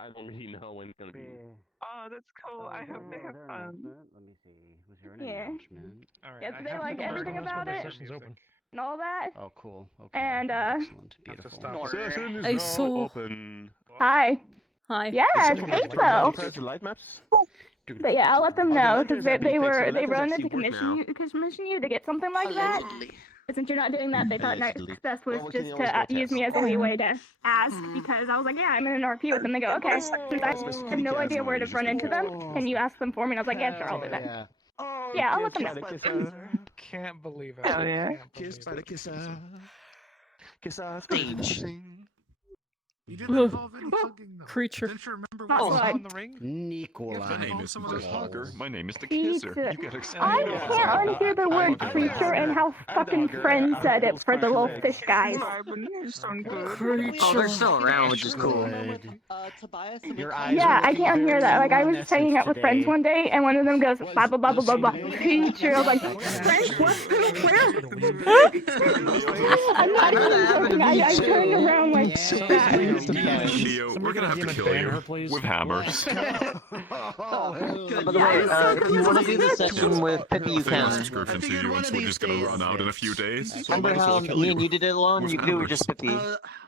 I don't really know when it's gonna be. Oh, that's cool. I hope they have fun. Let me see. Was there an announcement? Alright, Yeah, they like everything about it and all that. Oh, cool. Okay. And Excellent. Beautiful. Session is I now saw- open. Hi. Hi. Yeah, it's April. Press the light maps. But yeah, I'll let them know because they Letters wanted actually to work now. commission you to get something like that. But since you're not doing that, they thought next Allegedly. best was Well, we can just always to go use test. me as a leeway to ask because I was like, yeah, I'm in an RP with them. They go, okay. Since I had no idea where to run into them, can you ask them for me? And I was like, yeah, sure, I'll do that. Yeah. Oh, Yeah, I'll let them know. Can't believe it. Hell yeah. Kiss by the kisser. Kisser. Stage. You didn't involve any hugging though. Creature. Didn't you remember Not what slide. On the ring? Nikolai. My name is the hugger. My name is the Pizza. kisser. You get I excited. can't unhear the word creature and how fucking friend said it for the little fish guys. Creature. they're still around, which is cool. Tobias, Your eyes Yeah, are I can't looking unhear that. Like, I was very hanging out with luminescent friends today. one day, and one of them goes, blah, blah, blah, blah, blah, blah, creature. I was like, friends, what? Where? I'm not even joking. I turned around like that. Leo, we're gonna have to kill you with hammers. Oh, By the way, if you want to do the session with Pippi, you can. Subscription to you, and we're just gonna run out in a few days. So Remember how me and you did it alone? You can do it with just Pippi.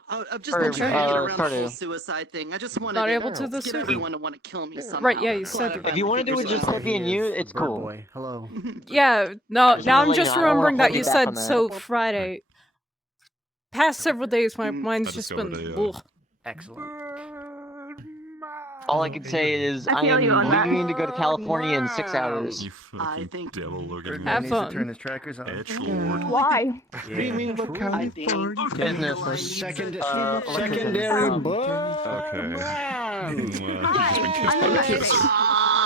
I've just Or, been trying to get around the Stardew. whole suicide thing. I just wanted Not to able to this get week? everyone to want to kill me somehow. Right, yeah, you said If you want to do it with just Pippi and you, it's Bird cool. Boy. Hello. Yeah, no, Just now wanna I'm let just you know, I don't remembering wanna that you hold you back on said that. so Friday. Past several days, my mind's I just been. discovered a, Ugh. Excellent. All I can say is I I feel am you on that. leaving to go to California in 6 hours. You I fucking think- devil looking Have needs to fun. turn his trackers on. edgelord. Why? Dreaming about California. Business. Secondary book. Okay. He's just been Hi, kissed by the I'm kisser.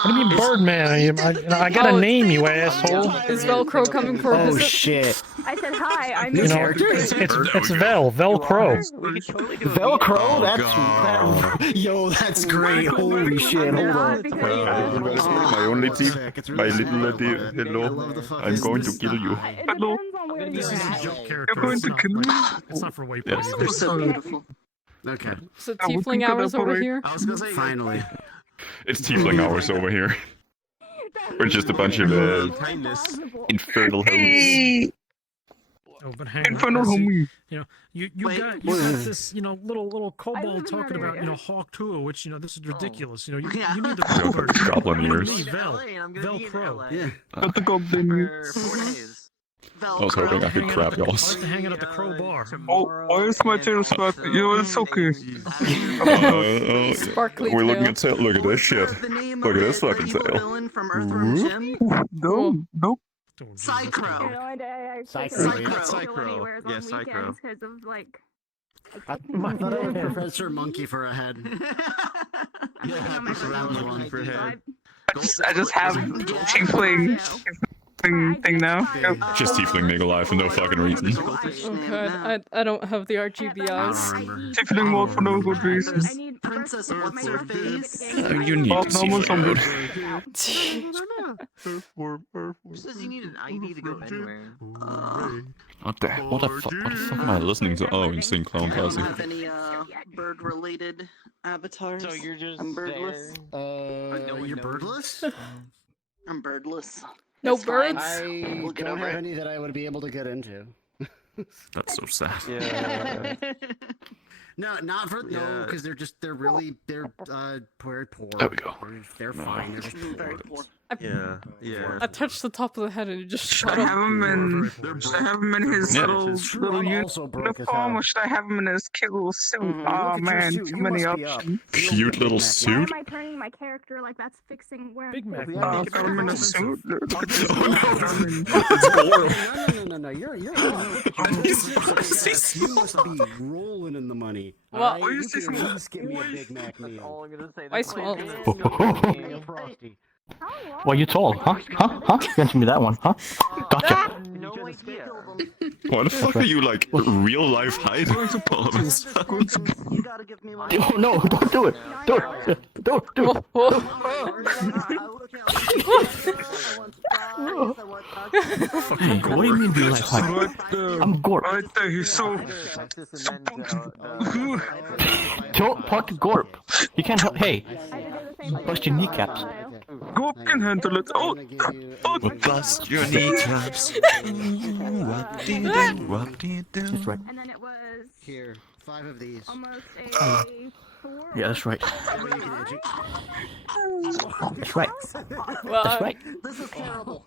What do you mean, Birdman? I got a name, you asshole. Is Velcro coming for a Oh visit? shit. I said hi. I'm You your know, character. it's Velcro. Velcro? Oh, That's God. yo, that's great. Holy shit. Hold on. My only teeth, my little lady, I hello. love the fucking I'm going to kill you. It depends on where This you're is a at. joke character. going to kill me? It's not for Waypoint. Yes. They're so beautiful. Okay. So tiefling hours over here. I was gonna say Finally. It's tiefling hours over here. We're just a bunch of infernal hosts. Hey! Oh, but hang on. Infernal See, homie. you Wait. got this, little kobold talking about, Hawk Tua, which, this is ridiculous. You Yeah. need the Got crowbar. the goblin ears. Velcro. Yeah. Got the goblin. I was hoping I could crap I like y'all. to hang out at the crowbar. Oh, why is my tail sparkling? It's okay. Sparkly We're looking tail. at tail. Look at this shit. Look at this fucking tail. Villain from Earthworm Jim. No, nope. Don't do this. Psychro. Psychro, yeah. Psychro. Yeah, Psychro. Because of like. I thought it was Professor Monkey for a head. Yeah, Professor Monkey for a head. I just have tiefling thing now. Yep. Just tiefling nigga life for no fucking reason. Oh god, I don't have the RGB eyes. Tiefling mode for no good reason. Princess What's Her Face. You need to see Normal mode. Says you need an ID to go anywhere. What the fuck am I listening to? Oh, Insane Clown I don't Posse. have any bird-related avatars. So you're just I'm birdless. You're birdless? I'm birdless. No It's fine. birds? I We'll get don't over have it. any that I would be able to get into. That's so sad. Yeah. No, not for no, Yeah. because they're very poor. There we go. They're fine. They're just Very poor. poor. Yeah. I touched the top of the head and it just Should shot I up. have him in? Should I have him in his Yeah. little I'm also broke as uniform, hell. or should I have him in his cute little suit? Mhm. Look Oh at your man, suit, too you many must be up. options. Cute little Why suit. am I turning my character like that's fixing where Big Mac. Oh, throw him in a suit. Look at this. It's Goro. No. You're you must be rolling in the money. Well, alright? what You is this can at one? least get me a Big Mac meal. All I'm gonna say. I smell. A Frosty. Well, you told, huh? You answered me that one, huh? Gotcha. No idea. Why the fuck are you like real life hiding? You gotta give me one. Oh no, don't do it. Don't do it. Whoa, whoa. Fucking what do you mean real life height? I'm Gorp. Right there, he's so... Don't talk to Gorp. You can't help. Hey, bust your kneecaps. Gorp can handle it. Oh, bust your kneecaps. That's right. And then it was Here, 5 of these. almost a 4. Yeah, that's right. That's right. Well, That's right. This is terrible.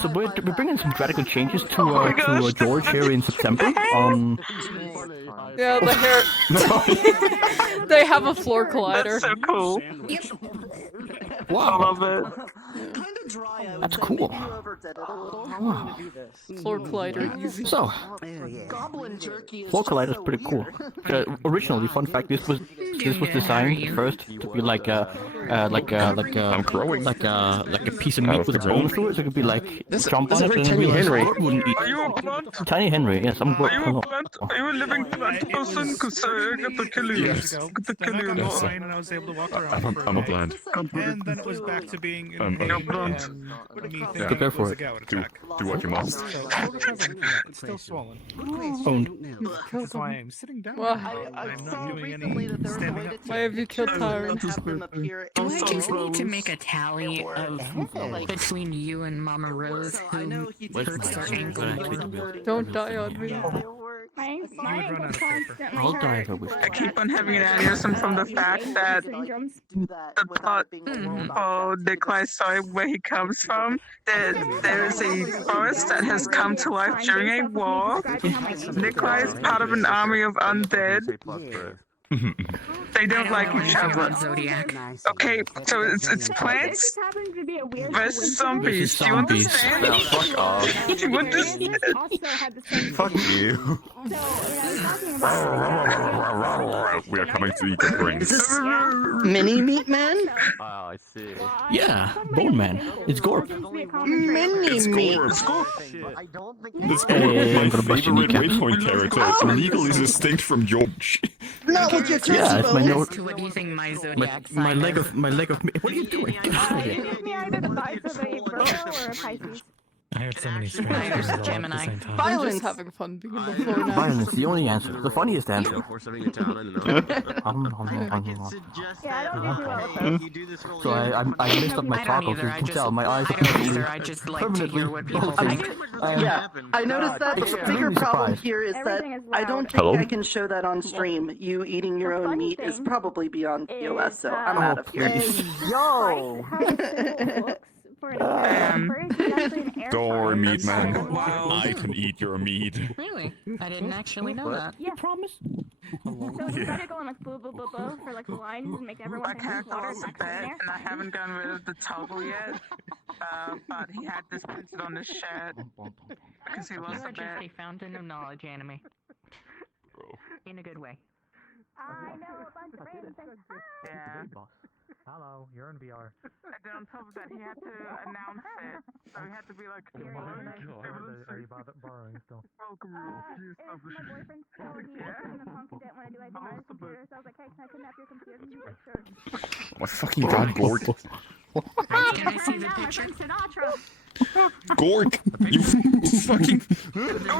So we're bringing some radical changes to George here in September. yeah, the hair. They have a floor collider. so cool. Wow. I love it. Kind of dry. I would That's say. cool. Maybe you overdid it a little. Wow. Floor collider, easy. So, Goblin jerky is floor just collider is so pretty cool. weird. Originally, fun fact, this was designed first to be like a piece of meat with a bone through it. So it could be like jump on it and then realize Gorp wouldn't eat. Are you a plant? Tiny Henry, yes, I'm Are you a Gorp. plant? Are you a living plant person? Because I got to kill you. Years ago. Got to Then kill I you. got No. fine and I was able to walk around. I'm a plant. And then it was back to being a plant. Prepare for it. Do what you must. So, still recovering from that. It's still swollen. Owned. That's why I'm sitting down. Well, I'm saw not doing recently that any there was a standing way up. to why have you killed Tyron? have them appear I'm in so some close. rows. To make a tally of between you and Mama Rose, So I know who he was did so some angry. Don't die on me. My would run ankle out of constantly I'll die hurt. if I wish. I keep on having an aneurysm from the fact that Syndromes. do that the without plot being a world for Nikolai's story, where he comes from, there is a forest that has come to life during a war. Nikolai is part of an army of undead. They don't like each other. Zodiac. Okay, so it's plants This happened to be a weird versus coincidence. zombies. Do you understand? No, fuck off. Do you understand? Also had the same Fuck you. So, when I was talking about We are coming to eat your brains. Is this Mini Meat Man? Oh, I see. Yeah, Bone Man. It's Gorp. Mini Meat. I don't think This Hey, my I'm gonna bust your favorite kneecap. Waypoint character, legally distinct from George. Not with your Yeah, it's my note. To what do you think my zodiac sign My leg of what are you doing? Give me either the vibes of a Virgo or a Pisces. I heard so many strange Neither things all at the Gemini. same time. I'm Violence. just having fun being on the floor now. Violence, the only answer, the funniest answer. Yeah, I don't do well with those. So I messed up my I don't tacos. either. You can tell my eyes I are don't completely either. I just like to hear what people permanently think. Yeah, I noticed that. The bigger Extremely problem surprised. here is that Everything is I don't loud. think Hello? I can show that on stream. You eating your The own funny meat is thing probably beyond POS, so I'm Oh, out of here. please. Yo! Don't worry, meat man. Wow. I can eat your meat. Really? I didn't actually know that. Yeah. Promise? So you started going like boo boo boo boo for like the lines and make everyone My think it's character is water a vet, and I haven't gotten rid of the toggle yet. But he had this printed on his shirt because he You was are a just vet. a fountain of knowledge, anime. In a good way. I know a bunch of random things. Yeah. Hello, you're in VR. And then on top of that, he had to announce it. So he had to be like, Are you borrowing still? welcome If my boyfriend's phone and the punk didn't want to do anything on his computer, so I was like, hey, can I kidnap your computer? And he was like, sure. Oh my fucking god, Gort. Can I see the Now, picture? Frank Sinatra. Gort! You fucking... Oh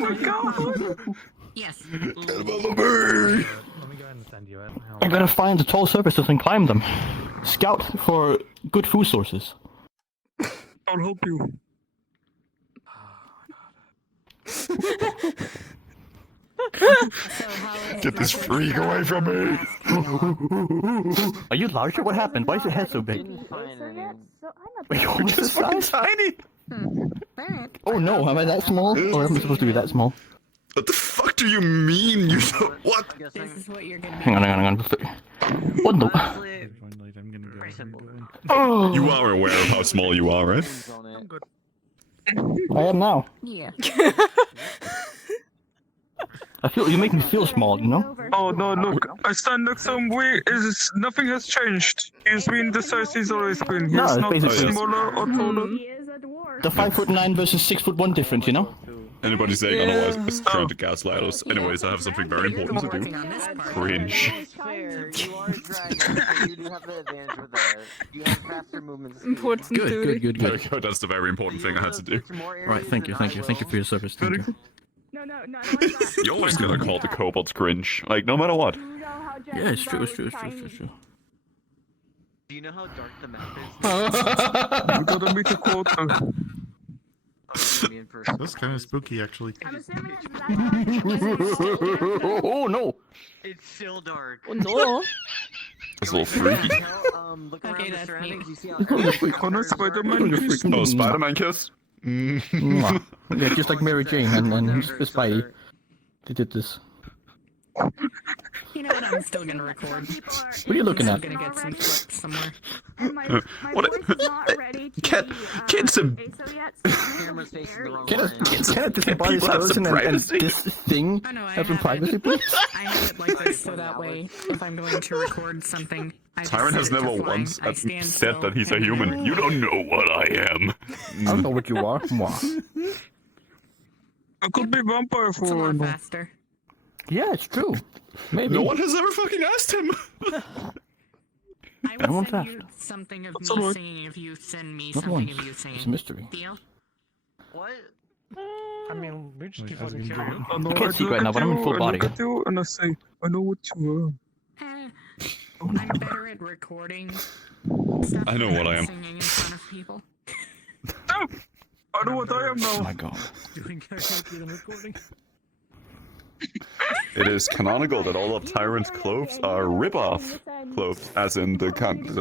my god! Yes. Let me go ahead and send you it. I'm gonna find the tall surfaces and climb them. Scout for good food sources. I'll help you. Get this freak away from me! Are you larger? What happened? Why is your head so big? So I'm a Wait, you're Just fucking tiny! Oh no, am I that small? Or am I supposed to be that small? What the fuck do you mean? You so what? This is what you're gonna be. Hang on. What the? Oh, You are aware of how small you are, right? I am now. Yeah. I feel you make me feel small, you know? Oh no, look, I stand next to him. Nothing has changed. He's been the size he's always been. No, He's it's not basically- smaller or taller. He is a dwarf. The 5'9" versus 6'1" difference, you know? Anybody saying otherwise is trying to gaslight us. Anyways, I have something very important to do. Cringe. Fair, you are dragging, so you do have the advantage with that. You have faster movements. Important duty. There we go, that's the very important thing I had to do. Right, thank you for your service. Thank you. No, not like that. You're always gonna call the kobolds cringe, like, no matter what. Yeah, it's true. Do you know how dark the map is? We gotta make a quota. That's kind of spooky, actually. I'm assuming Oh no! It's still dark. Oh no. It's a little freaky. Look around the surroundings. You see how Connor Spider-Man kiss. Oh, Spider-Man kiss? Mwah. Yeah, just like Mary Jane and Spidey. They did this. You know what? I'm still gonna record. What are you looking at? I'm gonna get some clips somewhere. my What voice is not ready to Get be, some. ASO yet, so I'm camera's facing the wrong Can way. this body people have some skeleton and privacy? this thing Oh, no, I have some have privacy, it. please? I have it like this, so that way, if I'm going to record something, I just Tyrant has set it to never flying. once I stand said still that he's a and human. You don't know what I am. I don't know what you are. Mwah. I could be vampire It's a for lot faster. Yeah, it's true. Maybe. No one has ever fucking asked him. I No will one's send you fast. something of What's me all right? singing if you send me Not something once. of you singing. It's a mystery. Deal? What? I mean, we just keep Wait, fucking as carrying in- on. I can't see right now, but I'm in full body. I look at you and I say, I know what you Eh, I'm better at recording stuff I know than what I am. singing in front of people. are. I know what I am Oh now. my god. Doing karaoke and recording. It is canonical that all of Tyrant's clothes are rip-off clothes, as in the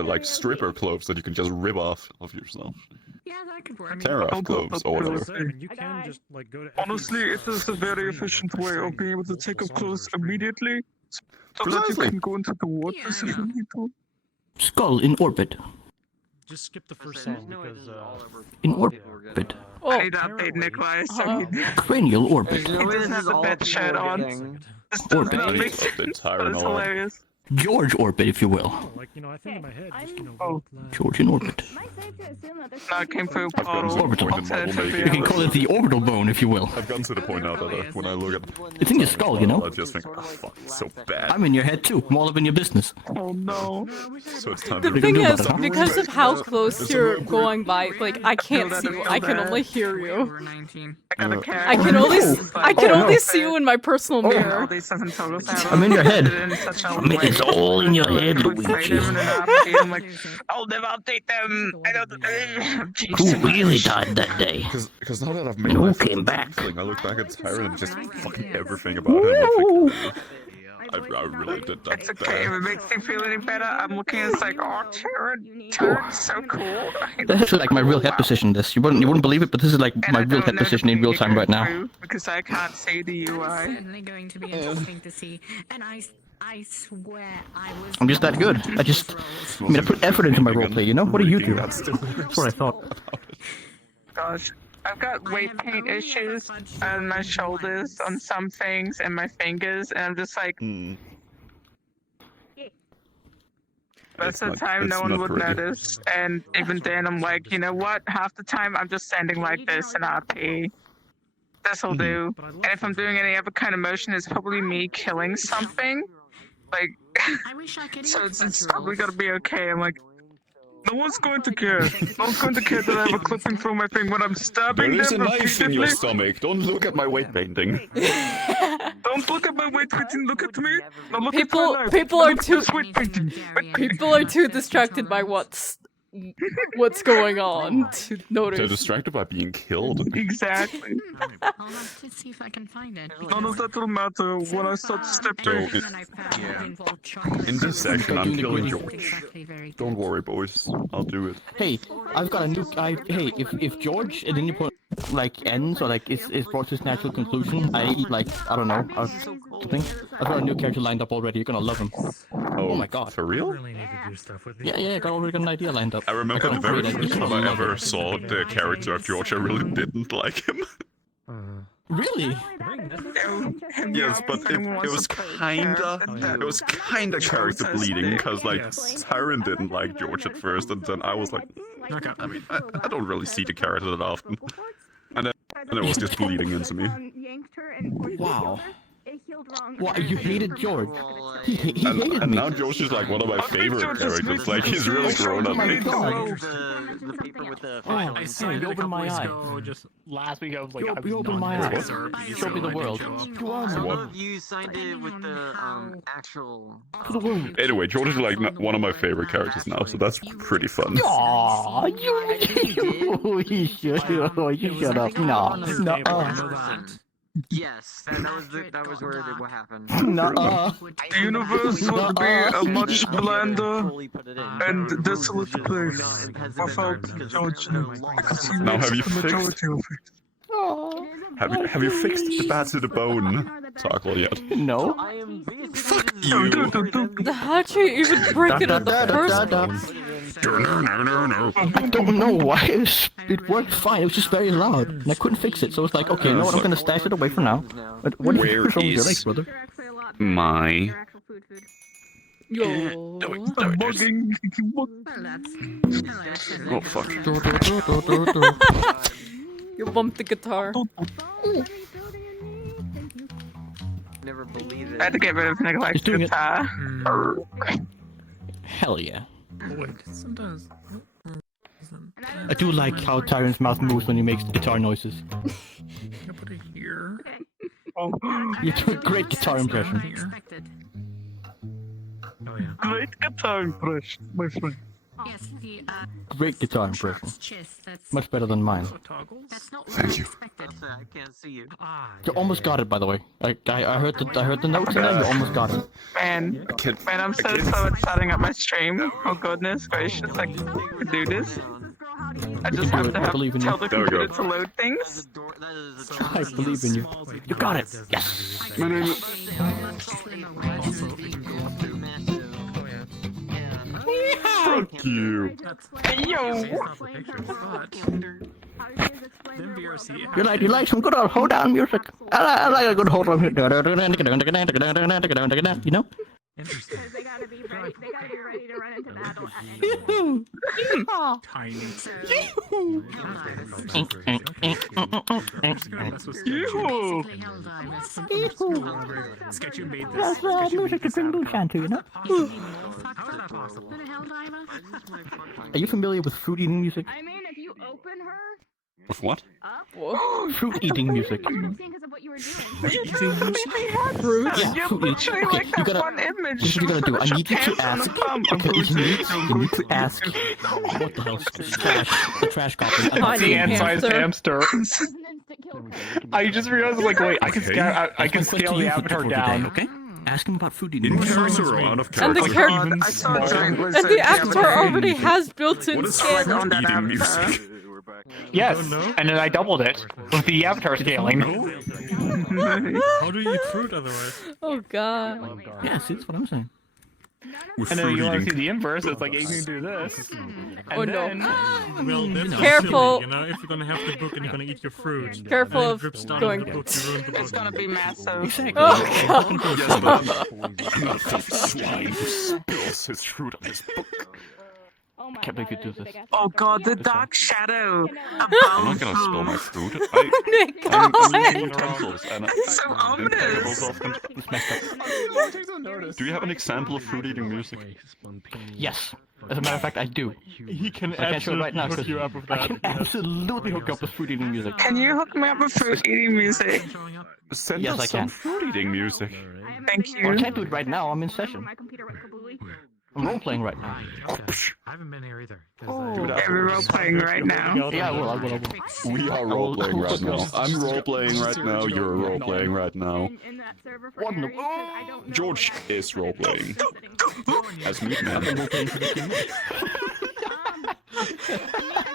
like stripper clothes that you can just rip off of yourself. Yeah, that could work. Tear off clothes or whatever. I mean, you can just like go to. Honestly, it is a very efficient way of being able to take off clothes immediately, so that you Precisely. can go into the waters Yeah, I if you know. need to. Skull in orbit. Just skip the first There's song no way this because is all over. In All people are orbit. gonna- Oh, I need to update Nikolai, so Uh-huh. he Cranial orbit. There's no way doesn't this have is the all bed people shirt are on. getting. this does Orbit. not Update- make sense, update but Tyrant it's on. hilarious. George orbit, if you will. like, you know, I think in my head, just, Oh. George in orbit. Am I safe to assume that there's No, it came through a I've gotten to the portal. point in Marvel making. You can call it the orbital bone, if you will. I've gotten to the point now that when I look at It's in your skull, you know? I just think, oh fuck, it's so bad. I'm in your head too. I'm all up in your business. Oh no. So it's time the to thing do is, that, huh? because of how close you're going by, like I can't see you. I can only hear you. Over 19. I got a character. I can only I can Oh, only no. see you in my personal All mirror. these seven totals I'm in your head. It's all in your head, Luigi. I'm like, I'll never update them. I don't. Who really died that day? Because now that I've made And who my came first back? inkling, I look back at Tyrant and just fucking everything about him. I think, I really did that It's okay. If bad. it makes you feel any better, I'm looking at it's like, oh, Tyrant's so cool. This is like my real head position. This you wouldn't believe it, but this is like And my I real don't head know the position in real thing time you right go now. through Because I can't say the It's UI. certainly going to be interesting to see, and I swear I was. I'm just that good. I just, I mean, I put effort into my roleplay. You know? What do you do? That's what I thought. Gosh. I've got weight paint issues on my shoulders, on some things, and my fingers, and I'm just like, most of the time no one would notice, and even then I'm like, you know what, half the time I'm just standing like this in RP. This'll do. And if I'm doing any other kind of motion, it's probably me killing something. Like, I wish I could so eat it's such probably rolls. gonna be okay. I'm like, no one's going to care. No one's going to care that I have a clipping through my thing when I'm stabbing There is a them knife in your repeatedly. stomach. Don't look at my weight painting. Don't look at my weight painting, look at me. Now look People- at my knife. people Now are look at too- this weight painting. People are too distracted by what's going on to They're notice. distracted by being killed. Exactly. I'll have to see if I can find it. None of that will matter when I start stepping. In this section, I'm killing Exactly George. Don't worry, boys. I'll do it. Hey, I've got a new. Hey, if George and then you put like ends or like is brought to its natural conclusion, I don't know, something. I've got a new character lined up already. You're gonna love him. Oh my god. For real? Really need to do stuff with Yeah, I already got an idea lined up. I remember the very first time I ever saw the character of George, I really didn't like him. Really? Yes, but it was kinda character bleeding, because like Tyron didn't like George at first, and then I was like, okay, I mean, I don't really see the character that often. And then And it was just bleeding into me. Yanked her and forced Wow. to kill her. It healed wrong. What, you hated George? He hated And me. now George is like one of my favorite characters. Like he's really grown on me. The paper with the Oh, said you it a opened my couple eye. weeks ago, just Last week I was like, You opened my eyes. Show me the world. You are Some my of you signed it with the actual. to the world. Anyway, George is like one of my favorite characters now, so that's pretty fun. Aw, you shut up. No. Yes, that was where what happened. Nuh-uh. The universe would be a much blander and desolate place. Without George. Now have you fixed? Have you fixed the bad to the bone, Tarkle, yet? No. I am Fuck you. How'd you even break it in the first place? I don't know why. It worked fine. It was just very loud, and I couldn't fix it. So I was like, okay, you know what? I'm gonna stash it away for now. But what Where is your is legs, brother? my? Yo. Oh fuck. You bumped the guitar. never believe it. I had to get rid of Nikolai's doing it. guitar. Hell yeah. Oh, wait, sometimes. I do like how Tyron's mouth moves when he makes guitar noises. I put it here. You do a great guitar impression. Oh yeah. Great guitar impression, my friend. Yes, the Great guitar impression. chest. That's Much better than mine. Toggles? that's not what Thank I you. expected. I can't see you. Ah, You almost got it, by the way. I heard the notes and then you almost got it. Man, I'm so slow at starting up my stream. Oh goodness gracious, I can do this. I just have to I believe in you. tell the There we go. computer to load things. I believe in you. You got it. Yes. My name is... Fuck you. Yo. You like some good old hold down music? I like a good hold on. You know? interesting. Because they gotta be ready to run into battle at any point. Tiny. Sketchy made this. That's music to bring moonshine to, you know? How is that possible? Are you familiar with fruit eating music? I mean, if you open her With what? up, Fruit eating music. because of what you were doing. Yeah, fruit eating. Okay, you gotta. This is what you gotta do. I need you to ask. Okay, you need to ask. What the hell? The trash goblin. Tiny The ant-sized hamster. It's an instant kill card. I just realized, like, wait, I can Okay. scale, I can That's my question scale to the you for avatar today, down. okay? Ask him about fruit eating In music. character or out of And the character? character, I saw a giant and the avatar already has built-in What is skin. on fruit that eating avatar. music? Yes, and then I doubled it with the avatar scaling. How do you eat fruit otherwise? Oh god. Yeah, see, that's what I'm saying. With And then fruit you want to see eating. the inverse, it's like you can do this. Oh And no. then, Well, that's Careful. silly, you know, if you're gonna have the book and you're gonna eat your fruit. Careful and it of drips down going- on the book, you ruin the book. It's gonna be massive. Exactly. Oh god. Yes, but I'm not a tough swine who spills his fruit on his book. Oh my Can't believe you god, do that is a this. big ass Oh fucker. god, the dark shadow. I'm not gonna spill my fruit. I'm in utensils and So ominous. It's messed up. Do you have an example of fruit eating music? Yes. As a matter of fact, I do. he can I can't show it right now hook because you up with I that. can absolutely hook up with fruit eating music. Can you hook me up with fruit eating music? Send Yes, us I some can. fruit eating music. I am Thank having you. Well, I a- can't do it right now. I'm in session. My computer went kablooey. I'm role playing right now. I haven't been here either. Do Yeah, that. we're role playing right now. Yeah, I will. We are role playing right now. I'm role playing right now. You're role playing right now. In that server for What in the- Aries, 'cause I don't know George what is role playing sitting. as Meat Man. I mean, I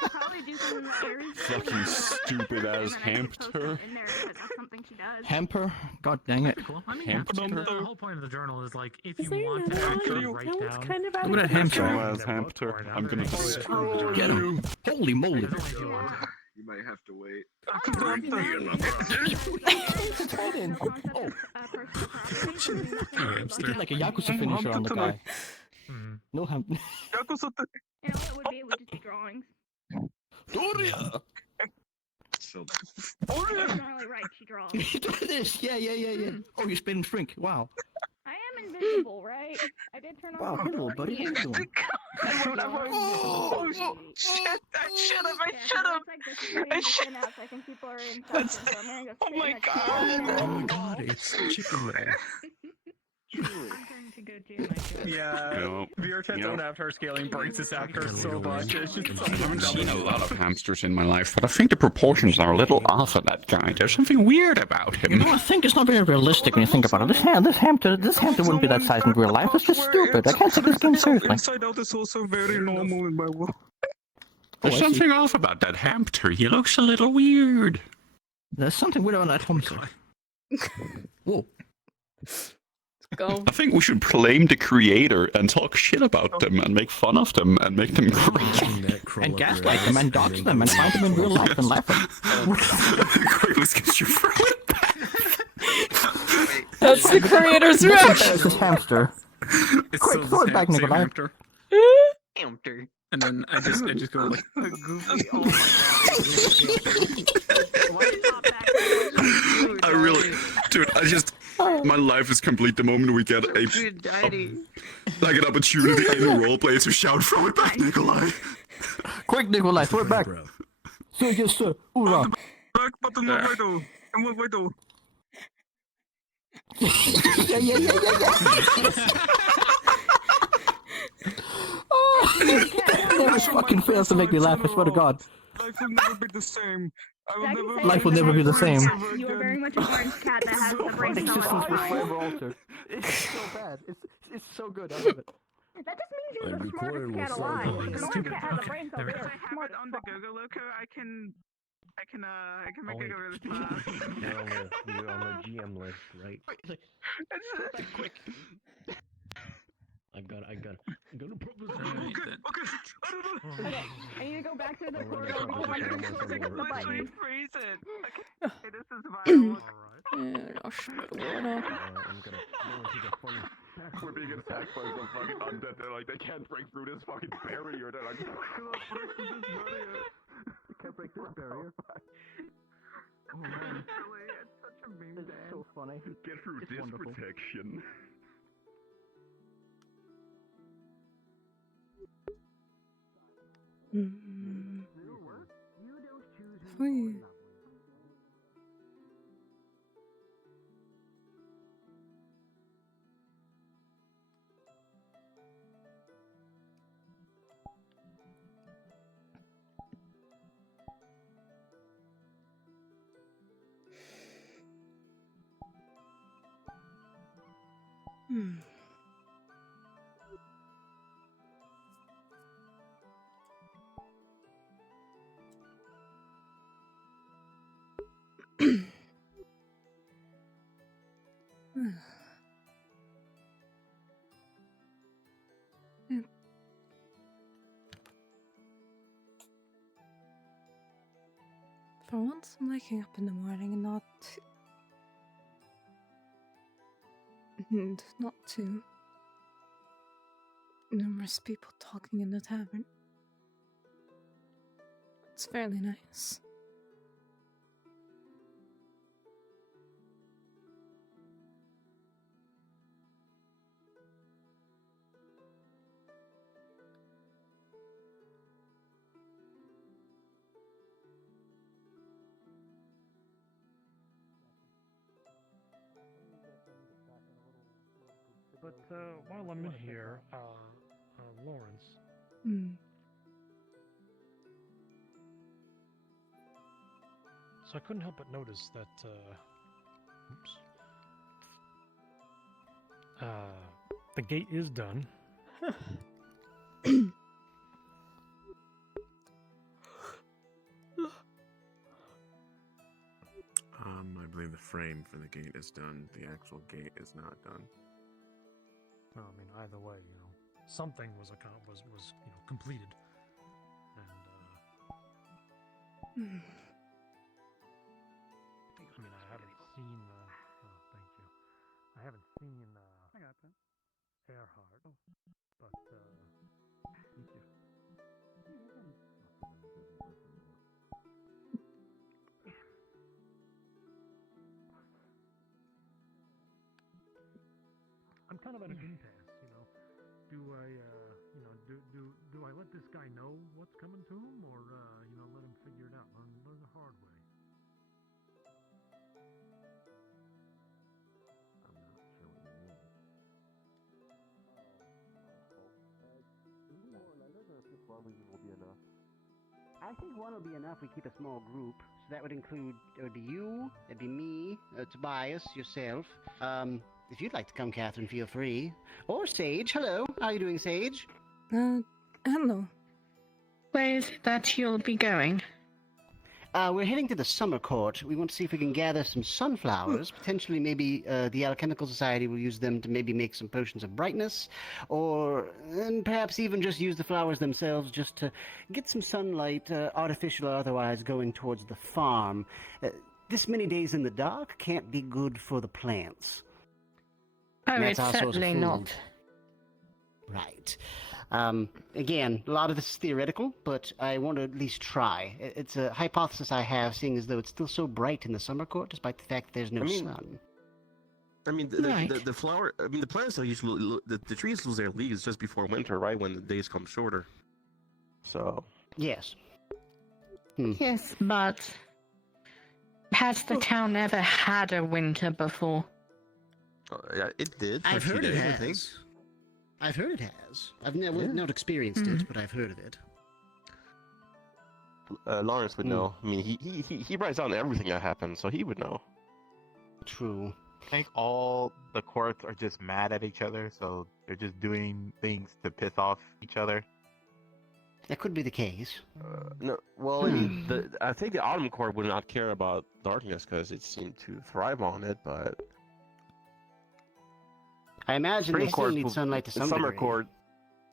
could probably do something that Aries does, Fucking stupid ass and then I could post hamster. it in there, 'cause that's something she does. Hamper? God dang it. Cool. I mean, Hamster? the whole point of the journal is like, if you want to actually write down. Look at that hamster. Small ass hamster. I'm gonna destroy Get him. Holy moly. You might have to wait. He did like a Yakuza finisher on the guy. No ham. You know what it would be? It would just be drawings. Doria! Normally right, she draws. This, yeah. Oh, you spin shrink. Wow. I am invisible, right? I did turn on. Wow, the hello, buddy. How you doing? Oh, shit! I should have. I think people are infected, so I'm gonna go Oh sit my in a god! chair. Oh my god, it's Chicken Man. I'm going to go do my job. Yeah, VRChat don't have her scaling breaks this actor Gotta so go much. in It's just and so check I haven't it seen a out. lot of hamsters in my life, but I think the proportions are a little off of that guy. There's something weird about You him. know, I think it's not very realistic when you think about it. This hamster wouldn't be that size in real life. It's just stupid. I can't take this game seriously. Inside Out is also very normal in my world. There's I see. something off about that hamster. He looks a little weird. There's something weird on that hamster. Whoa. Go. I think we should blame the creator and talk shit about them and make fun of them and make them cringe. And gaslight them and dox them and find them in real life and laugh at them. Let's get you through it. That's the creator's reaction. There's this hamster. It's Quick, still throw it the back, same Nikolai. hamster. Hamster. And then I just go like, Goofy. Oh my god. I really, dude, my life is complete the moment we get an opportunity in a roleplay to shout, throw it back, Nikolai. Quick, Nikolai, throw it back. Sir, yes, sir. Hoorah. back button what window. And what window? Yeah. Never fucking fails to make me laugh, I swear to God. Life will never be the same. Life will never be the same. You are very much an orange cat that has the brain Existence cell. will forever alter. It's so bad. It's so good. I love it. That just means you're the smartest cat alive. If an orange cat has a brain cell, they're If I have smart it as on the fuck. Google loco, I can make it go really fast. You're on the GM list, right? Quick. I got Okay, Okay, I need to go back to the corridor because my sister's clicking the button. freeze it. Okay, this is viral. We're being attacked by some fucking undead. They're like, they can't break through this fucking barrier. They're like, They can't break this barrier. Oh man. It's such a meme, It's Dan. so funny. get through It's this wonderful. protection. Sweet. For once, I'm waking up in the morning and not too numerous people talking in the tavern. It's fairly nice. But while I'm in here, Lawrence, so I couldn't help but notice that, the gate is done. I believe the frame for the gate is done. The actual gate is not done. Well, I mean, either way, something was completed, and I mean, I haven't seen. Thank you. I haven't seen. I got that. Earhart, but thank you. I'm kind of at an impasse, you know. Do I, you know, do I let this guy know what's coming to him, or you know, let him figure it out, learn the hard way? I'm not sure what you mean. Will be enough. I think one will be enough. We keep a small group. So that would include, it would be you, it'd be me, Tobias, yourself. If you'd like to come, Catherine, feel free. Or Sage. Hello. How are you doing, Sage? Hello. Where is it that you'll be going? We're heading to the summer court. We want to see if we can gather some sunflowers. Potentially, maybe the Alchemical Society will use them to maybe make some potions of brightness, and perhaps even just use the flowers themselves just to get some sunlight, artificial or otherwise, going towards the farm. This many days in the dark can't be good for the plants. Oh, And it's that's our source of certainly food. not. Right. Again, a lot of this is theoretical, but I want to at least try. It's a hypothesis I have, seeing as though it's still so bright in the summer court, despite the fact that there's no sun. I mean, the flower. I mean, the plants don't usually. The trees lose their leaves just before winter, right? When the days come shorter. So. Yes. Yes, but has the town ever had a winter before? Yeah, it did. I've heard it has. I've heard it has. I've not experienced it, but I've heard of it. Lawrence would know. I mean, he writes down everything that happens, so he would know. True. I think all the courts are just mad at each other, so they're just doing things to piss off each other. That could be the case. No, well, I mean, I think the Autumn Court would not care about darkness because it seemed to thrive on it, but I imagine they still need sunlight to some Summer degree. Court,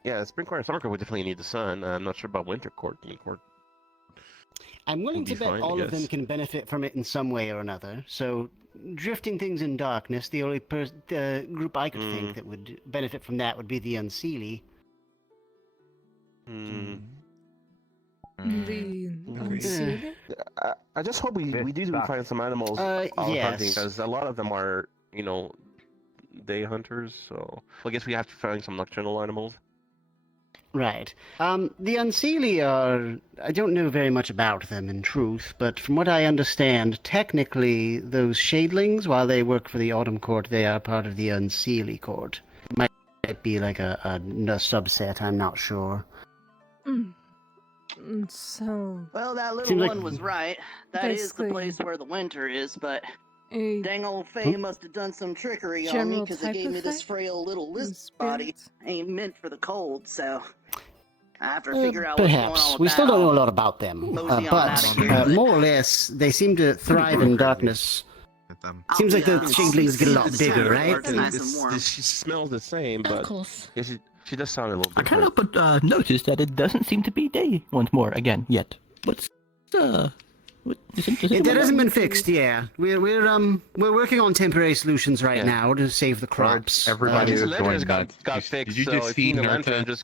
yeah, Spring Court and Summer Court would definitely need the sun. I'm not sure about Winter Court. I'm willing to bet all of them can benefit from it in some way or another. So, drifting things in darkness, the only group I could think that would benefit from that would be the Unseelie. The Unseelie? I just hope we do find some animals out hunting, because a lot of them are, you know, day hunters. So I guess we have to find some nocturnal animals. Right. The Unseelie are... I don't know very much about them, in truth, but from what I understand, technically, those Shadelings, while they work for the Autumn Court, they are part of the Unseelie Court. Might be like a subset, I'm not sure. So... Well, that little Seems like- one was right. That is the place where the winter is, but... Dang old Faye must have done some trickery on me because it gave me this frail little lizard body. Ain't meant for the cold, so... I have to figure out what's going on Perhaps. with We that. still don't know a lot about them. Mosey on outta here. But more or less, they seem to thrive in darkness. Seems like the Shadelings get a lot bigger, right? She smells the same, but she does sound a little I different. kind of noticed that it doesn't seem to be day once more again yet. What's That hasn't been fixed, yeah. We're working on temporary solutions right now to save the crops. Everybody the was lanterns going got nuts. fixed. Did you so just if see you need a Nerta? lantern,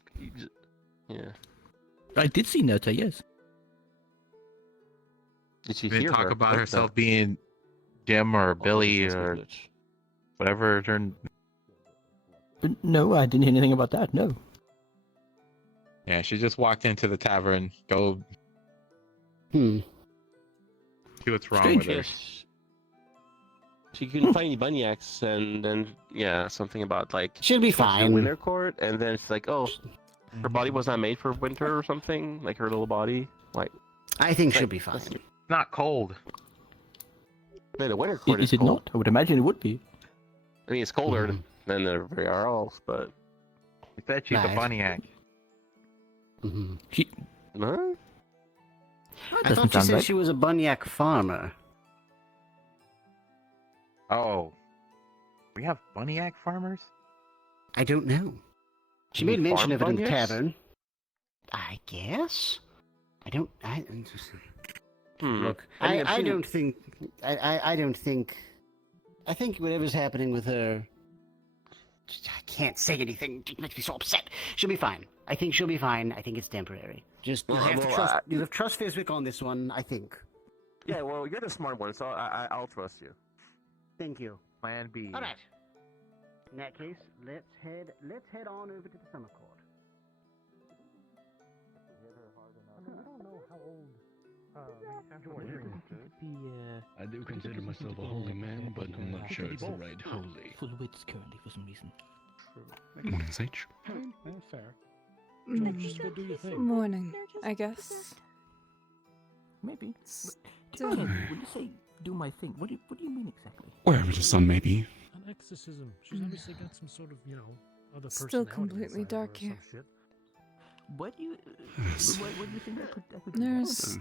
yeah. I did see Nota, yes. Did she Didn't hear talk her? about What herself the- being Jim or Billy that's or good. whatever her No, I didn't hear anything about that, no. Yeah, she just walked into the tavern. Go see what's wrong with her. Yes. She couldn't find any bunyiacs, and then something about like She'll be what's the fine. Winter Court, and then it's like, oh, her body was not made for winter or something, like her little body. Like, I think she'll be fine. It's not cold. No, the Winter Court Is it cold. not? I would imagine it would be. I mean, it's colder than everywhere else, but He said she's Right. a bunyiac. She... huh? I thought she said she was a bunyak farmer. Oh, we have bunyiac farmers? I don't know. She You made mean mention farm of it in the bunyiaks? tavern. I guess. I don't. Look, I mean, I've I seen- don't think. I don't think. I think whatever's happening with her. I can't say anything. It makes me so upset. She'll be fine. I think she'll be fine. I think it's temporary. Just you have to trust. You have to trust Fizwick on this one. I think. Yeah, well, you're the smart one, so I'll trust you. Thank you. Plan B. All right. In that case, let's head on over to the summer court. I don't know how old George is. I do consider myself a holy man, but I'm not sure it's the right holy. Full wits currently for some reason. Morning, Sage. Fair. Just go do your thing. Morning, I guess. Maybe. Still. When you say do my thing, what do you mean exactly? Wherever the sun may be. An exorcism. She's obviously got some sort of, other Still personality completely inside her dark or here. some shit. What do you? What do you think I could There's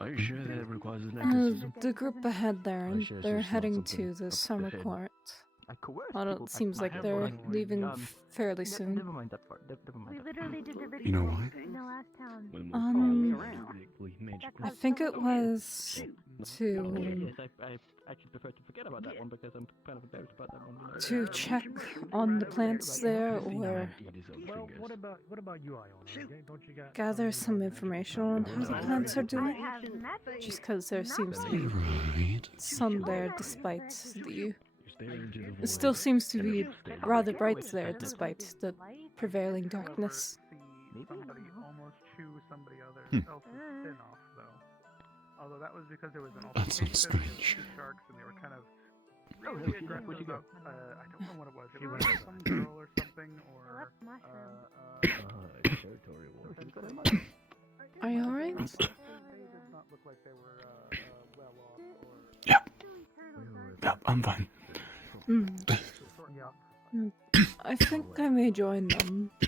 Are you sure that requires an exorcism? the group ahead there, and they're heading to the summer court. Although it seems like they're leaving fairly soon. Never mind that part. Never mind. We literally did the ritual You know why? in the last town. I think it was to Yes, I actually prefer to forget about that one because I'm kind of embarrassed about that one. to check on the plants there, or Well, what about you, Iona? Don't you got gather some information on how the plants are doing. Just because there seems to be sun there despite the... It still seems to be rather bright there despite the prevailing darkness. Somebody almost chew somebody else's spin off, though. Although that was because there was an That sounds altercation of strange. two sharks, and they were kind of really aggressive about, I don't know what it was. It was some girl or something, or Territory war. Are you alright? They did not look like they were well off, or... Yeah, I'm fine. I think I may join them. I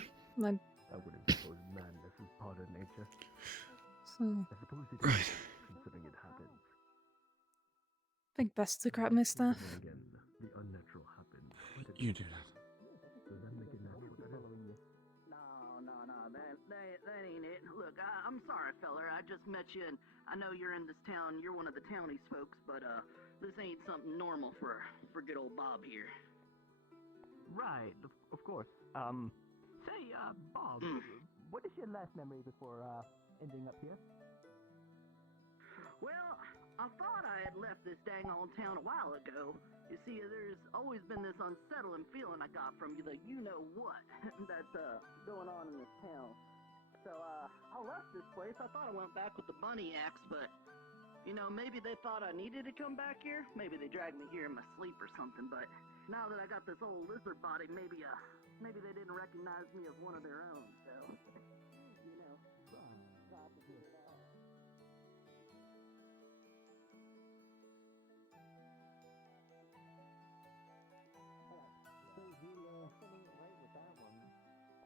wouldn't suppose madness is part of nature. So, I suppose it is, considering it happens. I think best to grab my stuff. Then again, the unnatural happens. You do that. Does that make it natural? No, that ain't it. Look, I'm sorry, feller. I just met you, and I know you're in this town. You're one of the townies folks, but this ain't something normal for good old Bob here. Right, of course. Say, Bob, what is your last memory before ending up here? Well, I thought I had left this dang old town a while ago. You see, there's always been this unsettling feeling I got from you, the you-know-what that's going on in this town. So, I left this place. I thought I went back with the bunny axe, but, maybe they thought I needed to come back here. Maybe they dragged me here in my sleep or something, but now that I got this old lizard body, maybe they didn't recognize me as one of their own, so, glad to hear that.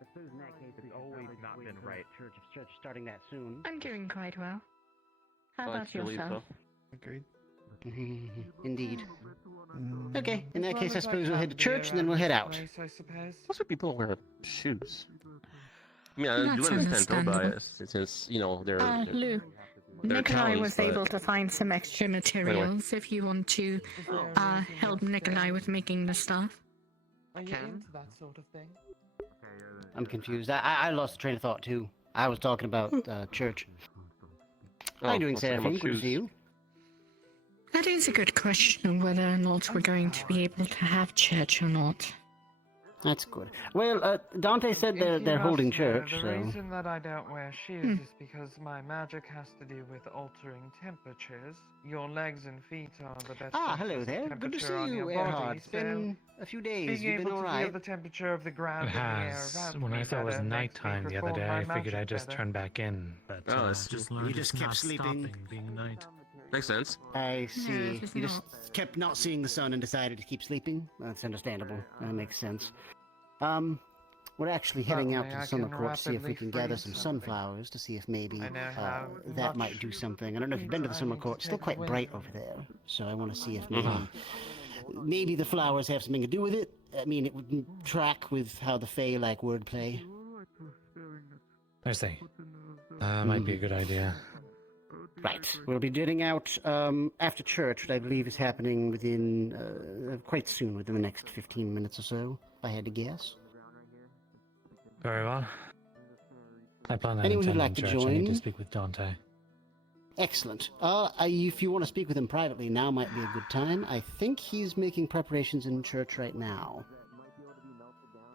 I suppose in that case, It's always not been right. Church starting that soon. I'm doing quite well. How Well, about yourself? Agreed. Indeed. Okay, in that case, I suppose we'll head to church and then we'll head out. I suppose. Most of people wear shoes. I mean, I do That's understand though, understandable. but since they're Lou, they're Nikolai townies, was but- able to find some extra materials if you want to help Nikolai with making the stuff. Are you into that sort of thing? I'm confused. I lost the train of thought too. I was talking about church. How are you doing, let's talk about Seraphine? Good to shoes. see you. That is a good question, whether or not we're going to be able to have church or not. That's good. Well, Dante said they're holding church, The so... reason that I don't wear shoes is because my magic has to do with altering temperatures. Your legs and feet are the best. hello there. Good to see temperature on you, your Erhard. body, It's been a few days. Being You've been able all to feel right? the temperature of the ground It and the air has. around When me I thought it was better makes me nighttime the other perform day, my I figured magic I'd just better. turn back in. But it's just you just kept sleeping. Being night. Makes sense. I see. it's You just kept not seeing the sun and decided to keep sleeping. That's understandable. That makes sense. We're actually heading out to Certainly, the I summer can court to see if we rapidly can gather freeze some something. sunflowers to see if maybe I know how that much might do something. I don't know if you've been to the summer court. It's still quite bright over there, so I want to see if maybe the flowers have something to do with it. I mean, it would track with how the Fae like wordplay. I see. Might be a good idea. Right. We'll be jetting out after church, which I believe is happening within quite soon, within the next 15 minutes or so, if I had to guess. Very well. I plan on Anyone who'd attending like to church. I need to join? speak with Dante. Excellent. If you want to speak with him privately, now might be a good time. I think he's making preparations in church right now.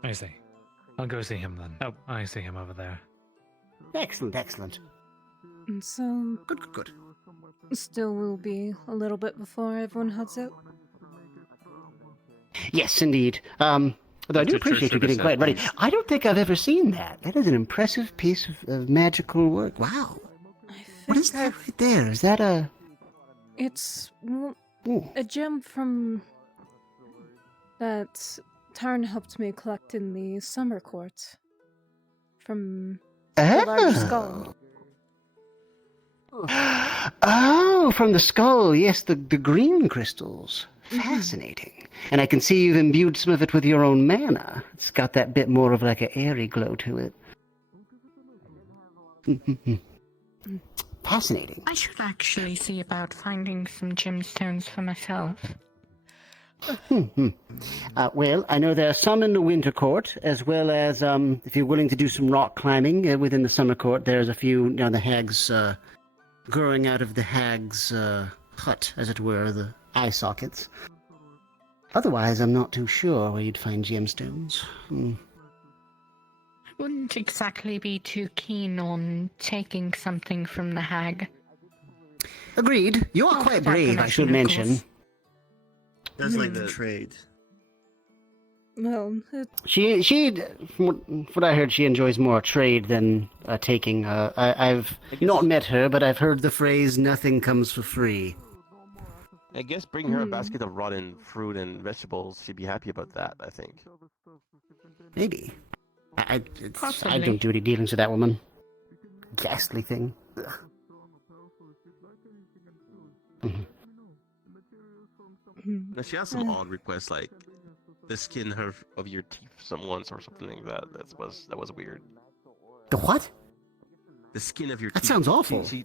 I see. I'll go see him then. Oh, I see him over there. Excellent, excellent. And so... Good. Still will be a little bit before everyone heads out. Yes, indeed. Although I do appreciate you getting quite ready. I don't think I've ever seen that. That is an impressive piece of magical work. Wow. What is that right there? Is that a... It's a gem from... that Tarn helped me collect in the summer court. From the large skull. Oh, from the skull. Yes, the green crystals. Fascinating. And I can see you've imbued some of it with your own mana. It's got that bit more of like an airy glow to it. Fascinating. I should actually see about finding some gemstones for myself. Well, I know there are some in the winter court, as well as, if you're willing to do some rock climbing within the summer court, there's a few, the hags, growing out of the hag's, hut, as it were, the eye sockets. Otherwise, I'm not too sure where you'd find gemstones. I wouldn't exactly be too keen on taking something from the hag. Agreed. You are quite brave, I should mention. Does like the trade. Well, She, from what I heard, she enjoys more trade than taking. I've not met her, but I've heard the phrase, nothing comes for free. I guess bring her a basket of rotten fruit and vegetables. She'd be happy about that, I think. Maybe. I don't do any dealings with that woman. Ghastly thing. Now, she has some odd requests, like the skin of your teeth once or something like that. That was weird. The what? The skin of your That teeth. sounds awful. She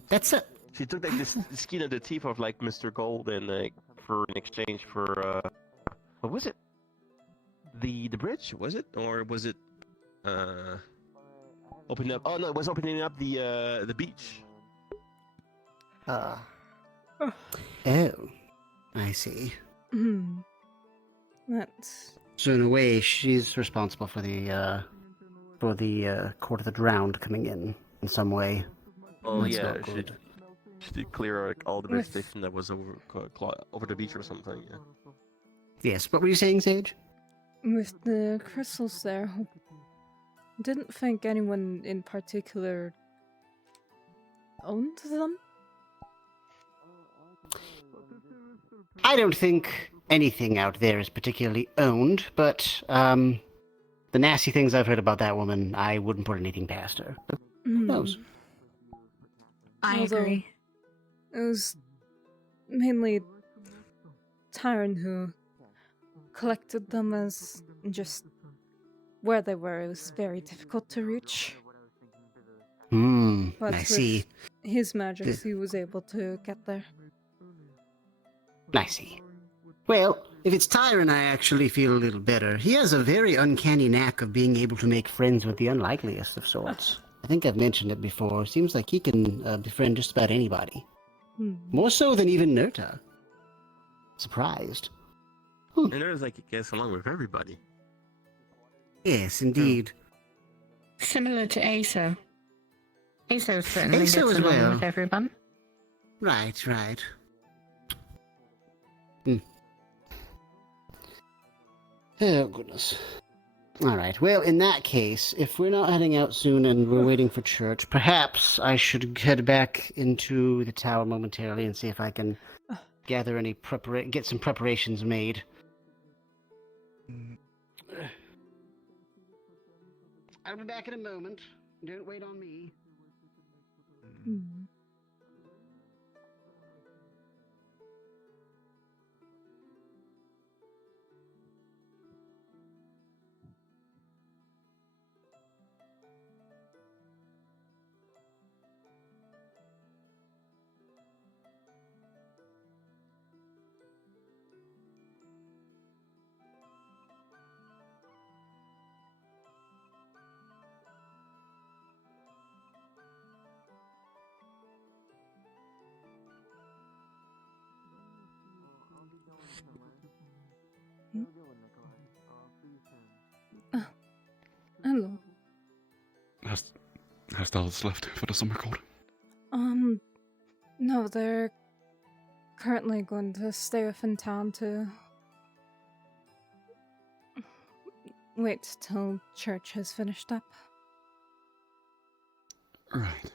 took like the skin of the teeth of like Mr. Gold and like in exchange for what was it? The bridge, was it? Or was it opening up? Oh no, it was opening up the beach. Oh, I see. That's... So in a way, she's responsible for the Court of the Drowned coming in some way. Oh That's yeah, not good. she did clear all the vegetation that was over the beach or something. Yeah. Yes, what were you saying, Sage? With the crystals there, didn't think anyone in particular owned them? I don't think anything out there is particularly owned, but the nasty things I've heard about that woman, I wouldn't put anything past her. Who knows? I agree. It was mainly Tyron who collected them, as just where they were, it was very difficult to reach. But I see. His magic, he was able to get there. I see. Well, if it's Tyron, I actually feel a little better. He has a very uncanny knack of being able to make friends with the unlikeliest of sorts. I think I've mentioned it before. Seems like he can befriend just about anybody. More so than even Nerta. Surprised. And there's like it gets along with everybody. Yes, indeed. Similar to Aso. Aso certainly gets as along well. with everyone. Right. Oh, goodness. Alright, well, in that case, if we're not heading out soon and we're waiting for church, perhaps I should head back into the tower momentarily and see if I can gather any get some preparations made. I'll be back in a moment. Don't wait on me. Has Dallas left for the summer court? No, they're currently going to stay within town to wait till church has finished up. Right.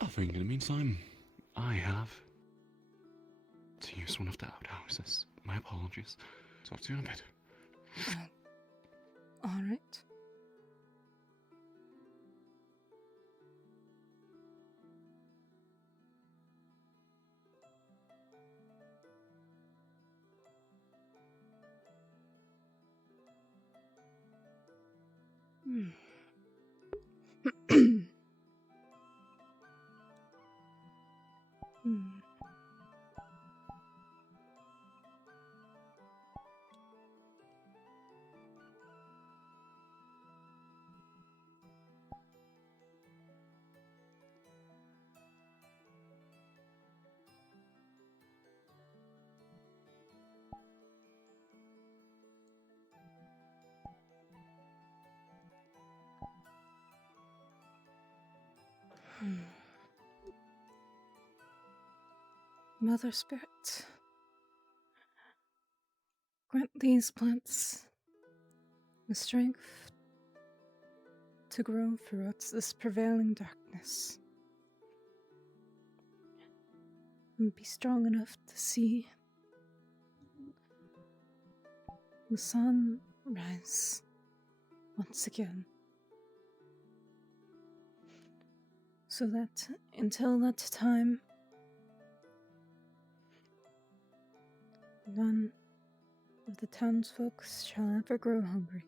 I think in the meantime, I have to use one of the outhouses. My apologies. Talk to you in a bit. Alright. Mother Spirit, grant these plants the strength to grow throughout this prevailing darkness, and be strong enough to see the sun rise once again, so that until that time, none of the townsfolk shall ever grow hungry.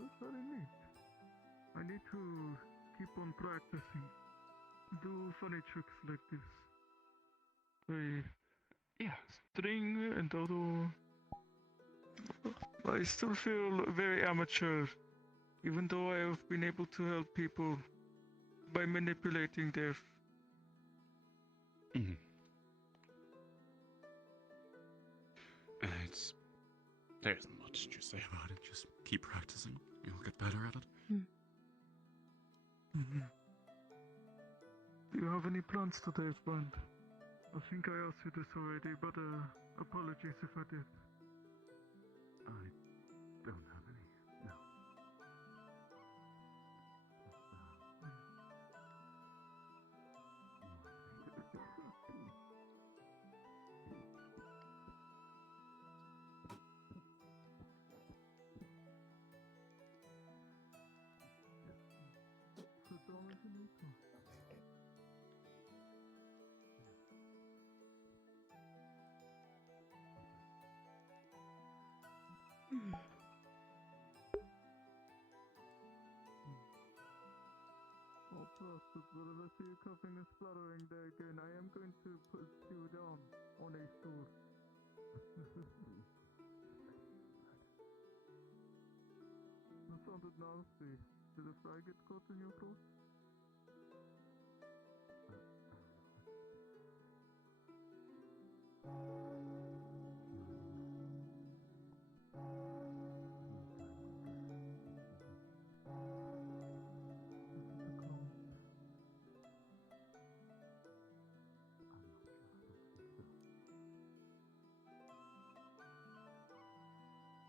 That's very neat. I need to keep on practicing. Do funny tricks like this. String and although I still feel very amateur, even though I have been able to help people by manipulating their. There isn't much to say about it. Just keep practicing. You'll get better at it. Do you have any plans today, friend? I think I asked you this already, but apologies if I did. I don't have any, no. bastard, but if I see you coughing and spluttering there again, I am going to put you down on a stool. That sounded nasty. Did a fly get caught in your throat?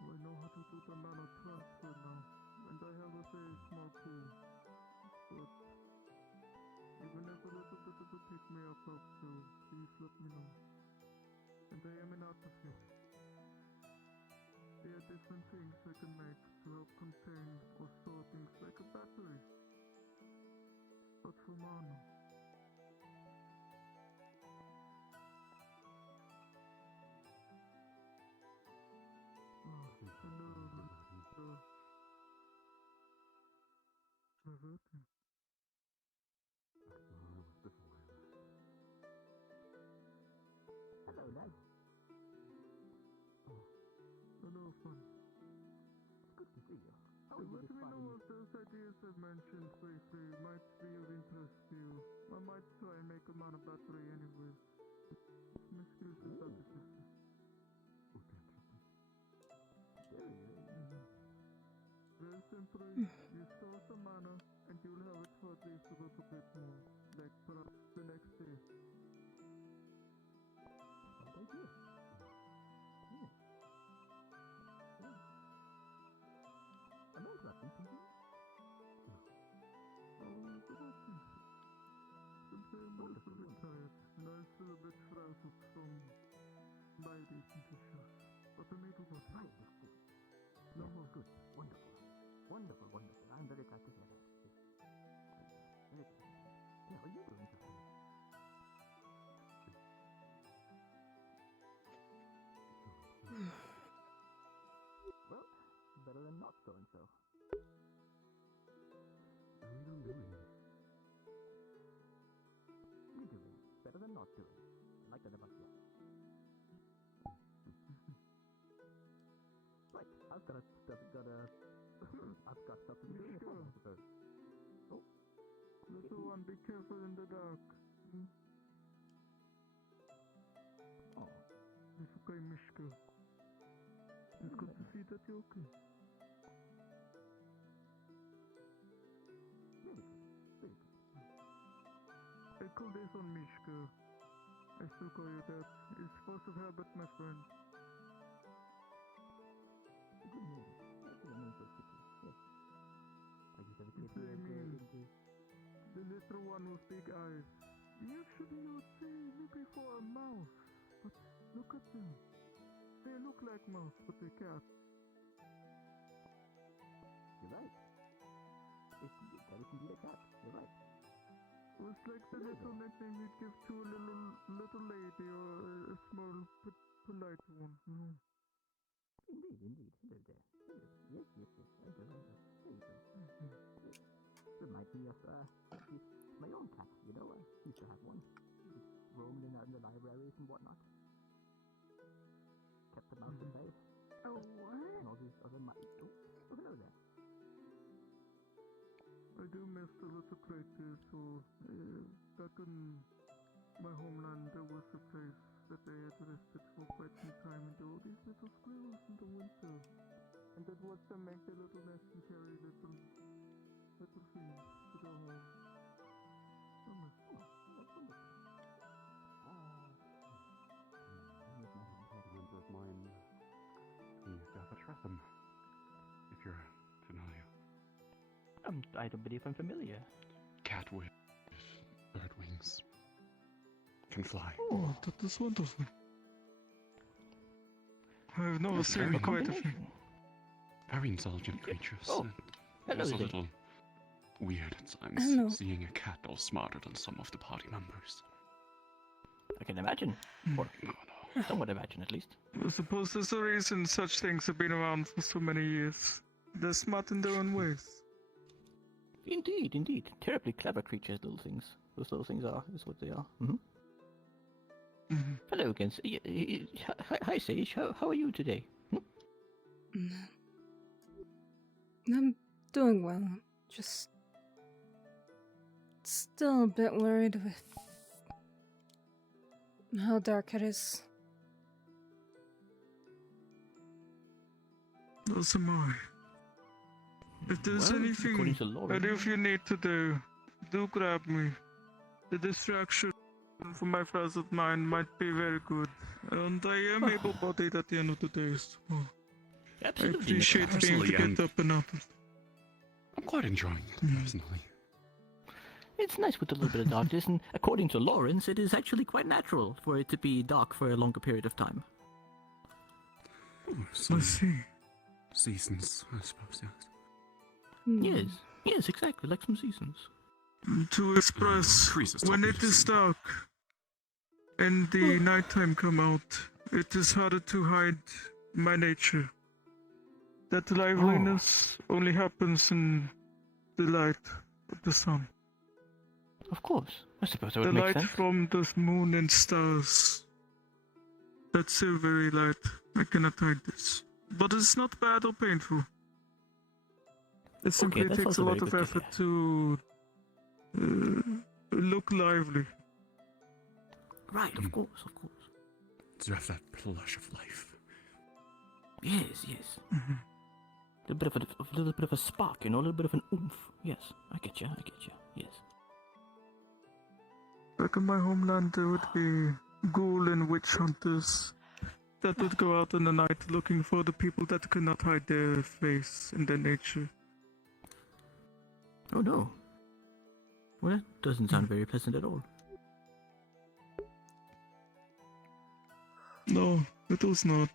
I know how to do the mana transfer now, and I have a very small pool. But even if a little bit of a pick-me-up helps, so please let me know. And I am an artificer. There are different things I can make to help contain or store things like a battery. But for mana. Perverting. Hello, Dad. Hello, fun. It's good to see you. Let me know if those ideas I've mentioned briefly might be of interest to you. I might try and make a mana battery anyways. It's an excuse to start the system. Very simply, you store some mana, and you'll have it for at least a little bit more, like perhaps the next day. What idea? Yes. Am I interrupting something? No. Oh, good afternoon. Simply I'm a little bit tired, and I feel a bit frazzled from my recent issues. But I may do nothing. Right, yes, good. No Yes, more. good. Wonderful. Wonderful, wonderful. I'm very glad to hear that. Yes. Very glad to hear that. Yeah, what are you doing, Justin? Well, better than not doing so. We don't do it. You're doing better than not doing. I like that about you. Right, I've got stuff to be doing as well, I suppose. Oh. Little one, be careful in the dark. Oh. It's okay, Mishka. It's good to see that you're okay. Very good. Very good. I call this on Mishka. I still call you that. It's force of habit, my friend. Good name. Excellent name for a kitty. Yes. I just have a kitty Say me. The little one with big eyes. Usually you would say maybe for a mouse. But look at them. They look like mouse, but they're cat. You're right. That is indeed a cat. You're right. It was like the little nickname you'd give to a little lady or a small, polite one. Indeed. Hello there. Hello. Yes. I know. There you go. Yes. Reminds me of my own cat, you know. I used to have one. He was roaming in the libraries and whatnot. Kept them out at bay. Oh, what? And all these other oh, hello there. I do miss the little creatures, so back in my homeland there was a place that they had rested for quite some time, and there were these little squirrels in the winter. And that was them make their little nest and carry little things to their home. I miss them. That's wonderful. Impediment of mine. We used to have a Tressum, if you're familiar. I don't believe I'm familiar. Cat with bird wings. Can fly. Oh, that is wonderful. I've never seen quite a few. Very intelligent creatures. Oh, hello it's a there. little weird at times, Hello. seeing a cat all smarter than some of the party members. I can imagine. Or somewhat imagine, at least. I suppose there's a reason such things have been around for so many years. They're smart in their own ways. Indeed, indeed. Terribly clever creatures, little things. Those little things is what they are. Hello again. Hi, Sage. How are you today? I'm doing well. Just still a bit worried with how dark it is. As am I. If there's anything that if you need to do grab me. The distraction from my present mind might be very good. And I am able-bodied at the end of the day, so Absolutely. I appreciate being able to get up and out. I'm quite enjoying it, personally. It's nice with a little bit of darkness, and according to Lawrence, it is actually quite natural for it to be dark for a longer period of time. I see. Seasons, I suppose, yes. Yes, exactly, like some seasons. To express when it is dark and the nighttime come out, it is harder to hide my nature. That liveliness only happens in the light of the sun. Of course, I suppose that would the make light sense. From the moon and stars. That silvery light. I cannot hide this. But it's not bad or painful. It simply takes a lot of effort to look lively. Right, of course. To have that blush of life. Yes. A little bit of a spark, a little bit of an oomph. Yes, I get you. Yes. Back in my homeland, there would be ghoul and witch hunters that would go out in the night looking for the people that could not hide their face and their nature. Oh no. Well, that doesn't sound very pleasant at all. No, it was not.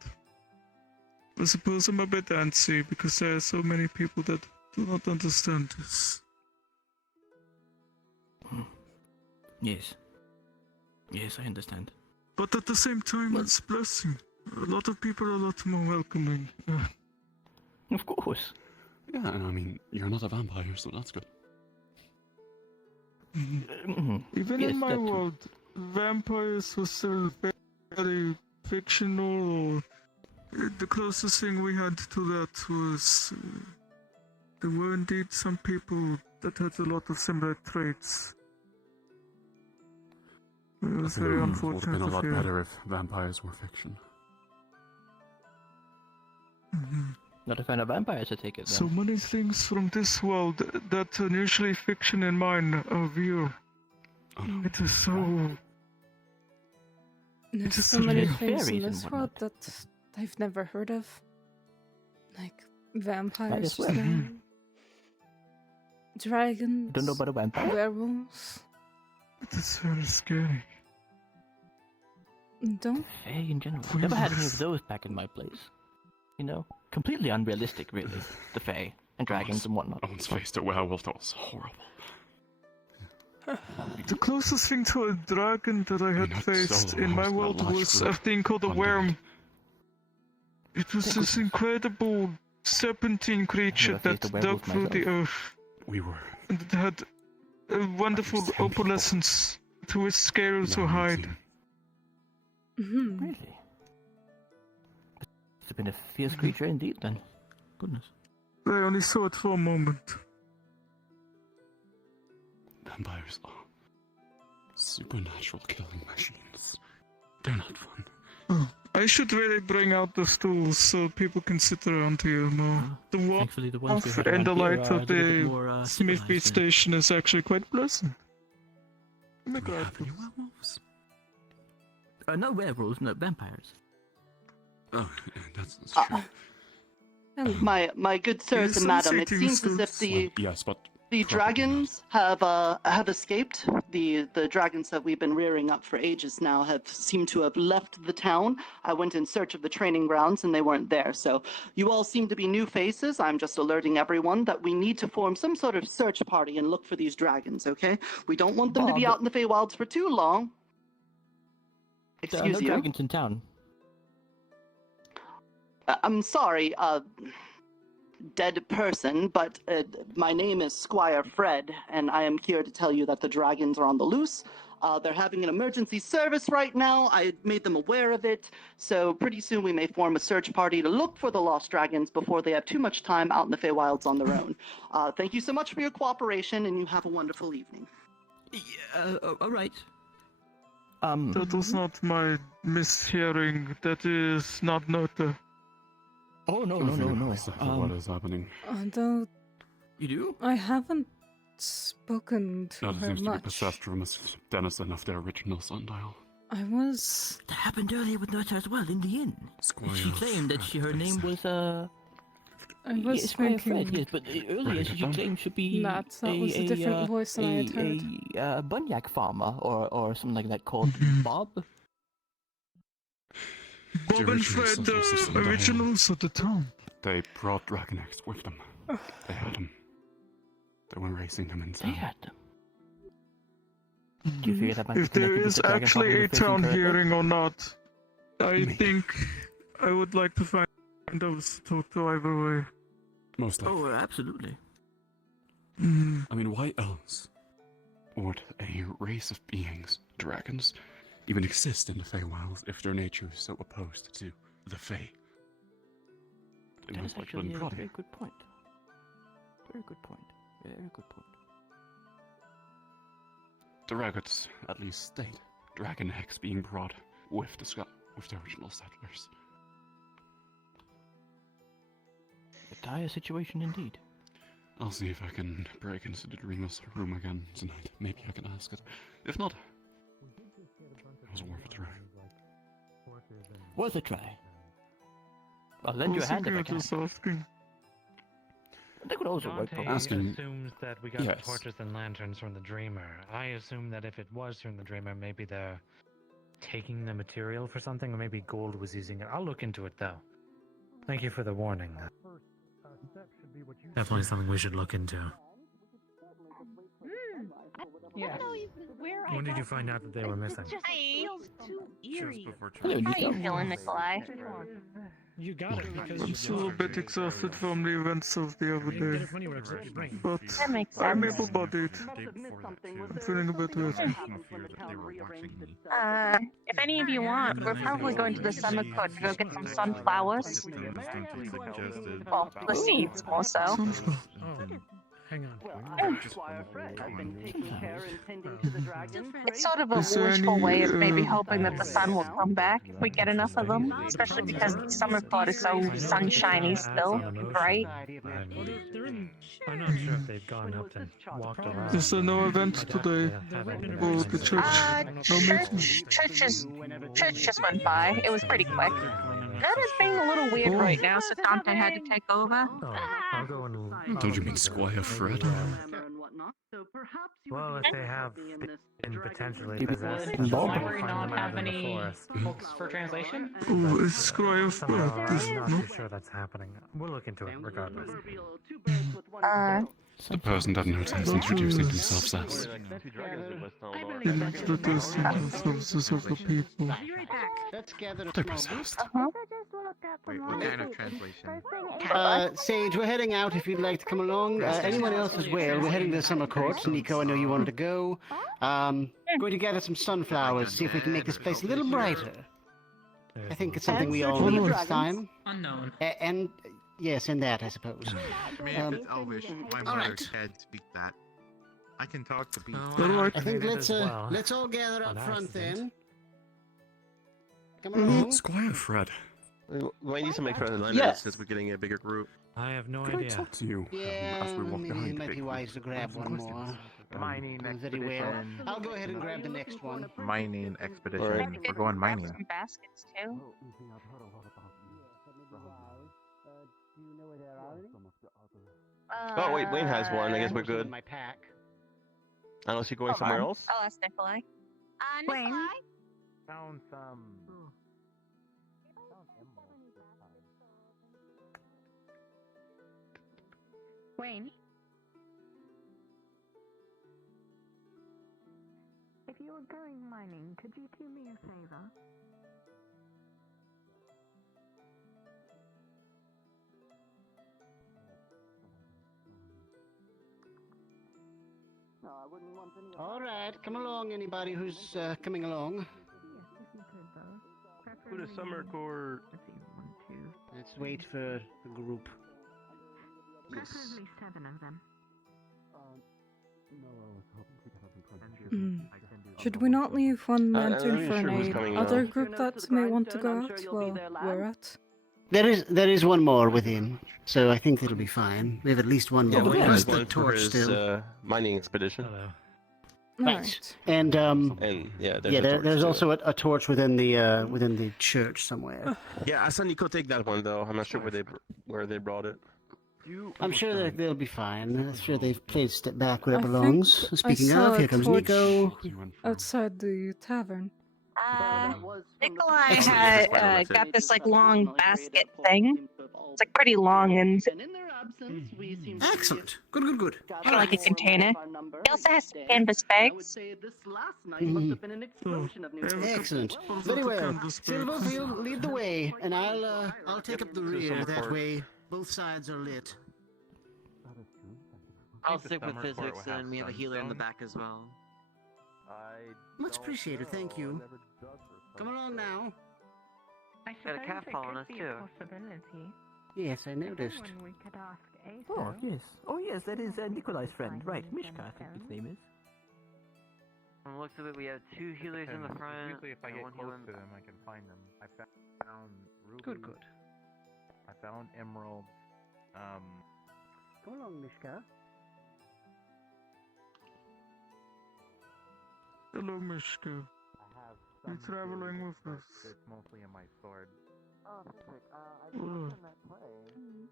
I suppose I'm a bit antsy because there are so many people that do not understand this. Yes, I understand. But at the same time, it's a blessing. A lot of people are a lot more welcoming. Of course. Yeah, and I mean, you're not a vampire, so that's good. Even in my world, vampires were still very fictional, or the closest thing we had to that was there were indeed some people that had a lot of similar traits. It was very unfortunate. It would have been a lot better if vampires were fiction. Not a fan of vampires, I take it then. So many things from this world that are usually fiction in mine are real. It is so... There's so many things in this world that I've never heard of. Like vampires, dragons, don't know about a vampire? Werewolves. It is very scary. Don't? Fae in general. Never had any of those back in my place. Completely unrealistic, really. The Fae and dragons and whatnot. I once faced a werewolf that was horrible. The closest thing to a dragon that I had faced in my world was a thing called a worm. It was this incredible serpentine creature that dug through the earth. And it had a wonderful opalescence to its scales or hide. Really? It's been a fierce creature indeed, then. Goodness. I only saw it for a moment. Vampires are supernatural killing machines. They're not fun. Oh, I should really bring out the stools so people can sit around here more. The warmth and the light of the Smithby station is actually quite pleasant. Do we have any werewolves? No werewolves, no vampires. Oh, that's true. My good sirs and madam, it seems as if the dragons have escaped. The dragons that we've been rearing up for ages now seem to have left the town. I went in search of the training grounds and they weren't there. So you all seem to be new faces. I'm just alerting everyone that we need to form some sort of search party and look for these dragons, okay? We don't want them to be out in the Feywilds for too long. Excuse no you. dragons in town. I'm sorry, dead person, but my name is Squire Fred, and I am here to tell you that the dragons are on the loose. They're having an emergency service right now. I made them aware of it, so pretty soon we may form a search party to look for the lost dragons before they have too much time out in the Feywilds on their own. Thank you so much for your cooperation, and you have a wonderful evening. All right. That was not my mishearing. That is not Nota. Oh, no. Exactly what is happening. Although... You do? I haven't spoken to Nota her seems to be much. possessed from a denizen of the original sundial. I was... That happened earlier with Nota as well, in the inn. She claimed that her name was, I was Squire thinking... Fred, yes, but earlier she claimed to be that was a different voice than I had heard. a bunyak farmer, or something like that, called Bob. Bob and Fred, the originals of the town. They brought dragon eggs with them. They had them. They were raising them inside. They had them. Do you figure that might be If there connected with is the dragon farm actually we're a facing town currently? hearing or not, I think I would like to find those to talk to either way. Most likely. Oh, absolutely. I mean, why else would a race of beings, dragons, even exist in the Feywilds if their nature is so opposed to the Fey? They That most is likely actually been a brought very here. good point. Very good point. Very good point. The records at least state dragon eggs being brought with the original settlers. A dire situation indeed. I'll see if I can break into the Dreamer's room again tonight. Maybe I can ask it. If not, it was worth a try. Worth a try. I'll lend you a hand if I can. Asking. That could also work. Dante Asking- assumes that we got Yes. the torches and lanterns from the Dreamer. I assume that if it was from the Dreamer, maybe they're taking the material for something, or maybe Gold was using it. I'll look into it, though. Thank you for the warning. Definitely something we should look into. Yeah. When did you find out that they were missing? feels too eerie. Hello, How Nico. you feeling, Nikolai? You got it because I'm still a bit exhausted from the events of the other day, but That makes I'm sense. able-bodied. I'm feeling a bit better. If any of you want, we're probably going to the summer court to go get some sunflowers. Well, the seeds, more so. Oh, hang on. It's sort of a Is there wishful any, way of maybe hoping that the sun will come back if we get enough of them, especially because the summer court is so sunshiny still, bright. I'm not sure if they've gone up and walked around. Is there no event today? Or the church? No meeting? Church just went by. It was pretty quick. That is being a little weird right now, so Dante had to take over. I'll go and. Don't you mean Squire Fred? Well, if they have been potentially People possessed, involved. why would we not have any books for translation? Oh, it's Squire Fred. I'm not too sure that's happening. We'll look into it regardless. The person that Nota is introducing themselves as. Introducing themselves as other people. Let's gather They're possessed. Wait, what kind of translation? Sage, we're heading out if you'd like to come along. Anyone else as well? We're heading to the summer court. Nico, I know you wanted to go. Going to gather some sunflowers, see if we can make this place a little brighter. I think it's something we all need this time. Unknown. And yes, and that, I suppose. I mean, if it's Elvish, my mother can't speak that. I can talk to people. I think let's all gather up front then. Come along. Squire Fred. We might need to make further line Yes. since we're getting a bigger group. I have no Could I idea. talk to you Yeah, as we walk maybe behind it might the be gate? wise to grab Some one questions. more. Mining Very well. expedition. I'll go ahead and grab the next one. Mining expedition. Alright. We're going mining. Some baskets too. Oh wait, Wayne has one. I guess we're good. My pack. Unless you're going somewhere else. I'll ask Nikolai. Nikolai? Found some. Wayne? If you were going mining, could you do me a favor? I wouldn't want any of All right, come along, anybody who's coming along. Who the summer court? Let's wait for the group. Preferably 7 of them. Should we not leave one lantern for any other group that may want to go out while we're at? There is one more within, so I think it'll be fine. We have at least one more. There's the one for torch his still. mining expedition. Right. And there's also a torch within the church somewhere. Yeah, I saw Nico take that one though. I'm not sure where they brought it. I'm sure that they'll be fine. I'm sure they've placed it back where it belongs. Speaking of, here comes Nico. Outside the tavern. Nikolai had got this like long basket thing. It's like pretty long and excellent. Good. Kind of like a container. He also has some canvas bags. Excellent. Very well. Silver, we'll lead the way, and I'll take up the rear. That way, both sides are lit. I'll stick with physics, and we have a healer in the back as well. Much appreciated. Thank you. Come along now. Got a cat following us too. Yes, I noticed. Oh, yes. Oh, yes, that is Nikolai's friend. Right, Mishka, I think his name is. From the looks of it, we have 2 healers in the front. Usually if I and get one close healer in to the them, I can find them. I found Ruby. Good. I found Emerald. Come along, Mishka. Hello, Mishka. You're traveling with us. It's mostly in my sword. Oh, perfect. I didn't open that play.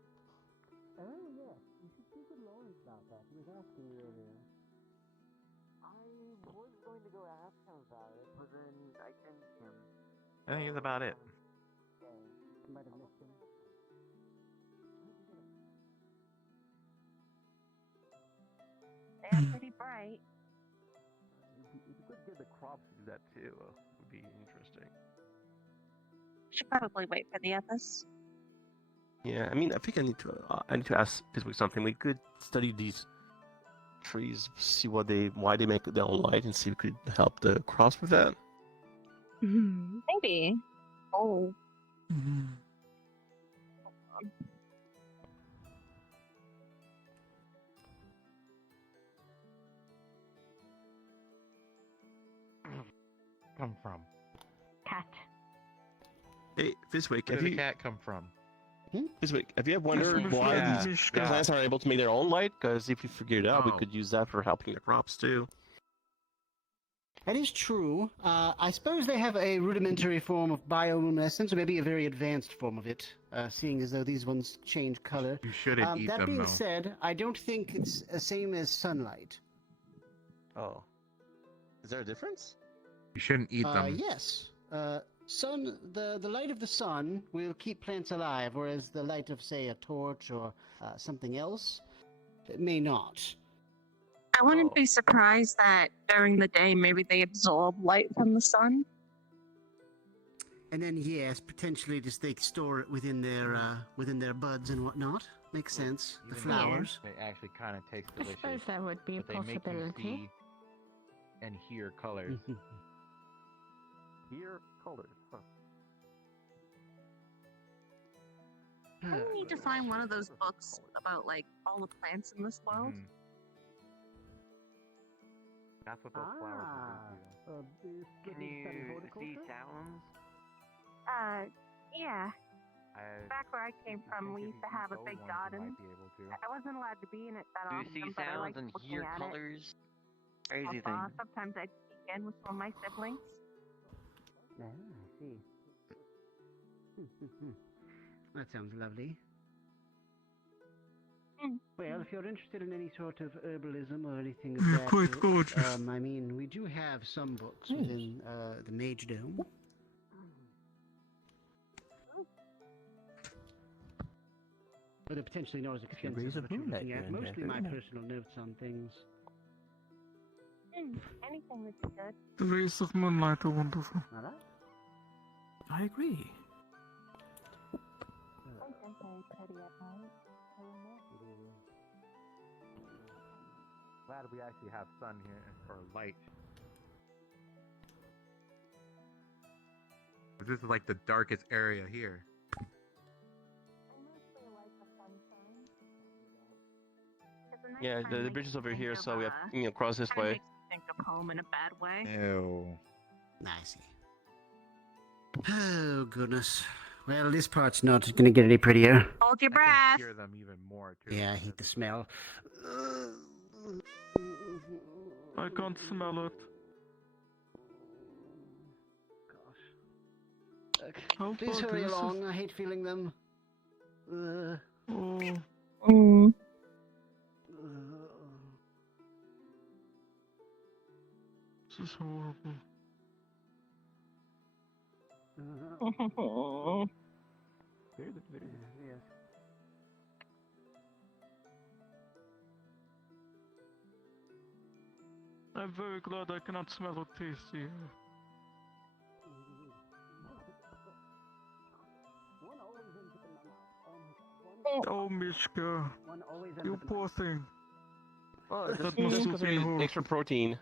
Oh, yes. You should speak with Lawrence about that. He was asking you earlier. I was going to go ask him about it, but then I didn't him. I think that's about it. Okay. You might have missed him. They're pretty bright. If you could get the crops to do that too, would be interesting. Should probably wait for the others. Yeah, I mean, I think I need to ask Piswick something. We could study these trees, see why they make their own light, and see if we could help the crops with that. Maybe. Oh. Come from? Cat. Hey, Piswick, Where did the cat come from? Piswick, have you ever wondered why these plants aren't able to make their own light? Because if we figure it out, we could use that for helping the crops too. That is true. I suppose they have a rudimentary form of bioluminescence, or maybe a very advanced form of it, seeing as though these ones change color. You shouldn't eat them, That being though. said, I don't think it's the same as sunlight. Oh. Is there a difference? You shouldn't eat them. Yes. The light of the sun will keep plants alive, whereas the light of, say, a torch or something else may not. I wouldn't be surprised that during the day maybe they absorb light from the sun. And then, yes, potentially just they store it within their buds and whatnot. Makes sense. The flowers. They actually kind of taste delicious. I suppose that would be a but they make you possibility. see and hear colors. Hear colors, huh? We need to find one of those books about like all the plants in this world. That's what those flowers will do. Can you see sounds? Yeah. Back where I came from, we used to have a big garden. I wasn't allowed to be in it that Do often, you see but I sounds liked and looking hear at colors? it. Crazy thing. Sometimes I'd sneak in with some of my siblings. Ah, I see. That sounds lovely. Well, if you're interested in any sort of herbalism or anything of that quite ilk, gorgeous. I mean, we do have some books within the Mage Dome. But they're potentially not as expensive raise as a what you're moonlight looking at. here and Mostly there, my very nice. personal notes on things. Anything would be good. The rays of moonlight are wonderful. I agree. glad we actually have sun here for light. This is like the darkest area here. Yeah, the bridge is over here, so we have cross this way. Think of home in a bad way. Ew. I see. Oh, goodness. Well, this part's not going to get any prettier. Hold your breath. Hear them even more too. Yeah, I hate the smell. I can't smell it. How Please far hurry this along. I hate feeling them. This is horrible. Very good, very good. Yes. I'm very glad I cannot smell or taste here. Oh, Mishka, you poor thing. That must have been horrible. Extra protein.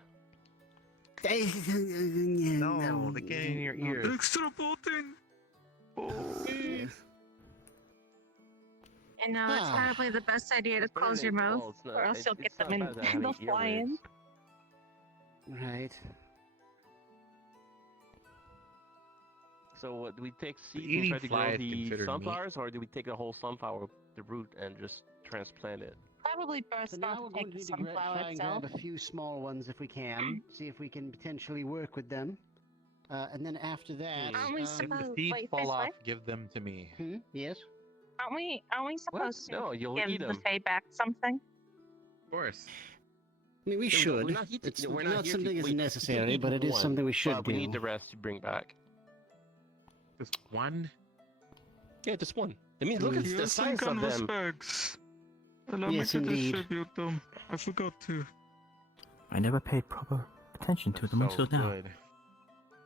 No, they get in your ears. Extra protein. And now it's probably the best idea to close your mouth, or else you'll get them and they'll fly in. Right. So do we take seeds Eating and try to grow flies the considered sunflowers, or do we take a whole sunflower, the root, and just transplant it? Probably first So now off we're take going to the need to sunflower try and itself. grab a few small ones if we can. See if we can potentially work with them. And then after that, Aren't we If the supposed? seeds Wait, fall this off, way? give them to me. Yes. Aren't we supposed to No, you'll give eat the them. Fae back something? Of course. I mean, we Yeah, should. we're not here to- It's we're not here to- something as we necessary, eat but it is one, something we should but do. we need the rest to bring back. Just one? Yeah, just one. I mean, look at the Yes, size of canvas them. bags. Allow me Yes, to indeed. distribute them. I forgot to. I never paid proper attention to them until now. Good.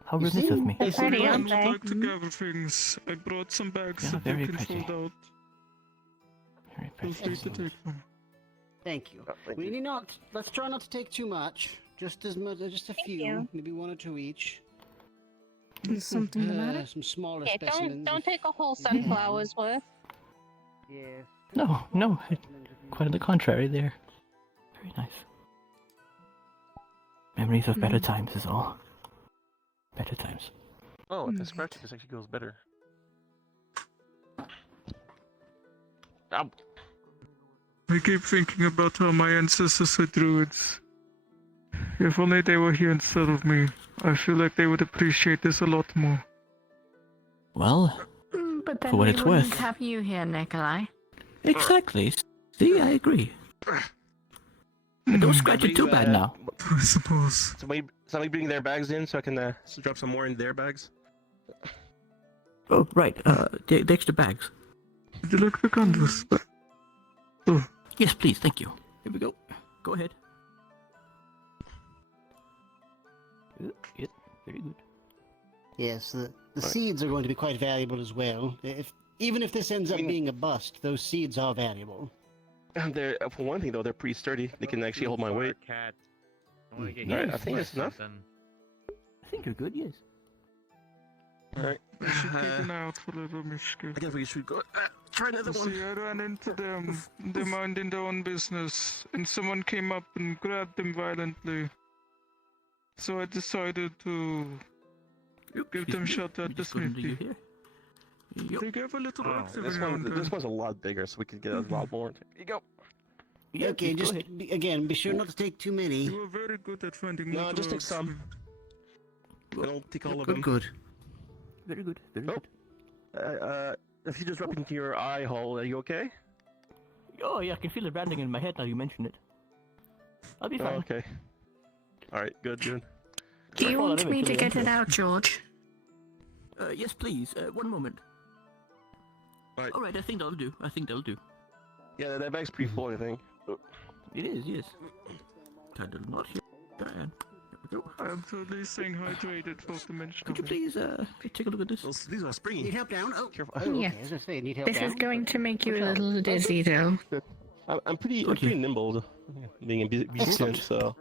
How You remiss of see? me. They're pretty, I aren't would they? like to gather things. I brought some bags Yeah, that very you can pretty. fold out. Very Feel free to pretty. take them. Thank you. Thank We you. need not. Let's try not to take too much. Just as much, just a few, you. maybe one or two each. Is something the matter? Some smaller Yeah, specimens. don't take a whole sunflower's worth. Yes. No, quite on the contrary, they're very nice. Memories of better times is all. Better times. Oh, if I scratch it, this actually goes better. Ow. I keep thinking about how my ancestors were druids. If only they were here instead of me, I feel like they would appreciate this a lot more. Well, But then for what we it's wouldn't worth. have you here, Nikolai. Exactly. See, I agree. But don't scratch it too bad now. I suppose. Somebody bring their bags in so I can drop some more in their bags. Oh, right. The extra bags. Would you like the canvas? Oh. Yes, please. Thank you. Here we go. Go ahead. Yep. Very good. Yes, the seeds are going to be quite valuable as well. Even if this ends up being a bust, those seeds are valuable. They're, for one thing, though, they're pretty sturdy. They can actually hold my weight. Cat. I wanna get Alright, you I think that's enough. something. I think you're good, yes. Alright. I should keep an eye out for little Mishka. I guess we should go. Try another You one. see, I ran into them. They're minding their own business, and someone came up and grabbed them violently. So I decided to give them shot at the smithy. They gave a little active This one's a lot bigger, so we could get a lot more. Here you go. Yeah, okay, just again, be sure not to take too many. You were very good at finding No, little just take oaks. some. I don't take all of Good, them. good. Very good. Very good. If you just drop into your eye hole, are you okay? Oh, yeah, I can feel it branding in my head now you mention it. I'll be fine. Okay. Alright, good. Do you want me to get it out, George? Yes, please. One moment. Right. Alright, I think that'll do. Yeah, that bag's pretty full, I think. It is, yes. Tied a knot here. And here we go. I'm totally staying hydrated for the mention. Could you please take a look at this? These are springy. Need help down? Oh, Careful. okay, Yes. as I say, need help This down. is going to make you a little dizzy, though. I'm pretty nimble, being a musician. So.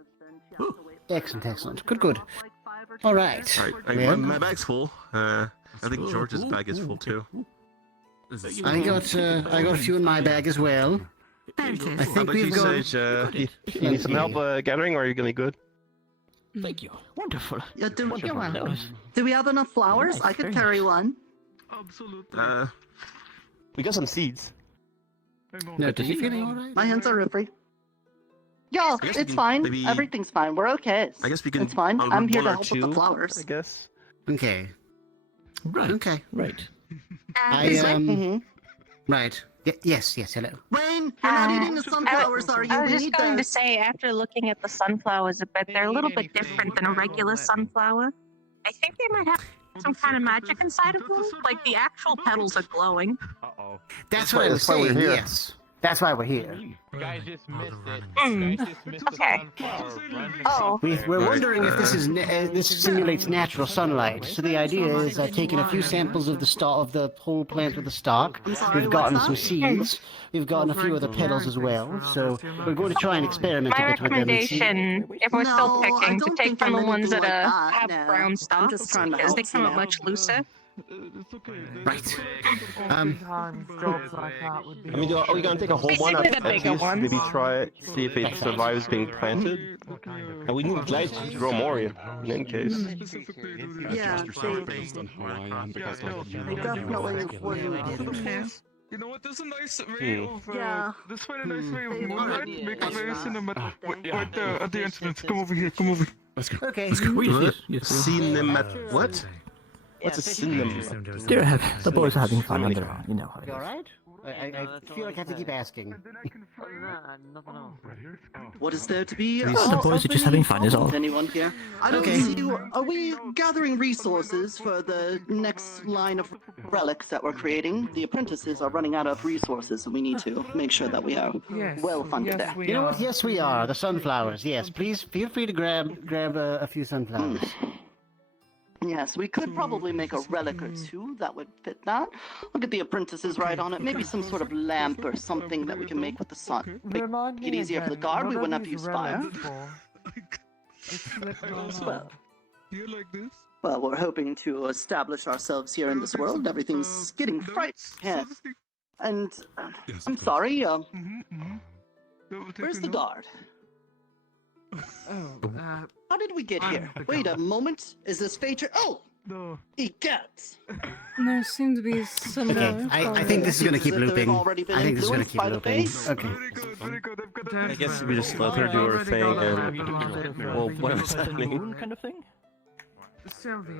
Excellent. Good. All right. Alright, my bag's full. I think George's bag is full too. I got a few in my bag as well. I think we've got. You need some help gathering, or are you gonna be good? Thank you. Wonderful. Yeah, do Wonderful. we have enough flowers? I could carry one. Absolutely. We got some seeds. No, are you feeling all right? My hands are free. Yeah, it's fine. Everything's fine. We're okay. I guess we can. It's fine. I'm here to help with the flowers. I guess. Okay. Right. Okay. Right. Right. Yes. Hello. Wayne, you're not eating the sunflowers, are you? I was We just need going to those. say, after looking at the sunflowers a bit, they're a little bit different than a regular sunflower. I think they might have some kind of magic inside of them. Like, the actual petals are glowing. Uh-oh. That's what I was saying. Yes. That's why we're here. You guys just missed it. You guys just missed the sunflower. Oh. We're wondering if this simulates natural sunlight. So the idea is I've taken a few samples of the whole plant with the stalk. We've gotten some seeds. We've gotten a few other petals as well. So we're going to try and experiment My a bit with them. recommendation, if we're still picking, to take from the ones that have brown I'm just stalks, trying to because help they come you out now. much looser. Right. I mean, are we gonna take a whole one Basically the at bigger least? ones. Maybe try it, see if it survives being planted. And we need light to grow more in any case. Yeah, based on Hawaiian because they definitely wouldn't. You know what? There's a nice way of there's quite a nice way of moonlight. Make it very cinematic. Right there at the entrance. Come over here. Let's go. Okay. Cinemat. What? What's a cinema? They're the boys are having fun on their own. You know how it You all is. right? I feel like I have to keep asking. What is there to be? The boys are just having fun, is all. Anyone here? I don't Okay. see you. Are we gathering resources for the next line of relics that we're creating? The apprentices are running out of resources, and we need to make sure that we are well funded there. You know what? Yes, we are. The sunflowers. Yes, please feel free to grab a few sunflowers. Yes, we could probably make a relic or two that would fit that. Look at the apprentices right on it. Maybe some sort of lamp or something that we can make with the sun. Make it easier for the guard. We wouldn't have to use fire. Well, we're hoping to establish ourselves here in this world. Everything's getting frightening. And I'm sorry. Where's the guard? How did we get here? Wait a moment. Is this Phaeton? Oh! No. Egad! There seem to be some. Okay, I think this is gonna keep looping. I think this is gonna keep looping. Okay. I guess we just let her do her thing and well, whatever's happening. Kind of thing. Sylvia,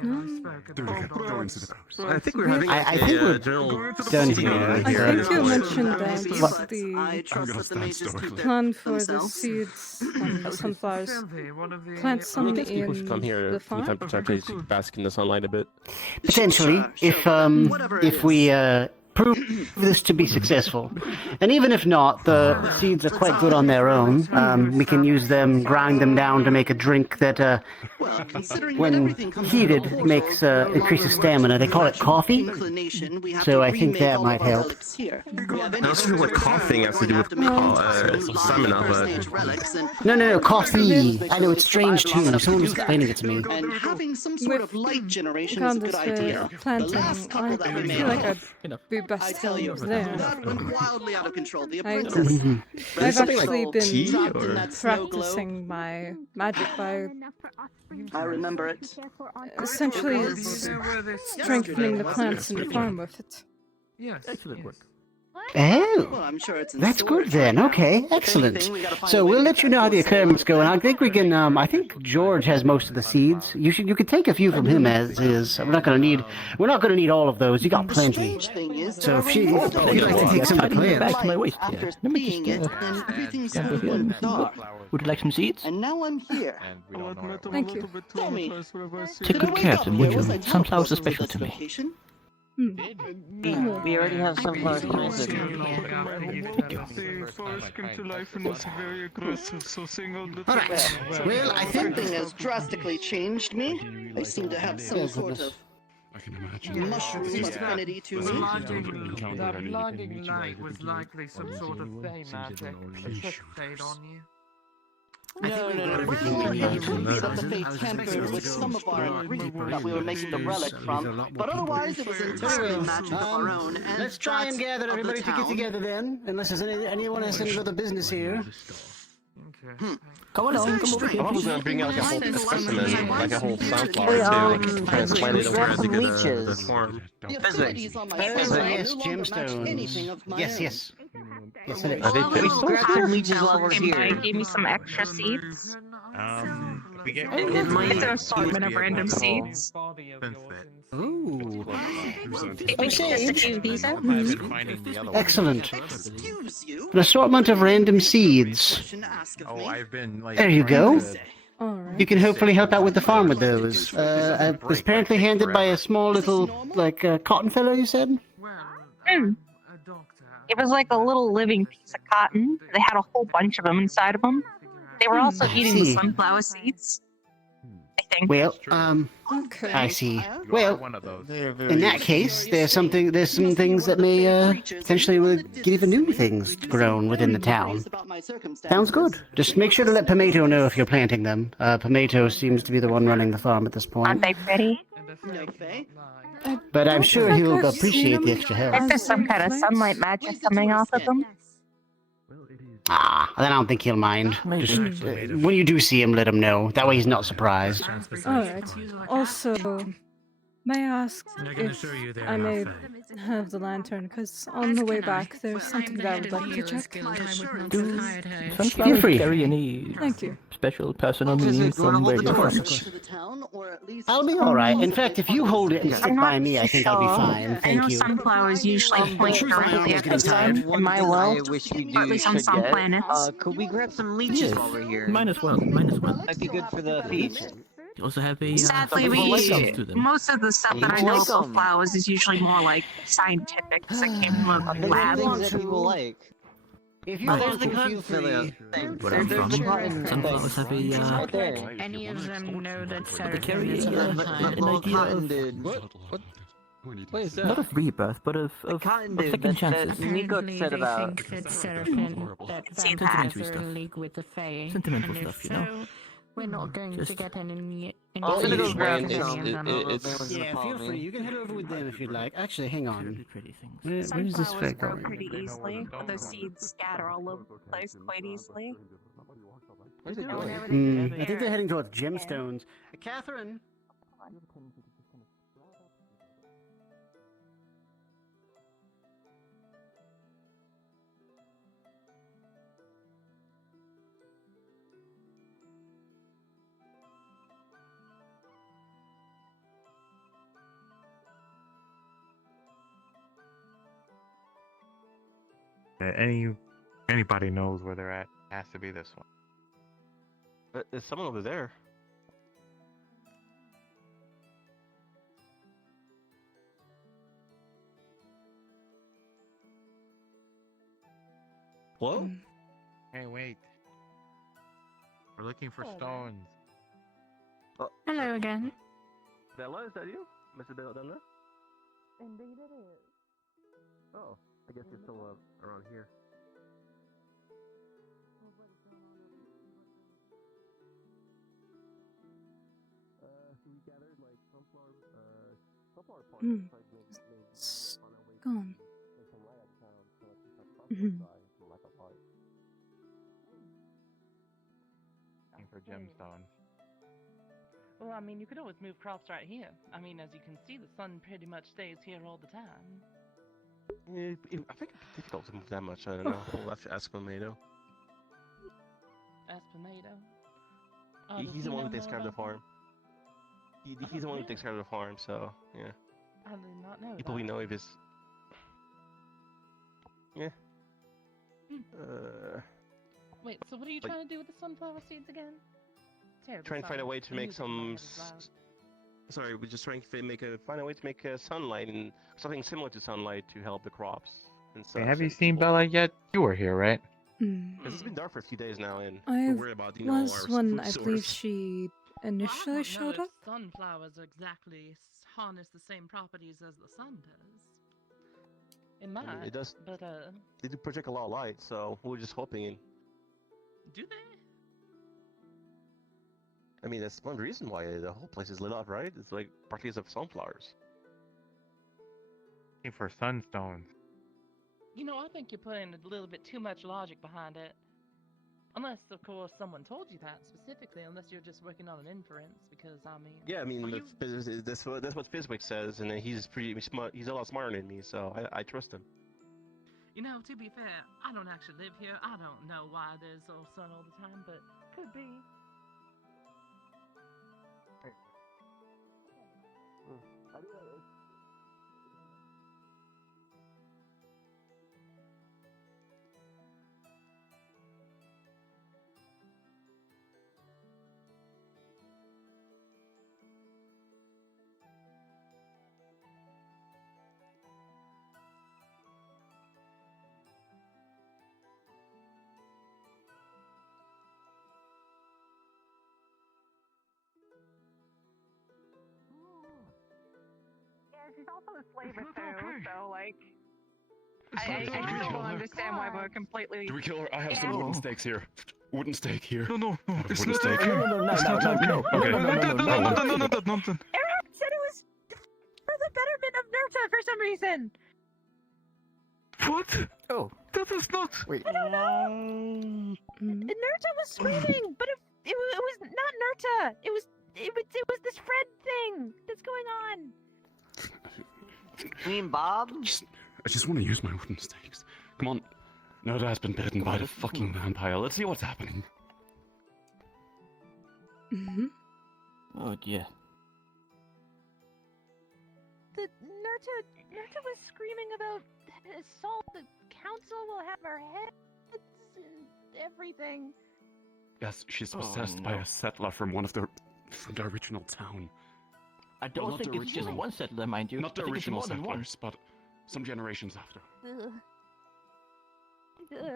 Go into the coast. I think we're having I think we're general done meeting here. over I here. think you mentioned that What? the trust that the mages keep their plan for the themselves. seeds and the sunflowers. Plant I some guess people should come in here the from farm. time to time to bask in the sunlight a bit. Potentially, if we prove this to be successful, and even if not, the seeds are quite good on their own. We can use them, grind them down to make a drink that, when heated, makes increases stamina. They call it coffee. So I think that might help. I'm not sure what coughing has to do with stamina, but No, coffee. I know it's strange too. Someone was explaining it to me. And having some sort of light generation is a good idea. The Planting, last couple that we I made, feel like I'd be I best tell you, helped there. that went wildly out of control. The I- apprentice. I've something like actually tea, been or- practicing my magic by I remember it. essentially It was- strengthening the plants in the farm with it. Yes. Excellent work. Oh, Well, I'm sure it's in that's storage good then. right now. Okay, If excellent. anything, we gotta find So a way we'll to let you know how the experiment's going. I think we can. I think George has most of the seeds. You could take a few from him as is. We're not gonna need all of those. You got The plenty. strange thing is, So if there are you'd like to take some of the Back plants. to my waist after here. Let me seeing just, it, and everything's yeah, cool and dark. Would you like some seeds? And now I'm here. And we don't know where it Thank you. Tell me, Take good care of them, would you? Sunflowers are special to me. Vacation? We already have sunflowers planted. The forest came to life and was very aggressive, so seeing all the All right. Well, I think Something has drastically changed me. I seem to have some sort of I can imagine. Mushroom affinity to me. That blinding light was likely some sort of fey magic. It took fade on you. No. That the fate tampered with some of our ingredient that we were making the relic from, but otherwise it was entirely magic of our own. And let's try and gather everybody to get together then, unless there's anyone has any other business here. Come along, come over here. I was gonna bring out like a whole specimen, like a whole sunflower too, like transplant it over to the farm. Physics. Yes, gemstones. Yes. Yes, it is. We grab some leeches while we're here. Gave me some extra seeds. We get It's an assortment of random seeds. Ooh. Excellent. An assortment of random seeds. Oh, I've been like. There you go. Alright. You can hopefully help out with the farm with those. It was apparently handed by a small little, cotton fellow, you said? It was like a little living piece of cotton. They had a whole bunch of them inside of them. They were also eating the sunflower seeds. I think. Well, Okay. I see. Well, one of those. in that case, there's some things that may potentially get even new things grown within the town. Sounds good. Just make sure to let Pomato know if you're planting them. Pomato seems to be the one running the farm at this point. Aren't they pretty? But I'm sure he'll appreciate the extra help. If there's some kind of sunlight magic coming off of them. Then I don't think he'll mind. Just, when you do see him, let him know. That way he's not surprised. Alright. Also, may I ask if I may have the lantern, because on the way back there's something that I would like to check. Feel free. Carry any Thank you. special personal meaning from where you're from? I'll be alright. In fact, if you hold it and stick by me, I think I'll be fine. I know Thank you. sunflowers usually point around the other side in my world, or at least on some planets. Could we grab some leeches while we're here? Mine as well. That'd be good for the feast. You also have a. Sadly, most of the stuff that I know about flowers is usually more like scientific, because it came from a lab. Things that people like. If you there's the cotton filler. Where I'm from, sunflowers have a. Any of them know that They carry Seraphim an idea of. What is that? Not of rebirth, but of second chances. Nico said about. think that Seraphim that Sentimental vampires are stuff. in league with the Fae. Sentimental And if stuff, you know. so, we're not going to get any I'm gonna go grab it's Yeah, feel free. You can head over with them if you'd like. Actually, hang on. Pretty things. Where is this Sunflowers fake grow going? pretty easily. Those seeds scatter all over the place quite easily. I think they're heading towards gemstones. Catherine. Anybody knows where they're at. Has to be this one. There's someone over there. Hello? Hey, wait. We're looking for stones. Hello again. Bella, is that you? Mr. Bella? Indeed it is. Oh, I guess you're still around here. We gathered like sunflower parts. It's gone. Looking for gemstones. Well, I mean, you could always move crops right here. I mean, as you can see, the sun pretty much stays here all the time. Yeah, I think it's difficult to move that much. I don't know. We'll have to ask Pomato. Ask Pomato. He's the one who takes care of the farm. He's the one who takes care of the farm, so yeah. I did not know People we know if it's. Yeah. Wait, so what are you trying to do with the sunflower seeds again? Terribly Trying to find a way to make Music some. along those lines. Sorry, we're just trying to find a way to make sunlight and something similar to sunlight to help the crops and stuff. Hey, have you seen Bella yet? You were here, right? It's been dark for a few days now, and I we're worried about our was when food I source. believe she initially I showed don't know up. if sunflowers exactly harness the same properties as the sun does. It might, I mean, it does. but They do project a lot of light, so we're just hoping. do they? I mean, that's one reason why the whole place is lit up, right? It's like partly because of sunflowers. For sunstones. You know, I think you're putting a little bit too much logic behind it. Unless, of course, someone told you that specifically, unless you're just working on an inference, because, I mean... Yeah, I mean, that's what Fizwick says, and he's pretty smart. He's a lot smarter than me, so I trust him. You know, to be fair, I don't actually live here. I don't know why there's all sun all the time, but could be. She's also a slave too, okay. so like, It's I not okay. still don't understand why we're completely. Do we kill her? I have some Yeah. wooden stakes here. Wooden stake here. No, It's it's wooden not stake. okay. No. It's not okay. Okay. Nothing. Eric said it was for the betterment of Nerta for some reason. What? Oh. That is not. Wait. I don't know. Nerta was screaming, but it was not Nerta. It was this Fred thing that's going on. You mean Bob? I just want to use my wooden stakes. Come on. Noda has been bitten by the fucking vampire. Let's see what's happening. Oh dear. The Nerta was screaming about assault. The council will have our heads and everything. Yes, she's possessed by a settler from from the original town. I don't Well, not think the it's just original- one settler, mind you. Not the I think it's original more than one. settlers, but some generations after.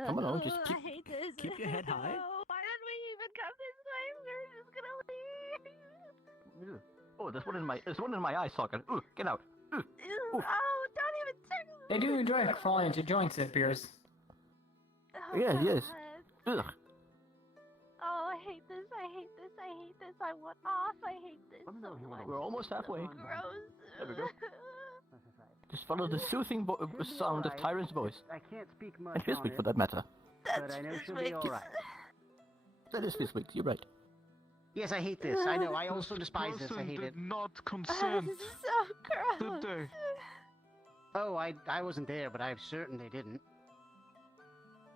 Come on, just I hate this. keep your head high. Oh, why did we even come this way? We're just gonna leave. Oh, there's one in my eye socket. Ooh, get out. Ooh. Oh, don't even say. They do enjoy crawling into joints, it appears. Oh, Yes. God. Ugh. Oh, I hate this. I hate this. I hate this. I want off. I hate this so much. We're almost halfway. Gross. There we go. Just follow the soothing sound of Tyrant's voice. I can't speak much And on Fizwick, it, for that matter. but I know she'll be alright. That is Fizwick, you're right. Yes, I hate this. I know. I also despise this. I hate it. Not consent. This is so gross. Did they? Oh, I wasn't there, but I'm certain they didn't.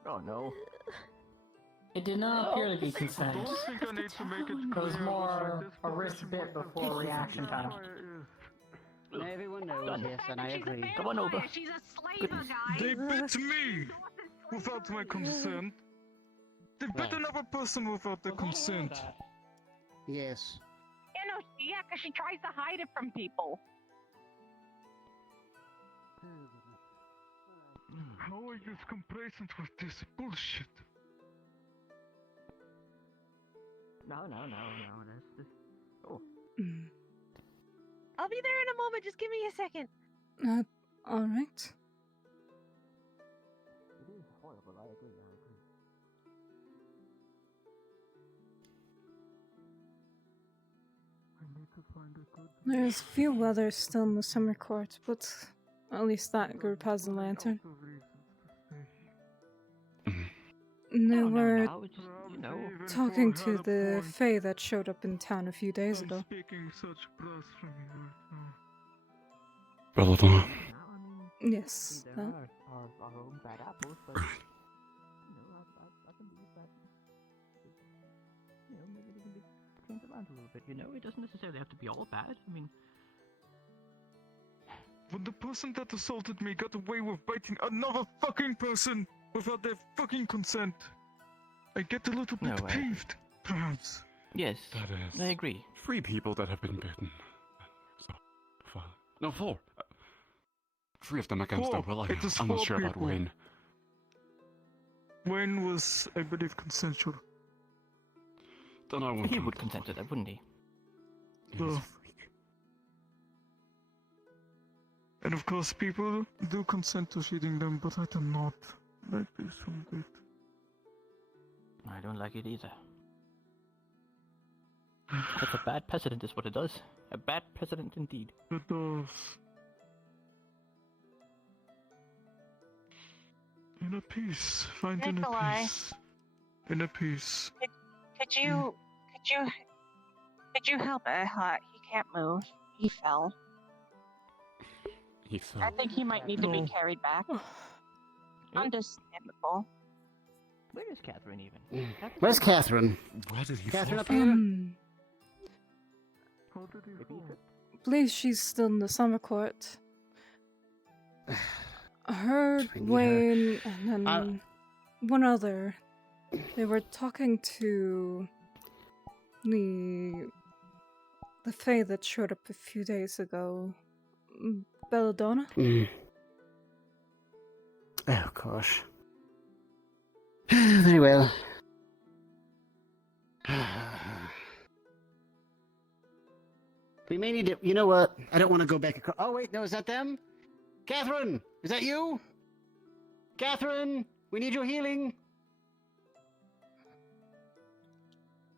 Oh no. It did not appear to be consent. I don't think I need to make it It was clear more this a wrist bit before reaction time. Everyone knows, yes, and I agree. Come on over. She's a slave, guys. They bit me without my consent. They bit another person without their consent. Yes. Yeah, because she tries to hide it from people. How are you complacent with this bullshit? No, that's just... Oh. I'll be there in a moment. Just give me a second. Alright. It is horrible, I agree. I need to find a good... There's a few others still in the summer court, but at least that group has a lantern. They were talking to the Fae that showed up in town a few days ago. Speaking such blasphemy right now. Belladonna. Yes. There are our own bad apples, but... I can believe that. Maybe they can be changed around a little bit, It doesn't necessarily have to be all bad. I mean... When the person that assaulted me got away with biting another fucking person without their fucking consent, I get a little bit peeved, perhaps. Yes, That is... I agree. 3 people that have been bitten. So, 5. No, 4. 3 of them against their will. It is I'm not 4 sure about people. Wayne. Wayne was, I believe, consensual. Then I won't He count would that consent to that, wouldn't he? He's a Oh. freak. And of course, people do consent to feeding them, but I do not like this one bit. I don't like it either. That's a bad precedent, is what it does. A bad precedent indeed. It does. Inner peace. Find inner Nikolai. peace. Inner peace. Could you help Ehot? He can't move. He fell. He fell. I think he might need to be carried back. Understandable. Where is Catherine even? Where's Catherine? Where did he Catherine fall? up here? I believe she's still in the summer court. Her, Wayne, and then one other. They were talking to the Fae that showed up a few days ago. Belladonna? Oh, gosh. Very well. We may need to... You know what? I don't want to go back across... Oh, wait, no, is that them? Catherine! Is that you? Catherine! We need your healing!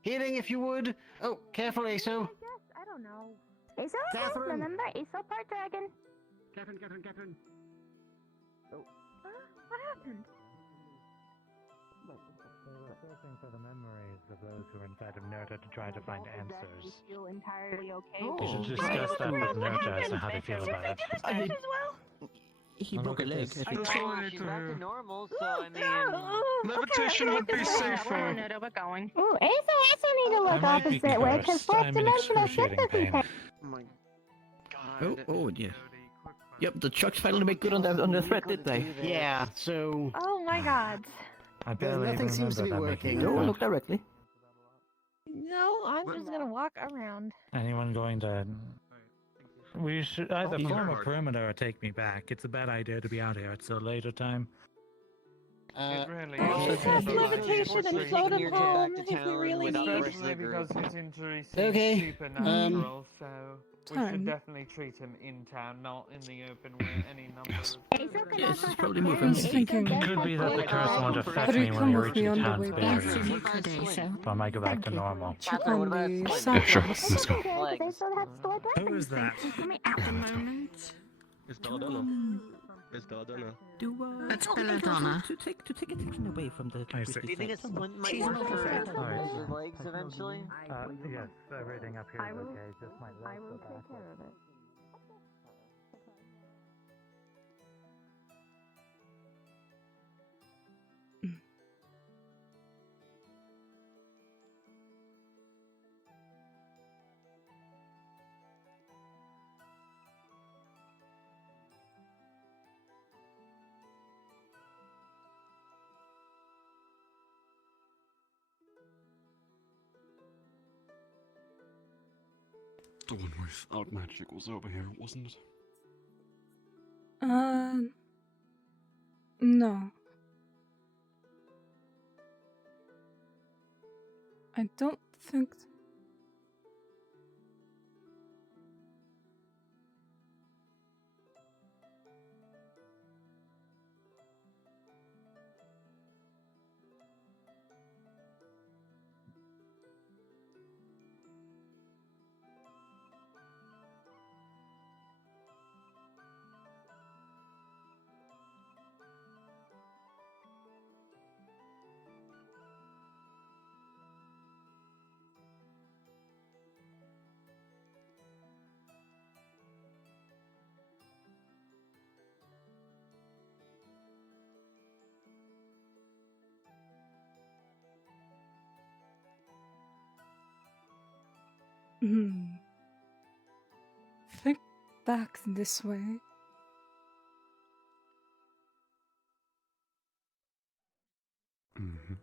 Healing, if you would. Oh, careful, Aso. I don't know. Aso? Catherine! Remember? Aso part dragon. Catherine. What happened? Searching for the memories of those who are inside of Nerta to try to find answers. Feel entirely okay. You should discuss that with Nerta as to how they feel about it. He broke a leg. She's back to normal, so I mean... Levitation would be safer. No, we're going. Ooh, Aso need to look might be opposite way, because cursed. fourth I'm in dimensional excruciating sympathy. pain. Oh my god. Oh dear. Yep, the Chucks finally made good on the threat, did they? Yeah, so... Oh my god. I barely nothing even seems to be remember that working. making Don't it look directly. No, I'm just gonna walk around. Anyone going to... We should either form a perimeter or take me back. It's a bad idea to be out here at so late a time. It really Have levitation and float him home if we really need. Especially because his injury seems Okay, supernatural, so we Time. should definitely treat him in town, not in the open where any number of... Yes, it's probably I moving. was thinking, It could be that the curse won't affect could me you when come we with reach me the on the town's way barrier. back? So I might go back to normal. Check on the Yeah, samples. sure. Let's go. Who is that? At the moment, It's Belladonna. It's Belladonna. it's Belladonna. To take attention away from the... I see. Do you think it's one might She's work not for afraid. his legs eventually? Yes, everything up here is okay. Just my legs will are take back. care of it. The one without magic was over here, wasn't it? No. I don't think. Think back this way. Mm-hmm.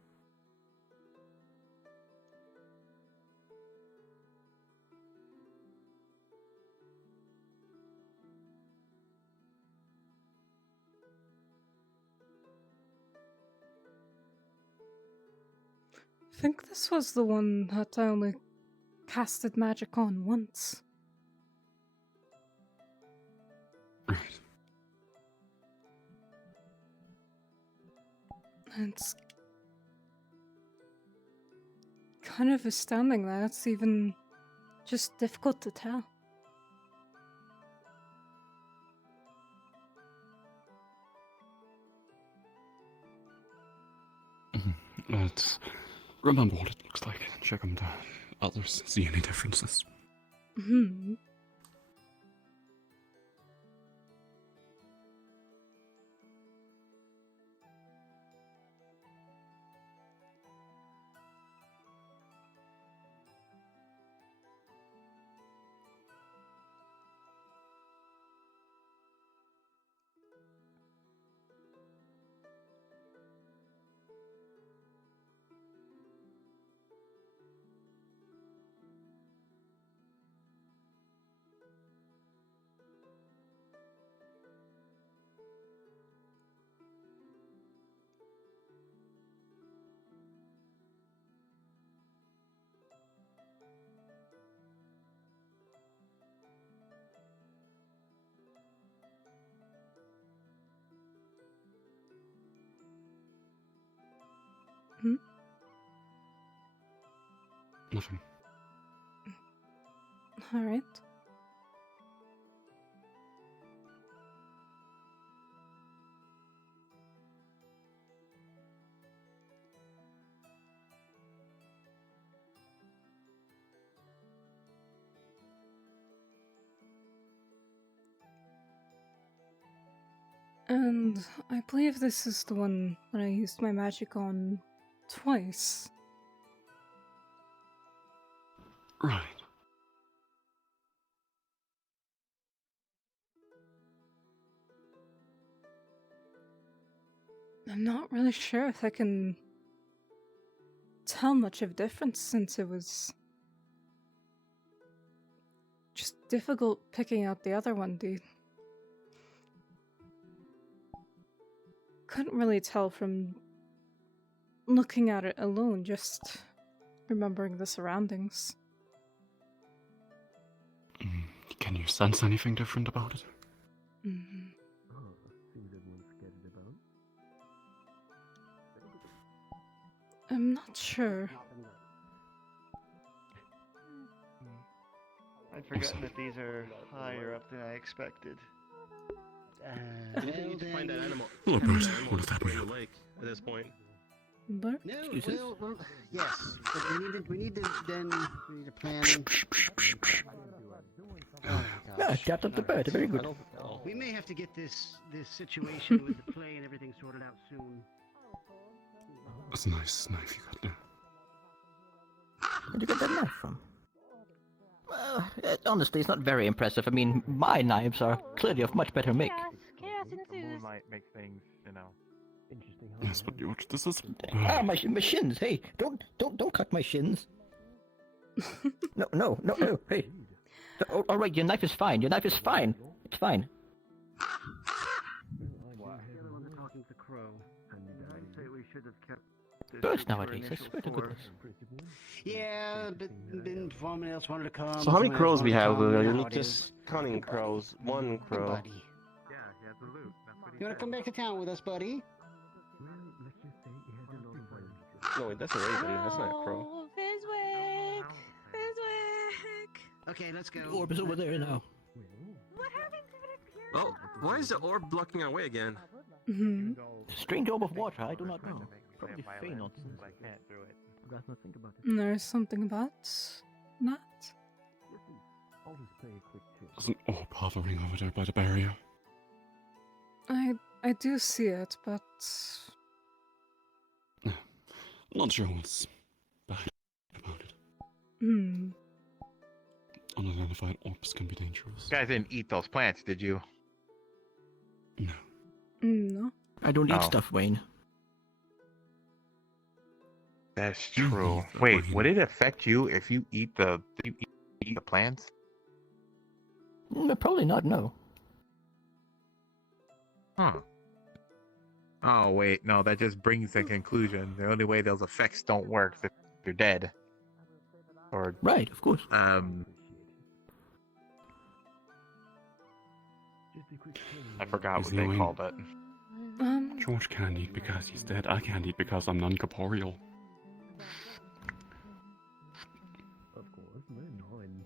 I think this was the one that I only casted magic on once. Right. It's kind of astounding that it's even just difficult to tell. Let's remember what it looks like and check them down. Others see any differences. Hmm. Hmm? Nothing. Alright. And I believe this is the one that I used my magic on twice. Right. I'm not really sure if I can tell much of a difference since it was just difficult picking out the other one, dude. Couldn't really tell from looking at it alone, just remembering the surroundings. Can you sense anything different about it? Mm-hmm. I'm not sure. I'd forgotten that these are higher up than I expected. You need to find that animal. Oh, that Bert, animal what if that in be the up? lake at this point. Bert? No, Jesus. well, yes, but we need to plan. Oh, Yeah, chopped up the bird. Very good. We may have to get this situation with the play and everything sorted out soon. That's a nice knife you got there. Where'd you get that knife from? Well, honestly, it's not very impressive. I mean, my knives are clearly of much better make. Might make things, interesting. Yes, but George, this is. My shins! Hey, don't cut my shins. No! Hey, all right, your knife is fine. Your knife is fine. It's fine. Birds nowadays, I swear to goodness. Yeah, but someone else wanted to come. So how many someone else crows we wanted to have? come, You how need it is. just counting crows. One crow. Buddy. Yeah, he has the loot. That's what You want to come back to town with us, buddy? No, wait, that's a raven. That's not a crow. Oh, Fizwick! Fizwick! Okay, let's go. The orb is over there now. Oh, why is the orb blocking our way again? Mm-hmm. Strange orb of water, I do not know. Probably Fey nonsense. I can't do it. Let's not think about it. There's something about that. I'll just play a quick tip. There's an orb hovering over there by the barrier. I do see it, but Not sure what's bad about it. hmm. Unidentified orbs can be dangerous. You guys didn't eat those plants, did you? No. I don't eat Oh. stuff, Wayne. That's true. Wait, would it affect you if you eat the plants? Probably not, no. Huh. Oh wait, no, that just brings the conclusion. The only way those effects don't work is if you're dead. Or right, of course. I forgot Is what the they only- called it. George can't eat because he's dead. I can't eat because I'm non-corporeal.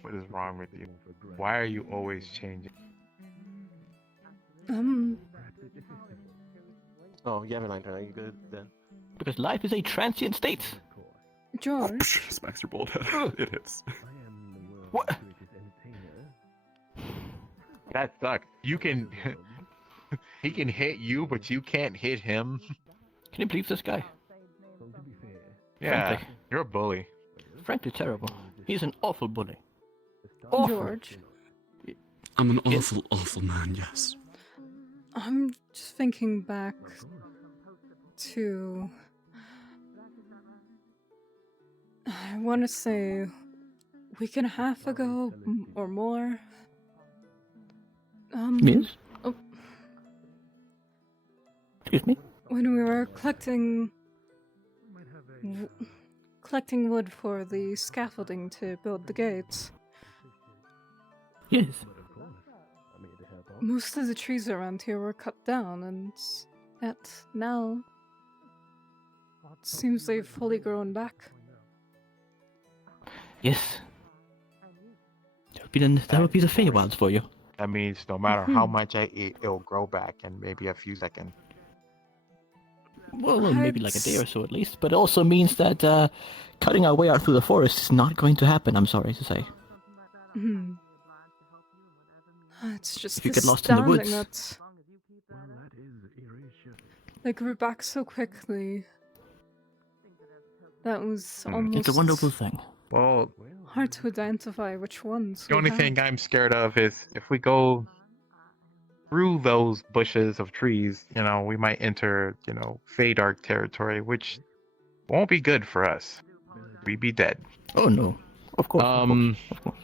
What is wrong with you? Why are you always changing? Oh, you have a lantern. Are you good then? Because life is a transient state. George. Smacks your bald head. It hits. What? That sucks. You can. He can hit you, but you can't hit him. Can you believe this guy? Yeah, Frankly. you're a bully. Frankly terrible. He's an awful bully. George. I'm an awful, awful man, yes. I'm just thinking back to... I want to say a week and a half ago or more. Yes? Oh, Excuse me? when we were collecting wood for the scaffolding to build the gates. Yes. Most of the trees around here were cut down, and yet now it seems they've fully grown back. Yes. That would be the Feywilds for you. That means no matter how much I eat, it'll grow back in maybe a few seconds. Well, maybe like a day or so at least. But it also means that cutting our way out through the forest is not going to happen, I'm sorry to say. It's just If you get lost in the woods. that they grew back so quickly. That was almost It's a wonderful thing. Well, hard to identify which ones. the we only had. thing I'm scared of is if we go through those bushes of trees, we might enter, Feydark territory, which won't be good for us. We'd be dead. Oh no. Of course. Of course.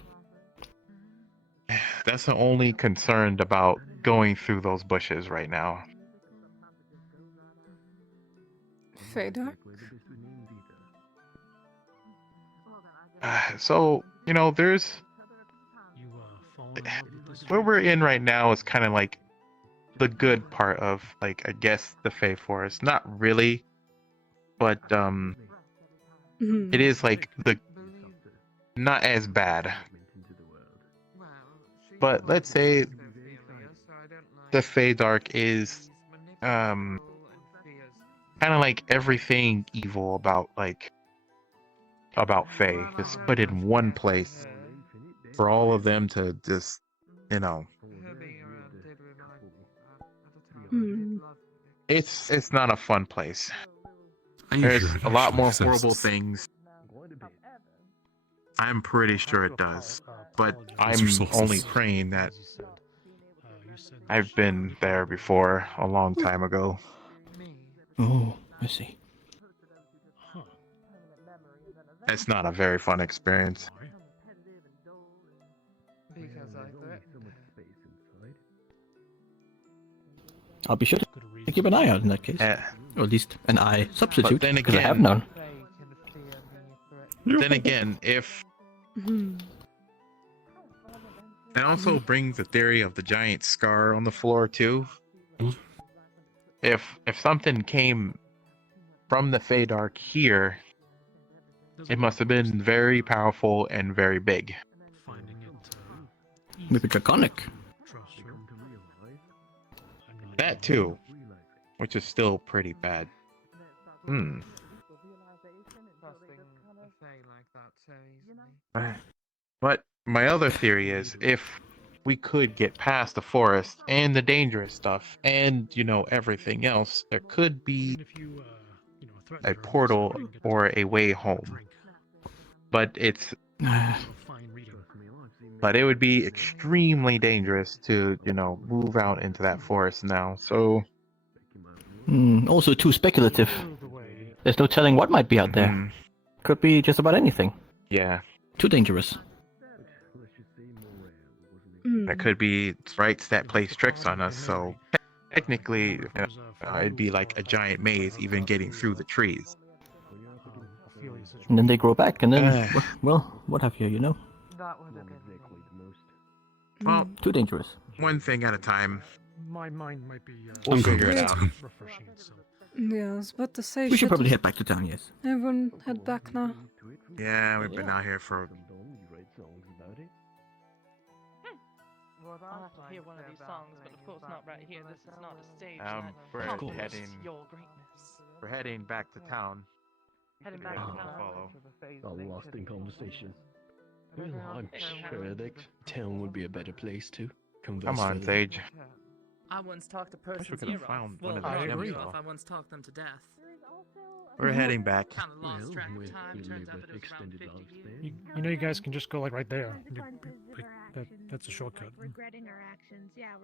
That's the only concerned about going through those bushes right now. Feydark? So, there's... Where we're in right now is kind of like the good part of, like, I guess, the Fey Forest. Not really, but, it is, like, not as bad. But let's say the Feydark is, kind of like everything evil about Fey, just put in one place for all of them to just, it's not a fun place. There's a lot more horrible things. I'm pretty sure it does, but I'm only praying that I've been there before a long time ago. Oh, I see. It's not a very fun experience. I'll be sure to keep an eye out in that case. Or at least an eye substitute, But then because I again, have none. Then again, if... It also brings the theory of the giant scar on the floor, too. If something came from the Feydark here, it must have been very powerful and very big. Maybe draconic. That too, which is still pretty bad. But my other theory is, if we could get past the forest and the dangerous stuff and, everything else, there could be a portal or a way home. But but it would be extremely dangerous to, move out into that forest now, so... Also too speculative. There's no telling what might be out there. Could be just about anything. Yeah. Too dangerous. That could be rights that plays tricks on us, so... Technically, it'd be like a giant maze even getting through the trees. And then they grow back, and then, well, what have you, Well, too dangerous. One thing at a time. my mind might be We'll figure it out. refreshing itself. Yeah, I was about to say. We should probably head back to town, yes. Everyone head back now. Yeah, we've been out here for. I'll have to hear one of these songs, but of course not right here. This is not a stage We're that compliments heading. your greatness. We're heading back to town. Heading back to town. Follow. I'm lost in conversation. Well, I'm sure that town would be a better place to converse. Come on, further. Sage. I once talked a we person's could've ear found off. one Well, of the not gems, ear though. off. I once talked them to death. We're heading back. Kind of lost track with of time. you Turns live out that it was around extended 50 life years. You know, you guys can just go like right there. That's a shortcut. Regretting our actions. Yeah,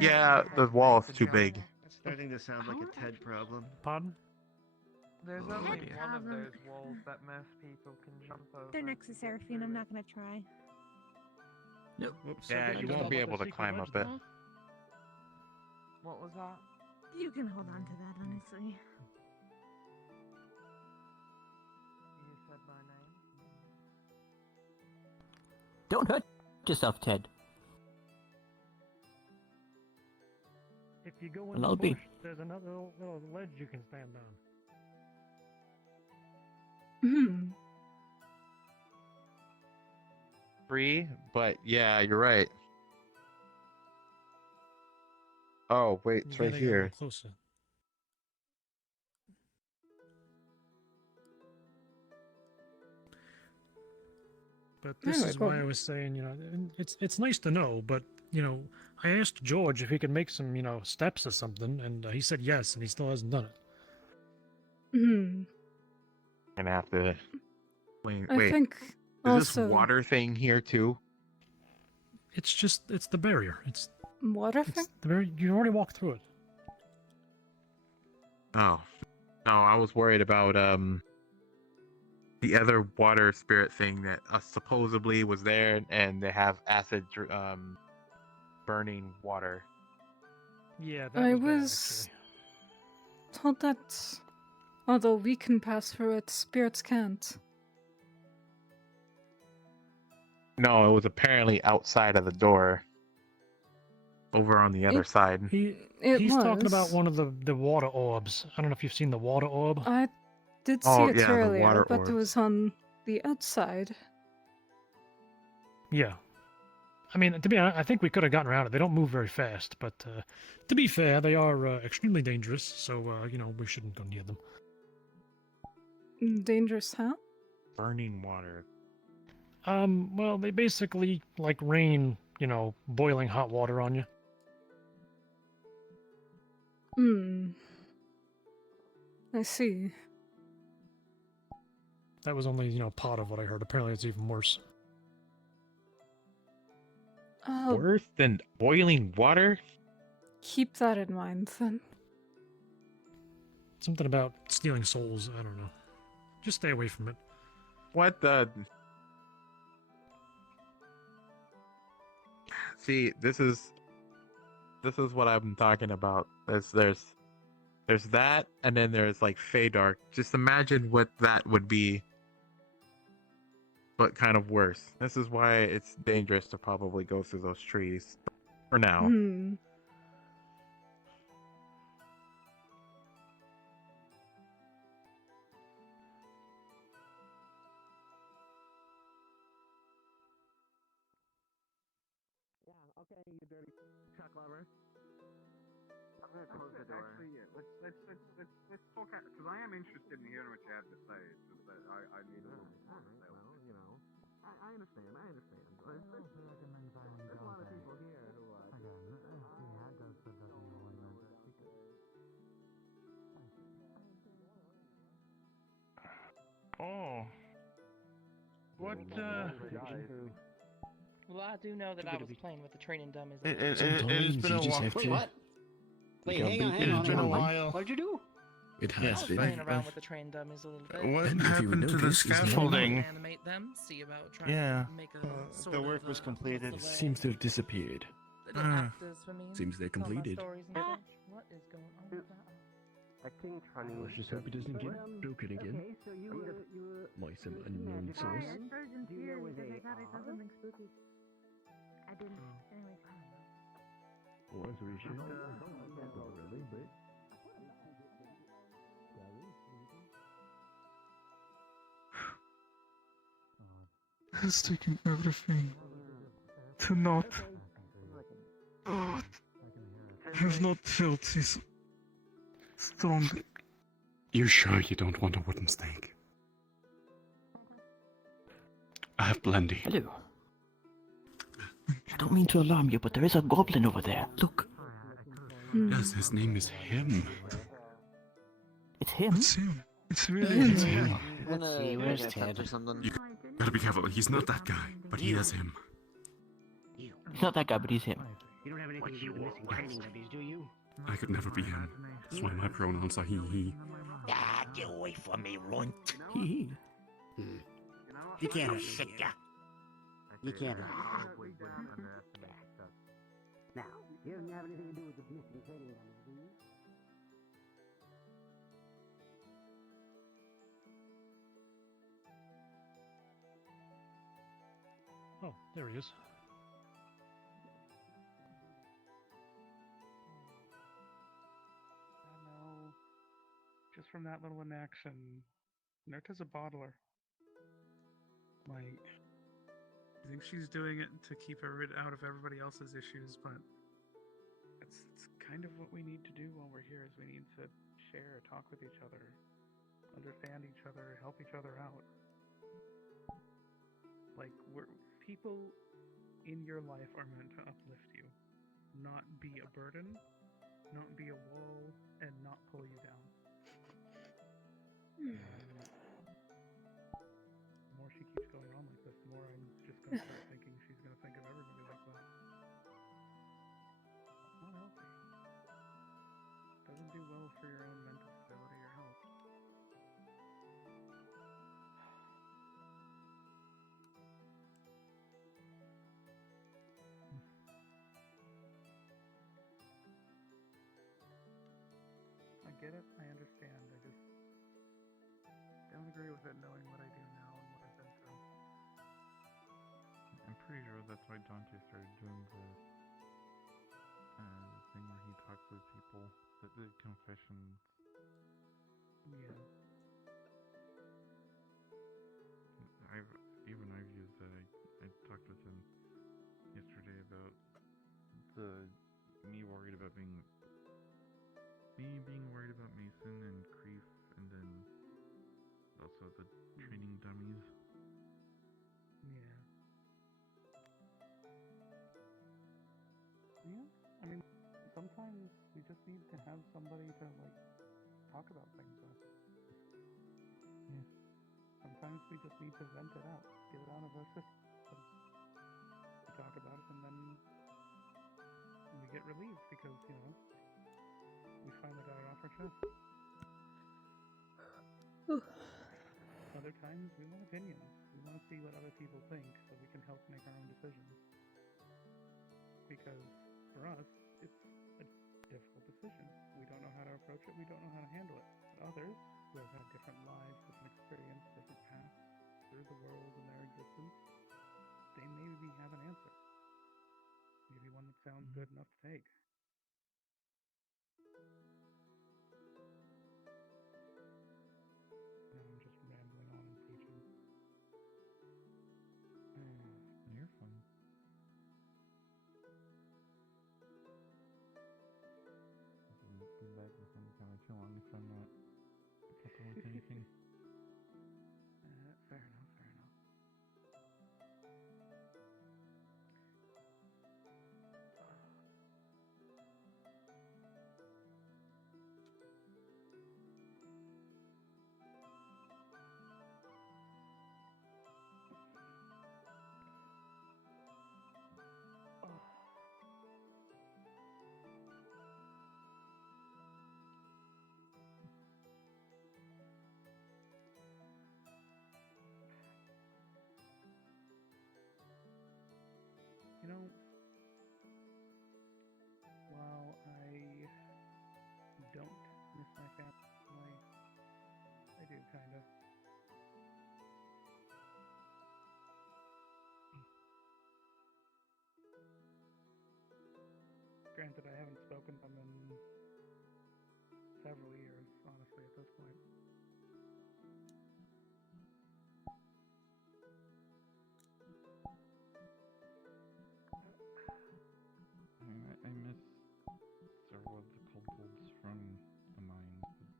Yeah, the wall's too big. Starting to sound like a Ted problem. Pardon? There's Oh, only no one of problem. those walls that most people can jump over. They're next to Seraphine. I'm not gonna try. Nope. Yeah, you won't be able to climb up it. What was that? You can hold on to that, honestly. You said my name? Don't hurt yourself, Ted. If you go in Well, the I'll be. bush, there's another little ledge you can stand on. Hmm. Free, but yeah, you're right. Oh, wait, it's You right gotta get a little here. Closer. But this Anyway, is why I cool. was saying, you know, it's nice to know, but you know, I asked George if he could make some, you know, steps or something, and he said yes, and he still hasn't done it. Hmm. Gonna have to. Wait, I wait. think Is also this water thing here too? It's the barrier. It's water thing. the barrier. You already walked through it. Oh, no, I was worried about the other water spirit thing that supposedly was there, and they have acid burning water. Yeah, that I was bad, was told that although we can pass through it, spirits can't. No, it was apparently outside of the door, over on the other side. He's talking about one of the water orbs. I don't know if you've seen the water orb. I did see Oh, it yeah, the earlier, water but it orbs. was on the outside. Yeah. I mean, to be honest, I think we could have gotten around it. They don't move very fast, but to be fair, they are extremely dangerous, so, you know, we shouldn't go near them. Dangerous, huh? Burning water. Well, they basically, like, rain, you know, boiling hot water on you. Hmm. I see. That was only, you know, part of what I heard. Apparently it's even worse. I'll Worse than boiling water? keep that in mind then. Something about stealing souls, I don't know. Just stay away from it. What the? See, this is what I'm talking about. There's that, and then there's like Feydark. Just imagine what that would be, but kind of worse. This is why it's dangerous to probably go through those trees for now. Hmm. Okay, you dirty chuck lover. I'm gonna close the door. Actually, yeah. Let's talk out because I am interested in hearing what you have to say. It's just that I need to. Alright, well, you know, I understand. There's a lot of people here who Oh. What, Well, I do know that I was playing with the training dummies. It's been a while. Wait, what? Wait, hang on. It's been a while. What did you do? It I has was been. playing around with the training dummies a little bit. What And if you happened to the notice, it's scaffolding? Animate them, see about trying Yeah. to make a sort The of, work was completed. Seems to have disappeared. Little actors for me. Seems they're tell my completed. stories and such. What is going on with that? I think Tronny. Let's just hope it doesn't get broken again Okay, so you were by some unknown source. Do you know where they I thought I saw are? something spooky. I didn't. Anyways. Has taken everything to not. I have not felt this strong. You're sure you don't want a wooden stake? I have plenty. Hello. I don't mean to alarm you, but there is a goblin over there. Look. Yes, his name is him. It's him? It's him. It's really It's him. Let's see, where's Ted? You gotta be careful. He's not that guy, but he is him. He's not that guy, but he's him. You don't have anything to do with the missing training dummies, do you? I could never be him. That's why my pronouns are he. Ah, get away from me, runt. He. You can't have sick ya. You can't have. Now, you don't have anything to do with the missing training dummies, do you? Oh, there he is. No. Just from that little inaction, Nerta's a bottler. Like, I think she's doing it to keep her out of everybody else's issues, but it's kind of what we need to do while we're here. Is we need to share, talk with each other, understand each other, help each other out. Like, people in your life are meant to uplift you, not be a burden, not be a wall, and not pull you down. The more she keeps going on like this, the more I'm just going to start thinking she's going to think of everybody like that. Not healthy. Doesn't do well for your own mental stability or health. I get it, I understand, I just don't agree with it knowing what I do now and what I've been through. I'm pretty sure that's why Dante started doing the thing where he talks with people, the confessions. Yeah. I've used that. I talked with him yesterday about me being worried about Mason and Creef, and then also the training dummies. Yeah. Yeah, I mean, sometimes we just need to have somebody to, like, talk about things with. Yeah. Sometimes we just need to vent it out, get it out of our system. We talk about it and then we get relieved because, you know, we finally got it off our chest. Other times we want opinions. We want to see what other people think so we can help make our own decisions. Because for us, it's a difficult decision. We don't know how to approach it, we don't know how to handle it. But others, who have had different lives, different experience, different paths through the world and their existence, they maybe have an answer. Maybe one that sounds good enough to take. Now I'm just rambling on and preaching. You're fine. I've been back with him kind of too long if I'm not helping with anything. Fair enough, fair enough. Granted, I haven't spoken to them in several years, honestly, at this point. I miss several of the kobolds from the mines, but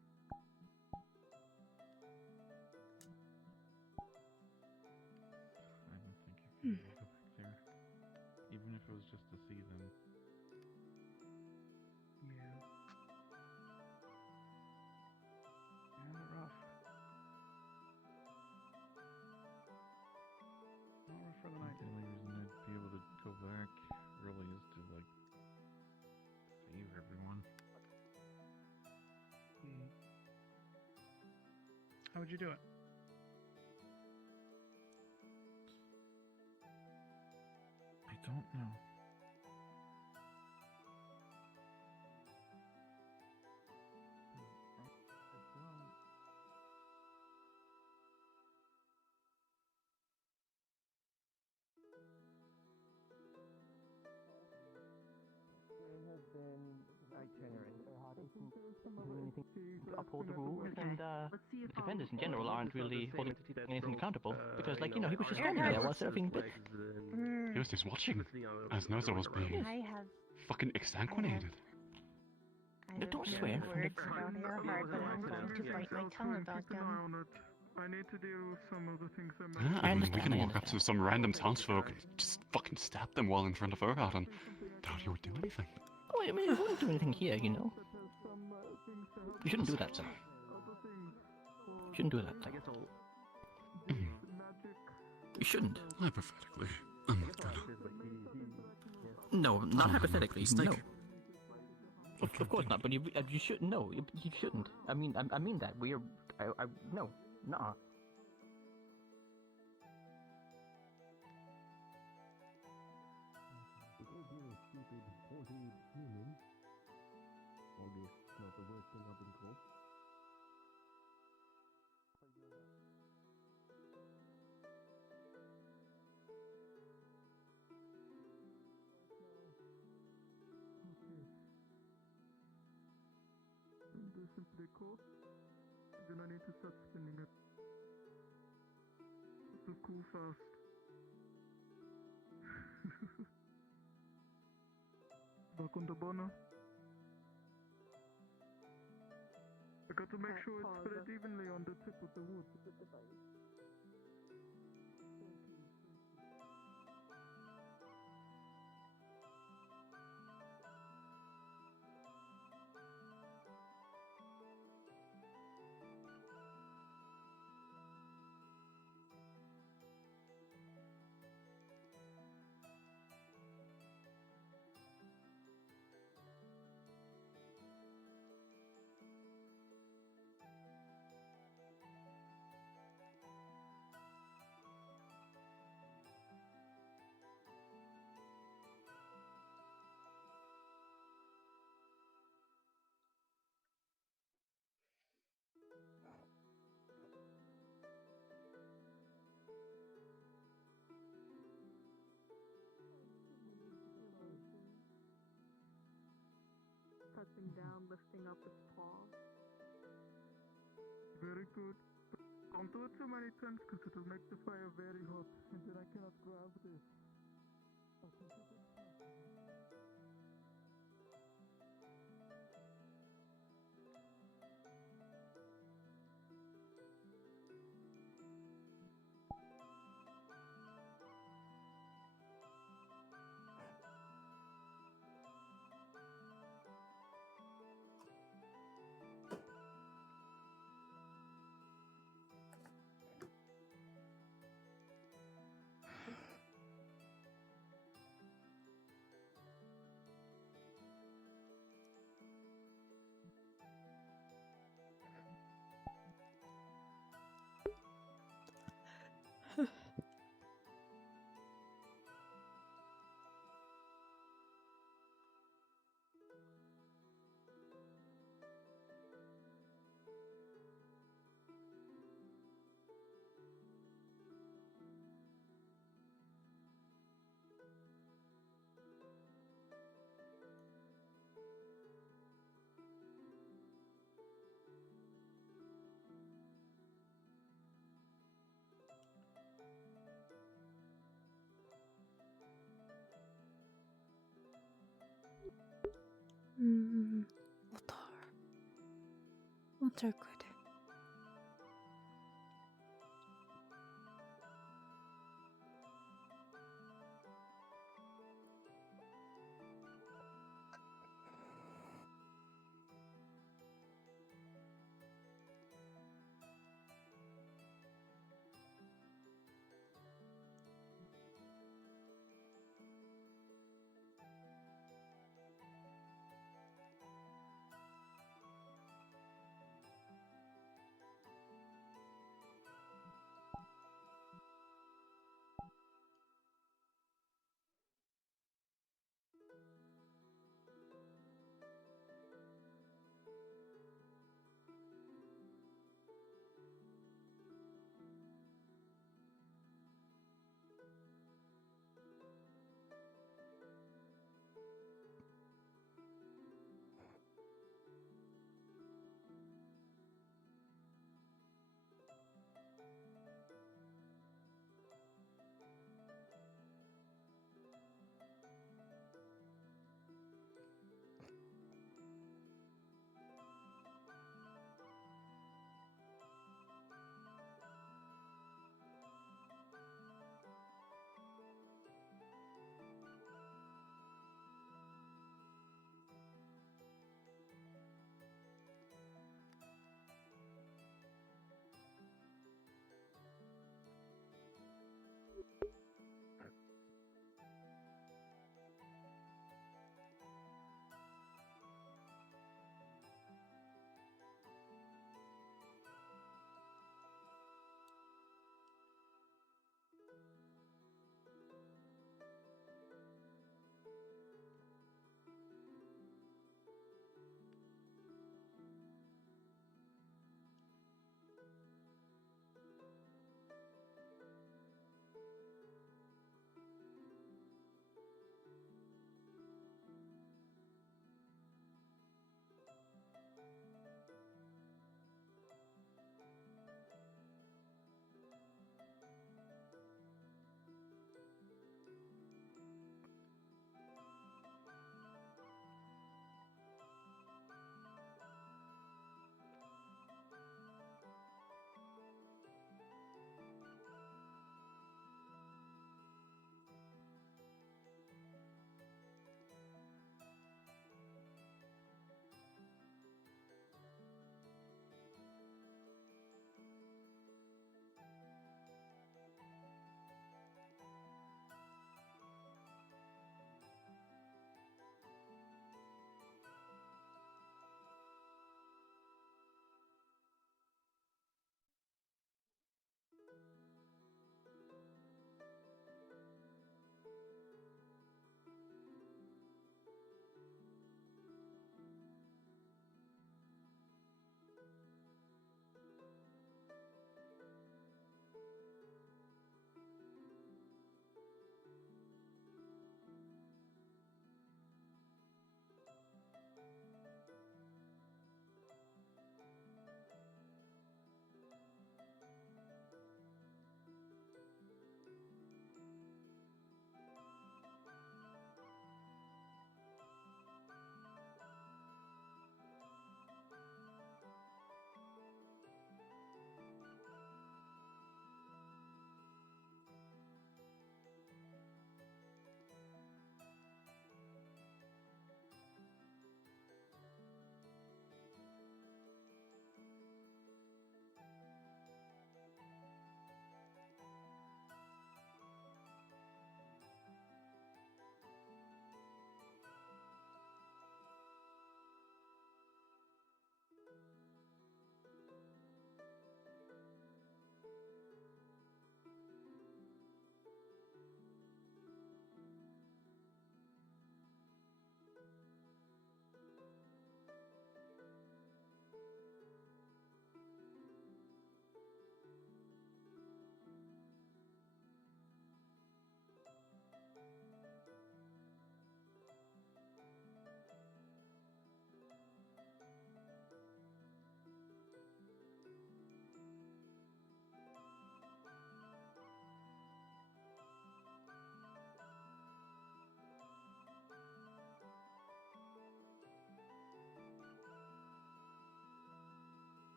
I don't think if you go back there, even if it was just to see them. Yeah. Yeah, they're rough. Not rough for the night. The only reason I'd be able to go back really is to like save everyone. How would you do it? I don't know. There have been itinerant. They seem to do anything to uphold the rules, and the defenders in general aren't really holding anything accountable. Because, like, you know, he was just standing there while serving bit. He was just watching as Noza was being I have. fucking exsanguinated. I Don't swear in front of words around here are hard, but I'm going to bite my tongue about them. I need to deal with some of the things I Yeah, mentioned. I mean, we can walk up to some random townsfolk and just fucking stab them while in front of Urgot and doubt he would do anything. Oh, I mean, he wouldn't do anything here, you know. You shouldn't do that, sir. You shouldn't do that, sir. You shouldn't. Hypothetically, I'm not gonna. No, not hypothetically. Mistake. No. Of course not, but you should no. You shouldn't. I mean that we are. No, nah. Not the worst thing I've been called. They simply cool. Then I need to start spinning it. To cool fast. Back on the banner. I got to make sure it's spread evenly on the tip of the wood. Touching down, lifting up its paw. Very good. Don't do it too many times because it'll make the fire very hot and then I cannot grab this. They're good.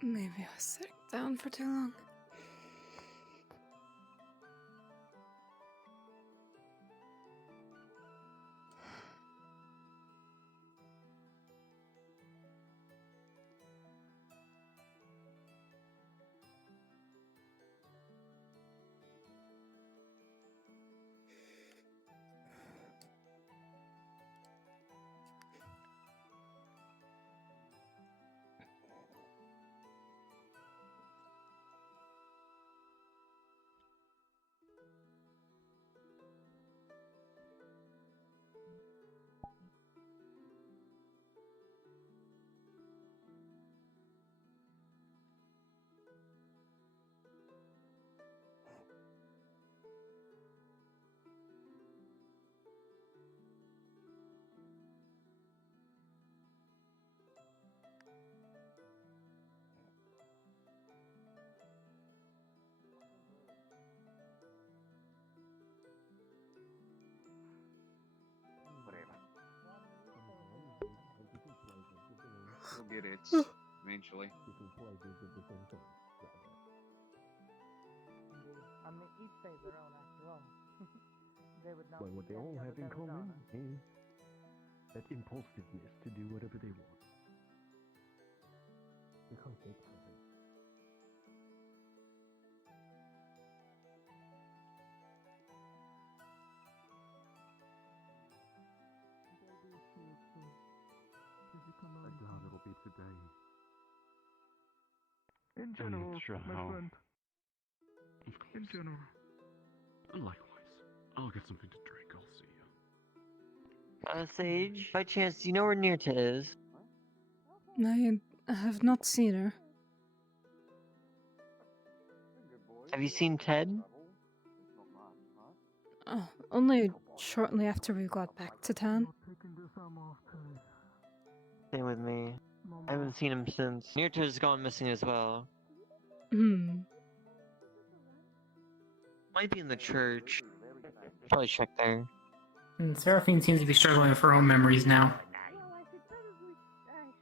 Maybe I was sitting down for too long. We'll get it eventually. I mean, each stays their own after all. They would know. But what they all have in common is that impulsiveness to do whatever they want. Because they can. I doubt it'll be today. In general, my friend. Of course. In general. Likewise. I'll get something to drink. I'll see you. Sage, by chance, do you know where Nirta is? I have not seen her. Have you seen Ted? Only shortly after we got back to town. Same with me. I haven't seen him since. Nirta's gone missing as well. Might be in the church. Probably check there. And Seraphine seems to be struggling with her own memories now.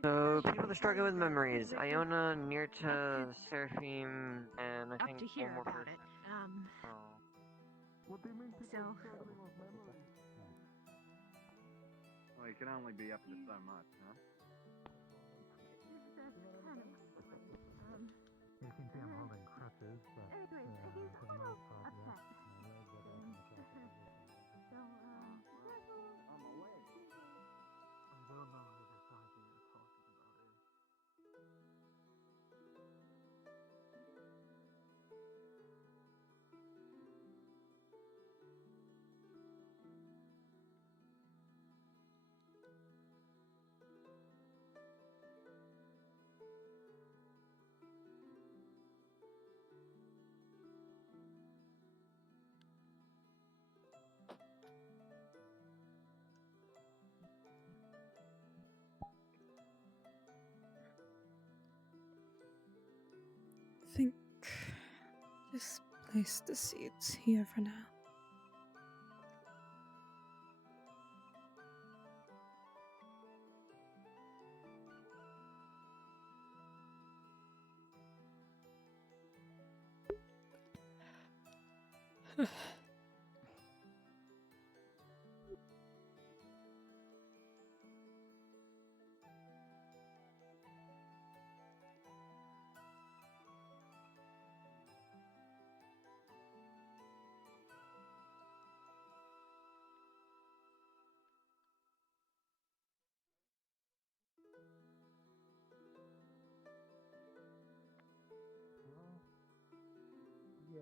So, people that struggle with memories. Iona, Nirta, Seraphine, and I think one more person. Well, it can only be up to so much, huh? You can see I'm holding crutches, but for the most part, yeah. I don't know who this idea you're talking about is. I think just place the seeds here for now.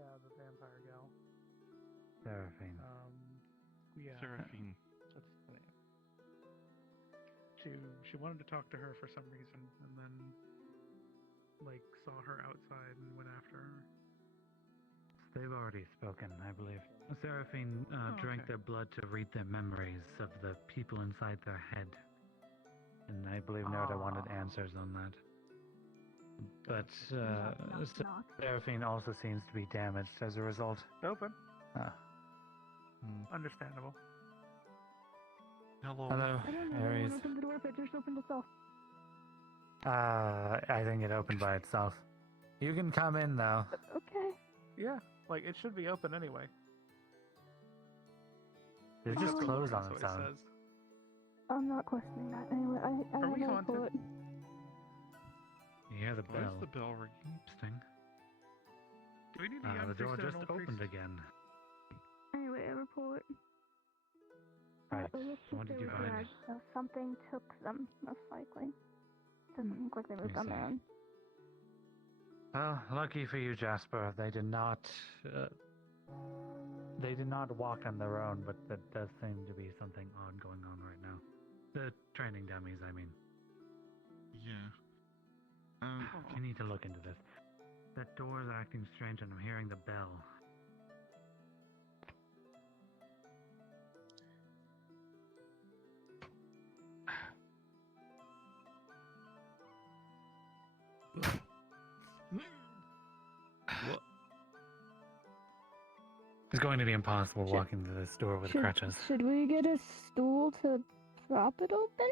Yeah, the vampire gal. Seraphine. Yeah. Seraphine. That's the name. She wanted to talk to her for some reason, and then like saw her outside and went after her. They've already spoken, I believe. Seraphine drank okay. their blood to read their memories of the people inside their head. And I believe Nerda wanted answers on that. But Seraphine also seems to be damaged as a result. Open. Hmm. Understandable. Hello. Hello, I don't know. Aries. Anyone opened the door, but it just opened itself. I think it opened by itself. You can come in though. Okay. Yeah, like it should be open anyway. It just closed on That's its what he own. says. I'm not questioning that. Anyway, I Are we have a haunted? report. You hear the Why bell. is the bell ringing? Interesting. Do we need The door just external opened priest? again. Anyway, a report. Right. It looks What like did they you were find? dragged, so something took them, most likely. Doesn't look like they moved I on their see. own. Well, lucky for you, Jasper. They did not. They did not walk on their own, but that does seem to be something odd going on right now. The training dummies, I mean. Yeah. You need to look into this. That door is acting strange, and I'm hearing the bell. What? It's going to be impossible walking through this door with crutches. Should we get a stool to prop it open?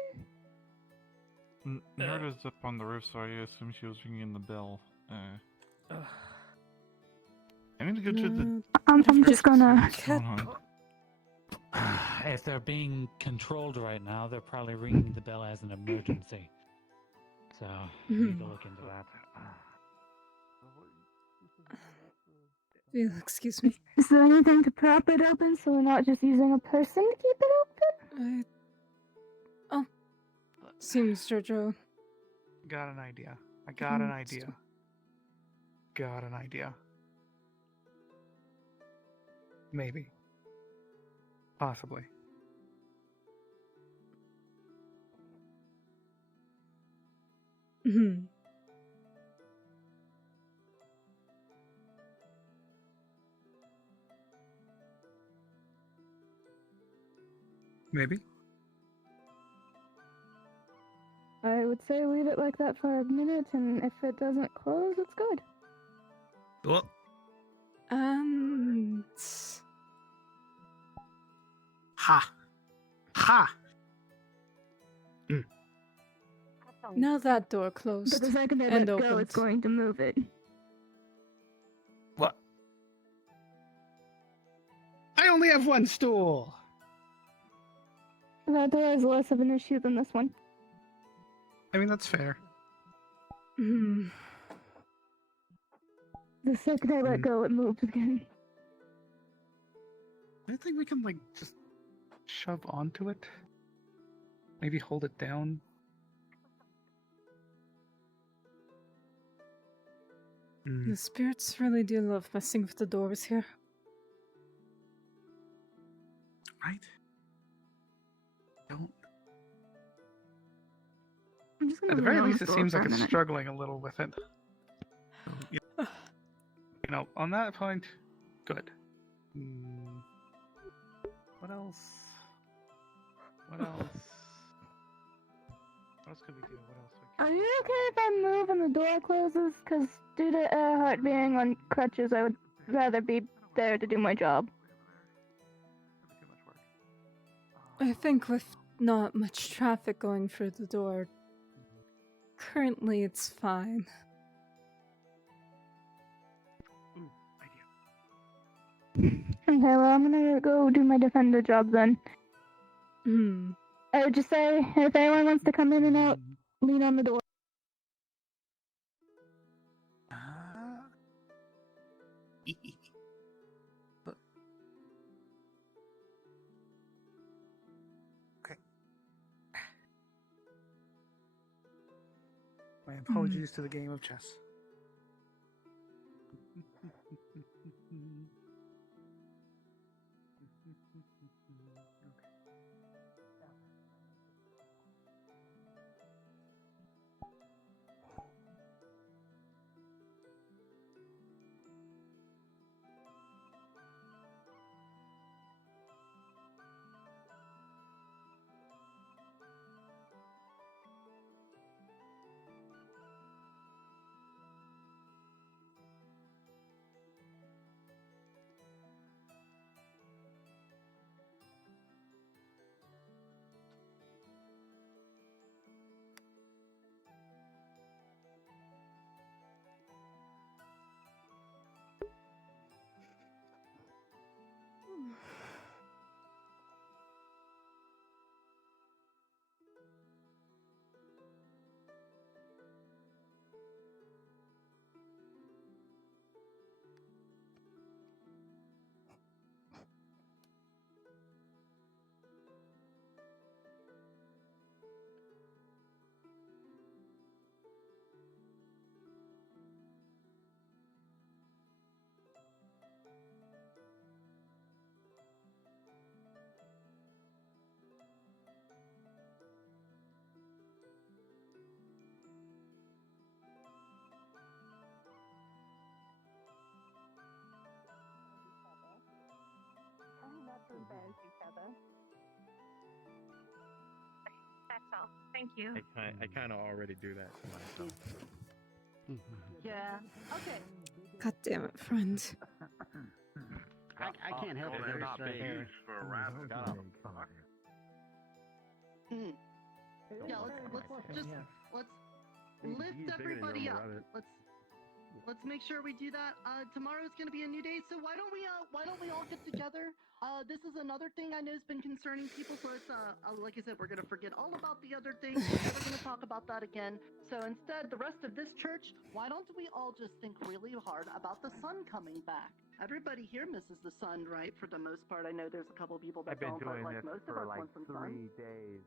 Nerda's up on the roof, so I assume she was ringing the bell. I need to go to the. I'm just gonna. Hold on. If they're being controlled right now, they're probably ringing the bell as an emergency. So, you need to look into that. Excuse me. Is there anything to prop it open so we're not just using a person to keep it open? Oh. Seems Jojo. Got an idea. I got an idea. Got an idea. Maybe. Possibly. Hmm. Maybe. I would say leave it like that for a minute, and if it doesn't close, it's good. Well. Ha. Ha. Now that door closed. But the second they and let opened. go, it's going to move it. What? I only have one stool. That door is less of an issue than this one. I mean, that's fair. Hmm. The second I let go, it moves again. Do you think we can, like, just shove onto it? Maybe hold it down? The spirits really do love messing with the doors here. Right? Don't. I'm just gonna At the lean very on least, this it door seems for like a it's minute. struggling a little with it. You know, on that point, good. What else? What else? What else could we do? What else? Are you okay if I move and the door closes? Because due to Earhart being on crutches, I would rather be there to do my job. I think with not much traffic going through the door, currently it's fine. Okay, well, I'm gonna go do my defender job then. I would just say, if anyone wants to come in and out, lean on the door. Okay. My apologies to the game of chess. That's all. Thank you. I kind of already do that to myself. Yeah. Okay. God damn it, friend. I can't help it. That's It's not like, big for a rabbit. Yeah, let's lift everybody up. Let's make sure we do that. Tomorrow's gonna be a new day, so why don't we all get together? This is another thing I know has been concerning people, so it's like I said, we're gonna forget all about the other things. We're never gonna talk about that again. So instead, the rest of this church, why don't we all just think really hard about the sun coming back? Everybody here misses the sun, right? For the most part, I know there's a couple people that I've been don't, but doing like this most of for us like want some sun. 3 days.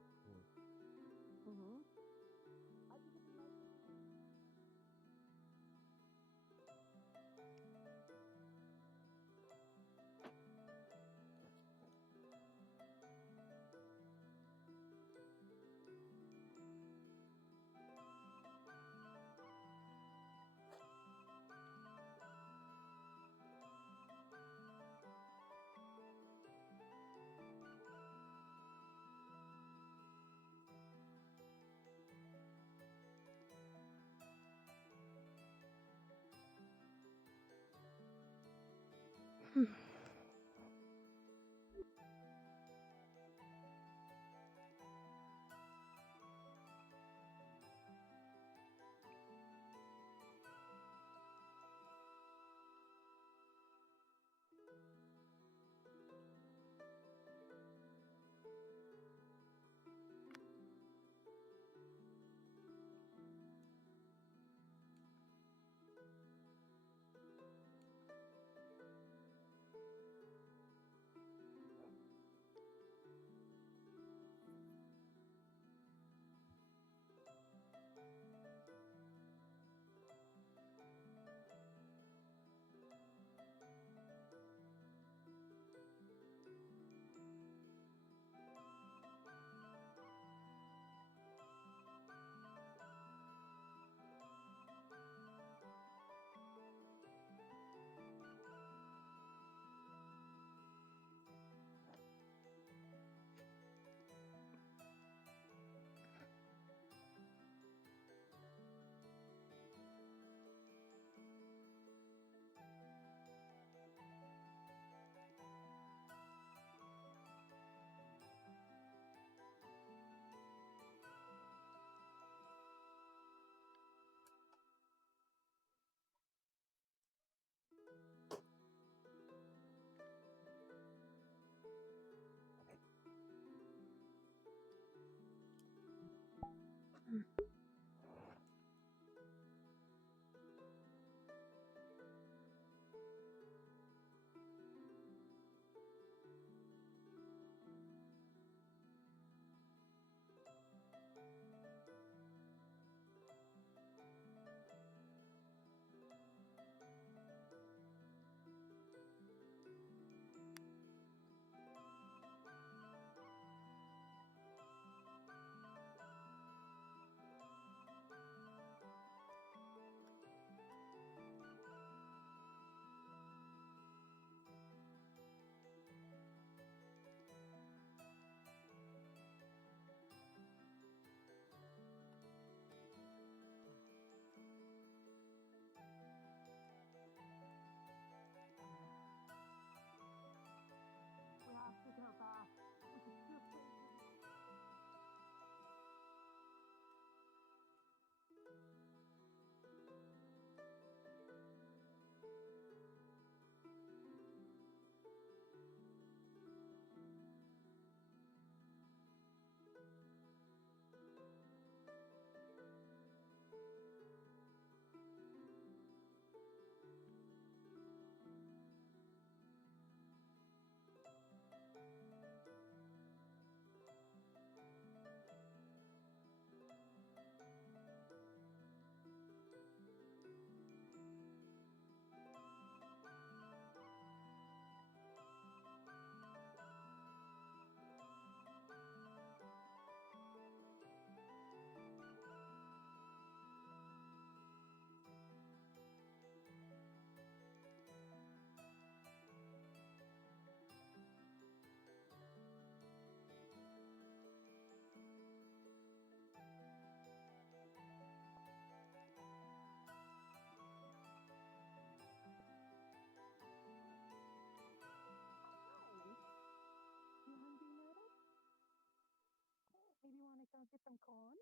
go get some corn?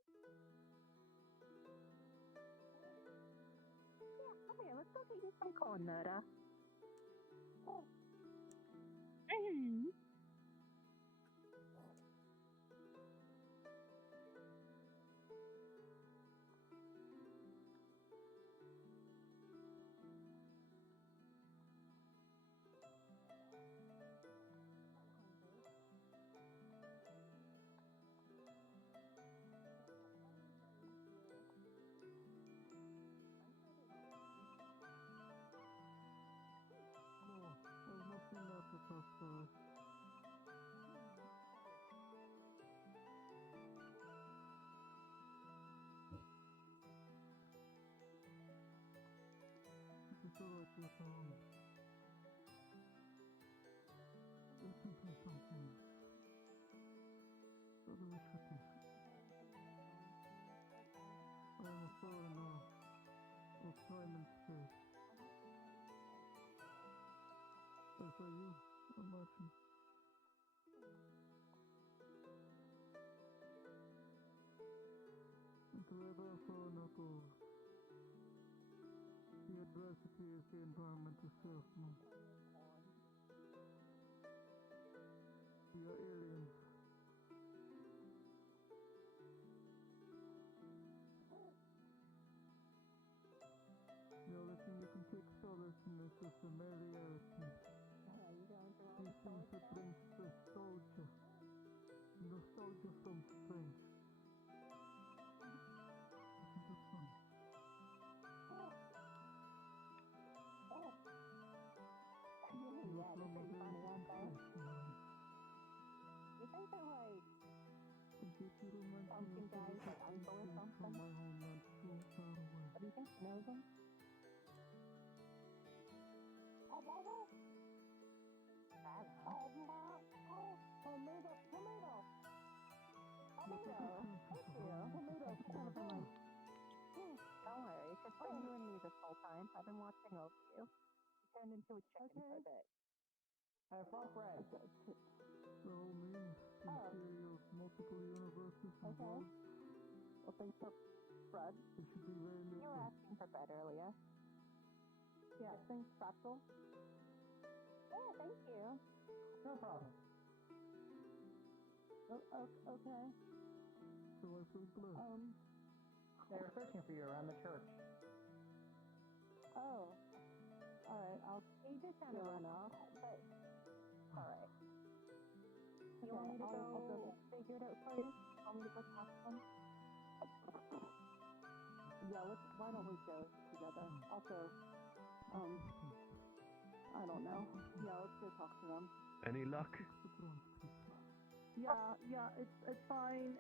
Yeah, come here. Let's go get you some corn, Murder. Mm-hmm. There's nothing left to talk about. It's alright, yes, listen to something. What do we should do? I am a foreigner of time and space. As are you, a Martian. And wherever a foreigner goes, the adversity is the environment itself, no? We are aliens. The only thing you can take solace in is the familiarity. These things that brings nostalgia. Nostalgia from strength. Isn't that fun? You Yeah, they're pretty funny, aren't they? You think they're like pumpkin guys like uncle or something? What do you think? You know them? Tomato. Thank you. Tomato's kind of like, don't worry, it's just been you and me this whole time. I've been watching over you. You turned into a chicken for a bit. Frog bread. The whole means in theory of multiple universes and worlds. Well, thanks for bread. It should be very little. You were asking for bread earlier. Yeah, thanks, Fractal. Yeah, thank you. No problem. Okay. So I feel blessed. They were searching for you around the church. Oh. Alright, he did kind of run off, but... Alright. You want me to go figure it out for you? Want me to go talk to them? Yeah, why don't we go together? Also, I don't know. Yeah, let's go talk to them. Any luck? Yeah, it's fine.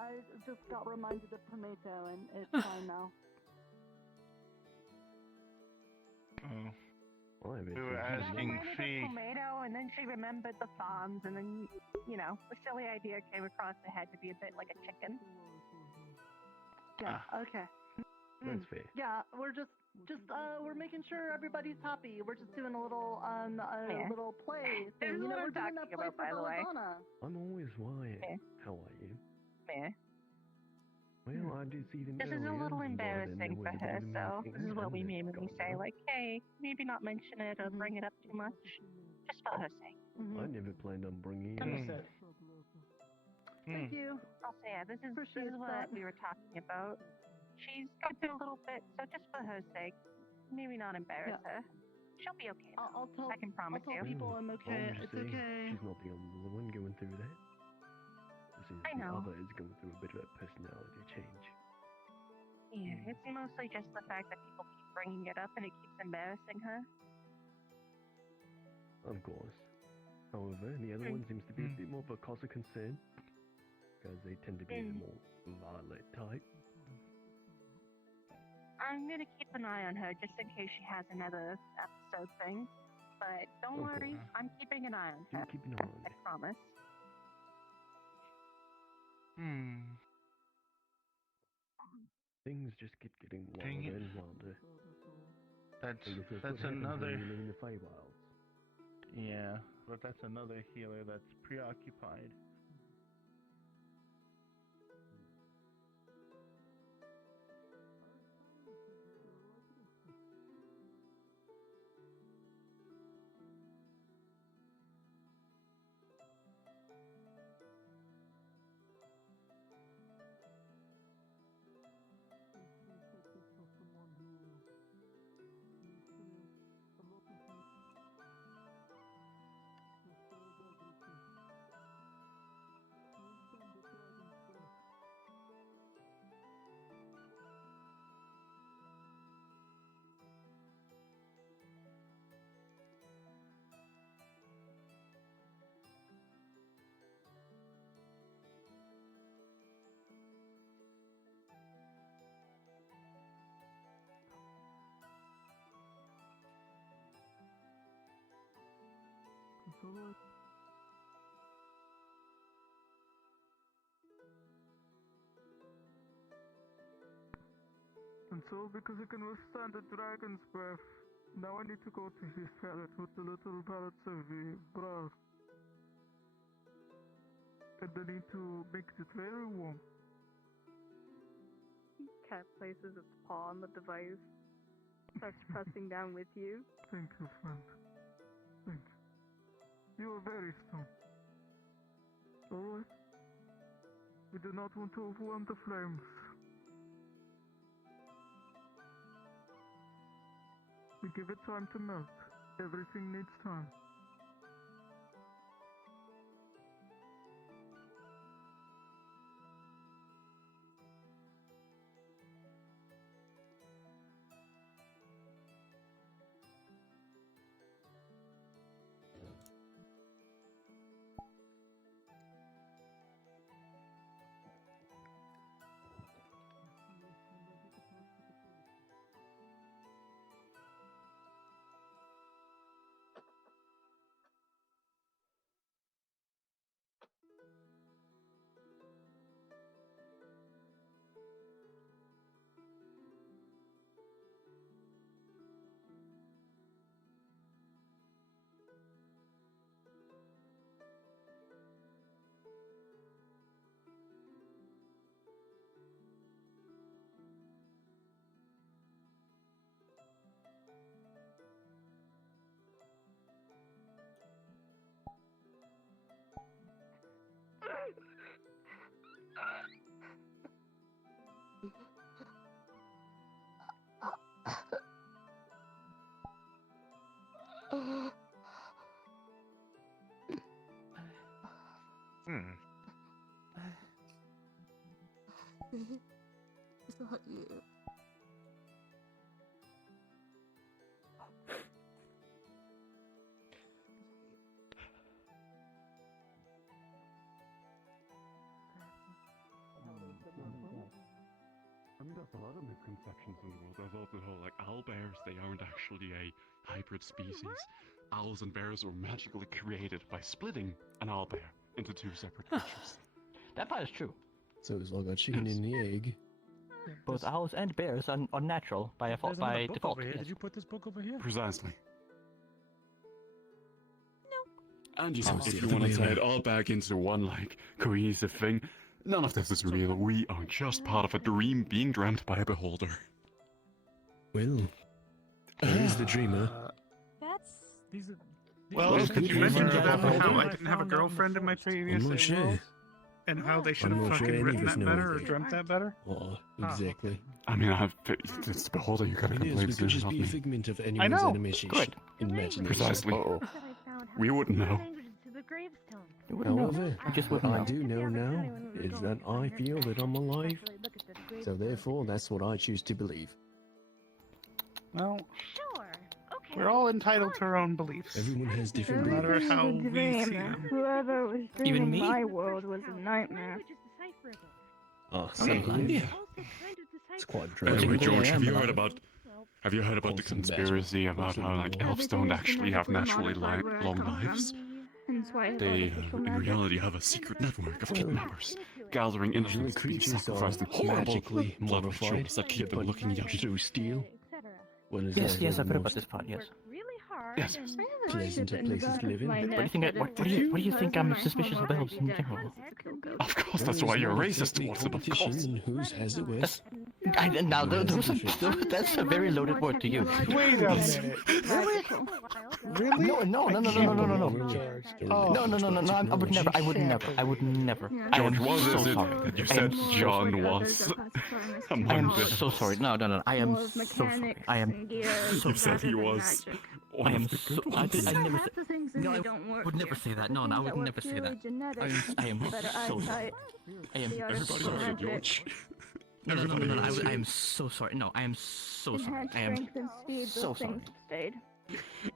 I just got reminded of tomato, and it's fine now. Oh. Well, We were asking Fee. Tomato, and then she remembered the farms, and then, the silly idea came across her head to be a bit like a chicken. Yeah, okay. That's fair. Yeah, we're just we're making sure everybody's happy. We're just doing a little little play thing. This is what We're I'm doing that talking play about, for by the way. Belladonna. I'm always Wyatt. Yeah. How are you? Yeah. Well, I did see them This earlier. is a little but then there embarrassing was for a bit her, of a so meeting, this is what and we it's mean when we gone say, now. like, hey, maybe not mention it or bring it up too much. Just for her sake. I never planned on bringing it up. Thank you. Also, yeah, this is Appreciate what that. we were talking about. She's going through a little bit, so just for her sake, maybe not embarrass her. She'll be okay. I'll tell. I can promise I'll tell you. people I'm okay. I'm just It's saying, okay. she's not the only one going through that. This is I the know. other is going through a bit of a personality change. Yeah, it's mostly just the fact that people keep bringing it up and it keeps embarrassing her. Of course. However, the other one seems to be a bit more of a cause of concern. Because they tend to be the more violent type. I'm gonna keep an eye on her just in case she has another episode thing. But don't Of worry, course. I'm keeping an eye on Do her. keep an eye on I it. promise. Things just keep getting Dang wilder it. and wilder. That's I guess what that's happens another. when you live in the Feywilds. Yeah, but that's another healer that's preoccupied. And so, because he can withstand the dragon's breath, now I need to go to his pallet with the little pallets of the brass. And I need to make it very warm. Cat places its paw on the device, starts pressing down with you. Thank you, friend. Thank you. You are very strong. Alright. We do not want to overwhelm the flames. We give it time to melt. Everything needs time. It's not you. I mean, there's a lot of misconceptions in the world. There's also the whole, like, owl bears, they aren't actually a hybrid species. Owls and bears were magically created by splitting an owl bear into two separate creatures. That part is true. So it's like a chicken in the egg. Both owls and bears are natural by There's another book default. over here. Yes. Did you put this book over here? Precisely. No. And you Oh, know, if it's you the want to way tie it around. all back into one, like, cohesive thing, none of this is real. We are just part of a dream being dreamt by a beholder. Well, who's the dreamer? That's. Well, could you mention to them how I didn't have a girlfriend in my previous I'm not sure. world? And how they should I'm have not sure fucking any of written us that know better or anything. dreamt that better? Oh, exactly. I mean, it's the beholder, you gotta It is, complain we to could just not be a me. figment of I anyone's know. animation. Good. Imagination. Precisely. Uh-oh. We wouldn't know. However, Just what wouldn't I know. do know now is that I feel that I'm alive. So therefore, that's what I choose to believe. Well, Sure. Okay. we're all entitled to our own beliefs. Everyone has different No matter beliefs. how Everything we was a see dream. them. Whoever was Even dreaming me? my world was a nightmare. Oh, I mean, same here. yeah. It's quite Anyway, dreadful. George, have you am heard alive. Have you heard about the Awesome, conspiracy Basil. about how, like, Awesome. elves don't actually have naturally modified where I long come from. lives? Hence why it's They, artificial in magic. reality, have a secret network of Well, kidnappers, gathering usually innocents to be creatures are sacrificed in horrible magically blood modified rituals that keep them but looking young. through steel. One is Yes, either yes, I've heard about most this part. Yes. Yes. pleasant of places to live in. What do you think? What do you think I'm suspicious of elves in general? Of course, that's why you're racist towards them, of course. And whose has it worse? Now, that's a very loaded word to use. Wait a minute. Really? No. Oh. No, I would never. I am George, what so is it sorry. that you I am said so John sorry. was? I am Among the so sorry. No. I am Full of so sorry. mechanics I am and gears so You said rather he than was magic. one I am of the so. good I ones. never Half the things in No, me I don't work would never here. say that. The No, I things would that work never say purely that. genetic, I am better so sorry. eyesight, I am the Everybody artificial loves you, magic, George. No, Everybody I loves you. am so sorry. No, I am so sorry. enhanced I am strength and speed. so Those things sorry. stayed.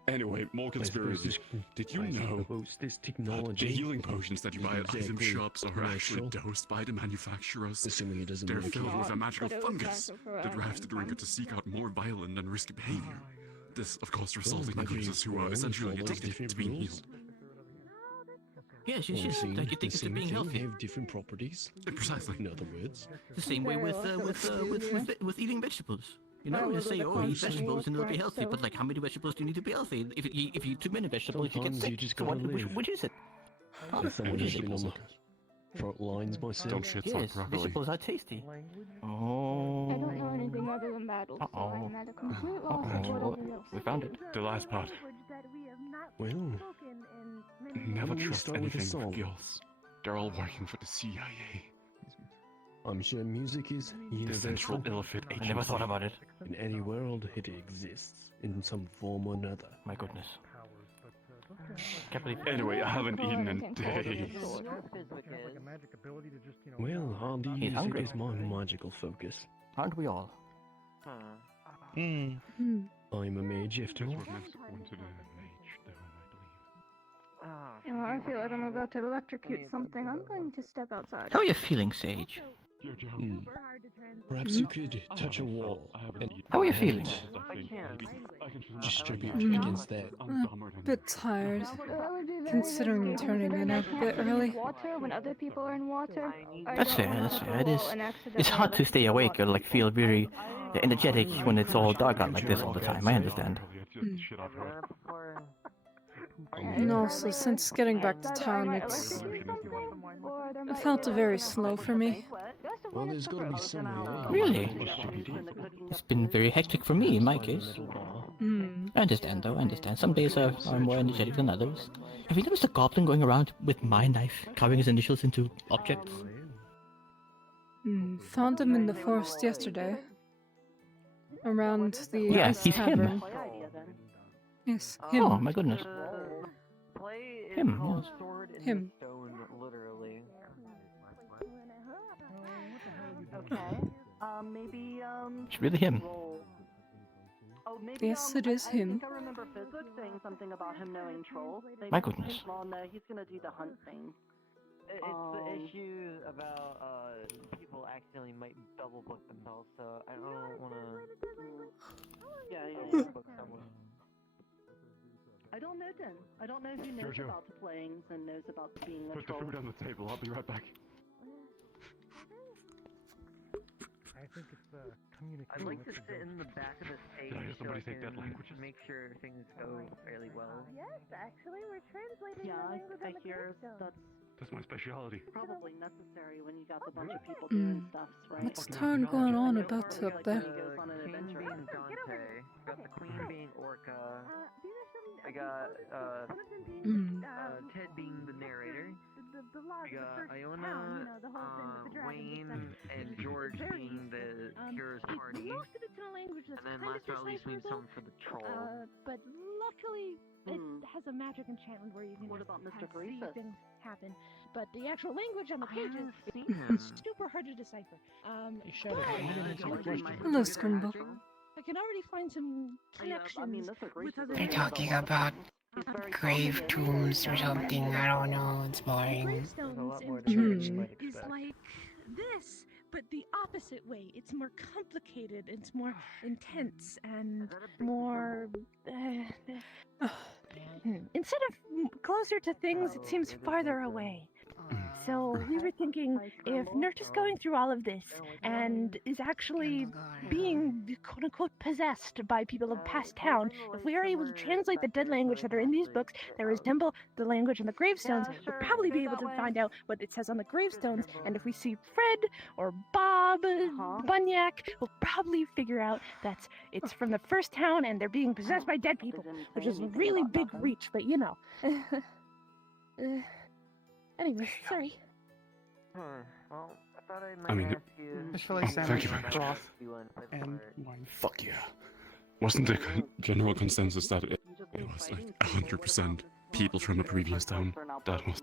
Anyway, more conspiracies. Did you know this that the technology? healing potions that you buy at item Exactly shops are actually commercial. dosed by the manufacturers? Assuming it doesn't They're work. filled with a magical but it was fungus back for that drives the drinker time. to seek out more violent and risky behavior. This, of course, resulting in maybe users who we're are all essentially following addicted different to being rules. healed. Yes, yes, yes. Seeing Like it the thinks it's same being thing healthy. have different properties. Precisely. In other words. The same way with eating vegetables. You know, you say, oh, eat vegetables and it'll be healthy. But like, how many vegetables do you need to be healthy? If you eat too many vegetables, you get Sometimes sick. you just So gotta live. which is it? Huh? Which is it? On the front lines myself. Don't shit talk properly. Vegetables are tasty. Oh. I don't know anything other than that, also. I'm at a complete loss of what everyone else We found it. The last part. Well, never trust anything with girls. They're all working for the CIA. I'm sure music is universal. The central ill-fit agency. I never thought about it. In any world, it exists in some form or another. My goodness. Anyway, I haven't eaten in days. Well, hardly He's music hungry. is my magical focus. Aren't we all? I'm a mage after all. Oh, I feel like I'm about to electrocute something. I'm going to step outside. How are you feeling, Sage? Perhaps you could touch a wall and How are you feeling? distribute Mm. against that. A bit tired, considering turning in a bit early. Water when other people are in water. That's fair, that's fair. It's hard to stay awake or like feel very energetic when it's all dark out like this all the time. I understand. And also, since getting back to town, it felt very slow for me. Well, there's gotta be some way. Really? It's been very hectic for me in my case. Mm. I understand though, I understand. Some days are more energetic than others. Have you noticed a goblin going around with my knife, carving his initials into objects? Found him in the forest yesterday. Around the Yeah, ice he's him. cavern. Yes, him. Oh my goodness. Him, yes. Him. Literally. Okay. Maybe, It's really him. Oh, maybe, Yes, it is I him. think I remember Fizzbook saying something about him knowing Troll. Maybe My goodness. Well, no, he's gonna do the hunt thing. It's the issue about people accidentally might double book themselves, so I don't wanna. Yeah. Book someone. I don't know then. I don't know who knows Jojo. about the playings and knows about being a Put the troll. food on the table. I'll be right back. I think it's communicating. I'd like to with the sit in the back of the stage Did I hear so somebody I say dead can languages? make sure things go fairly well. Yes, actually, we're translating Yeah, the language I on the hear gravestone. That's my specialty. Probably necessary when you got a bunch of people Mm. doing stuff, right? What's Tarn going on about up there? Goes on an King adventure. being Dante, got the Queen being Orca, I got Ted being the narrator, I got Iona, Wayne, and George being the hero's party, Most of it's in a language that's and then kind last but of not least we need decipherable, someone for the troll. but luckily it has a magic enchantment where you can What just about Mr. kind of see Greasus? things happen. But the actual language on the pages seen is him. super hard to decipher. Hello, Scrimble. I can already find some connections with other. They're talking about grave tombs or something. I don't know. It's boring. Gravestones in church is like this, but the opposite way. It's more complicated. It's more intense and more. Instead of closer to things, it seems farther away. So we were thinking, if Nert is going through all of this and is actually being quote-unquote possessed by people of past town, if we are able to translate the dead language that are in these books that resemble the language on the gravestones, we'll probably be able to find out what it says on the gravestones, and if we see Fred or Bob, Bunyak, we'll probably figure out that it's from the first town and they're being possessed by dead people, which is a really big reach, but you know. Anyway, sorry. Well, I thought I might I mean, ask you. thank you very much. And wine. Fuck yeah. Wasn't the general consensus that it was like 100% people from the previous town that was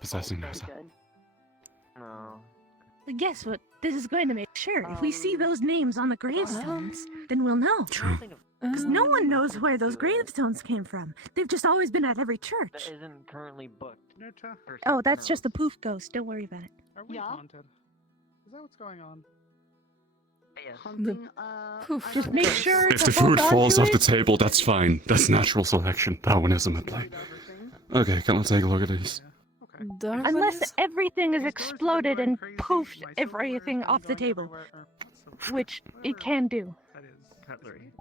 possessing Nessa? No. Guess what? This is going to make sure. If we see those names on the gravestones, then we'll know. True. Because no one knows where those gravestones came from. They've just always been at every That church. isn't currently booked. Oh, that's just the poof ghost. Don't worry about it. Are we haunted? Is that what's going on? Poof. Just make sure If to the hold food on falls to off the it. table, that's fine. That's natural selection. Darwinism at play. Okay, can I take a look at these? Unless everything is exploded and poofed everything off the table, which it can do. That is cutlery.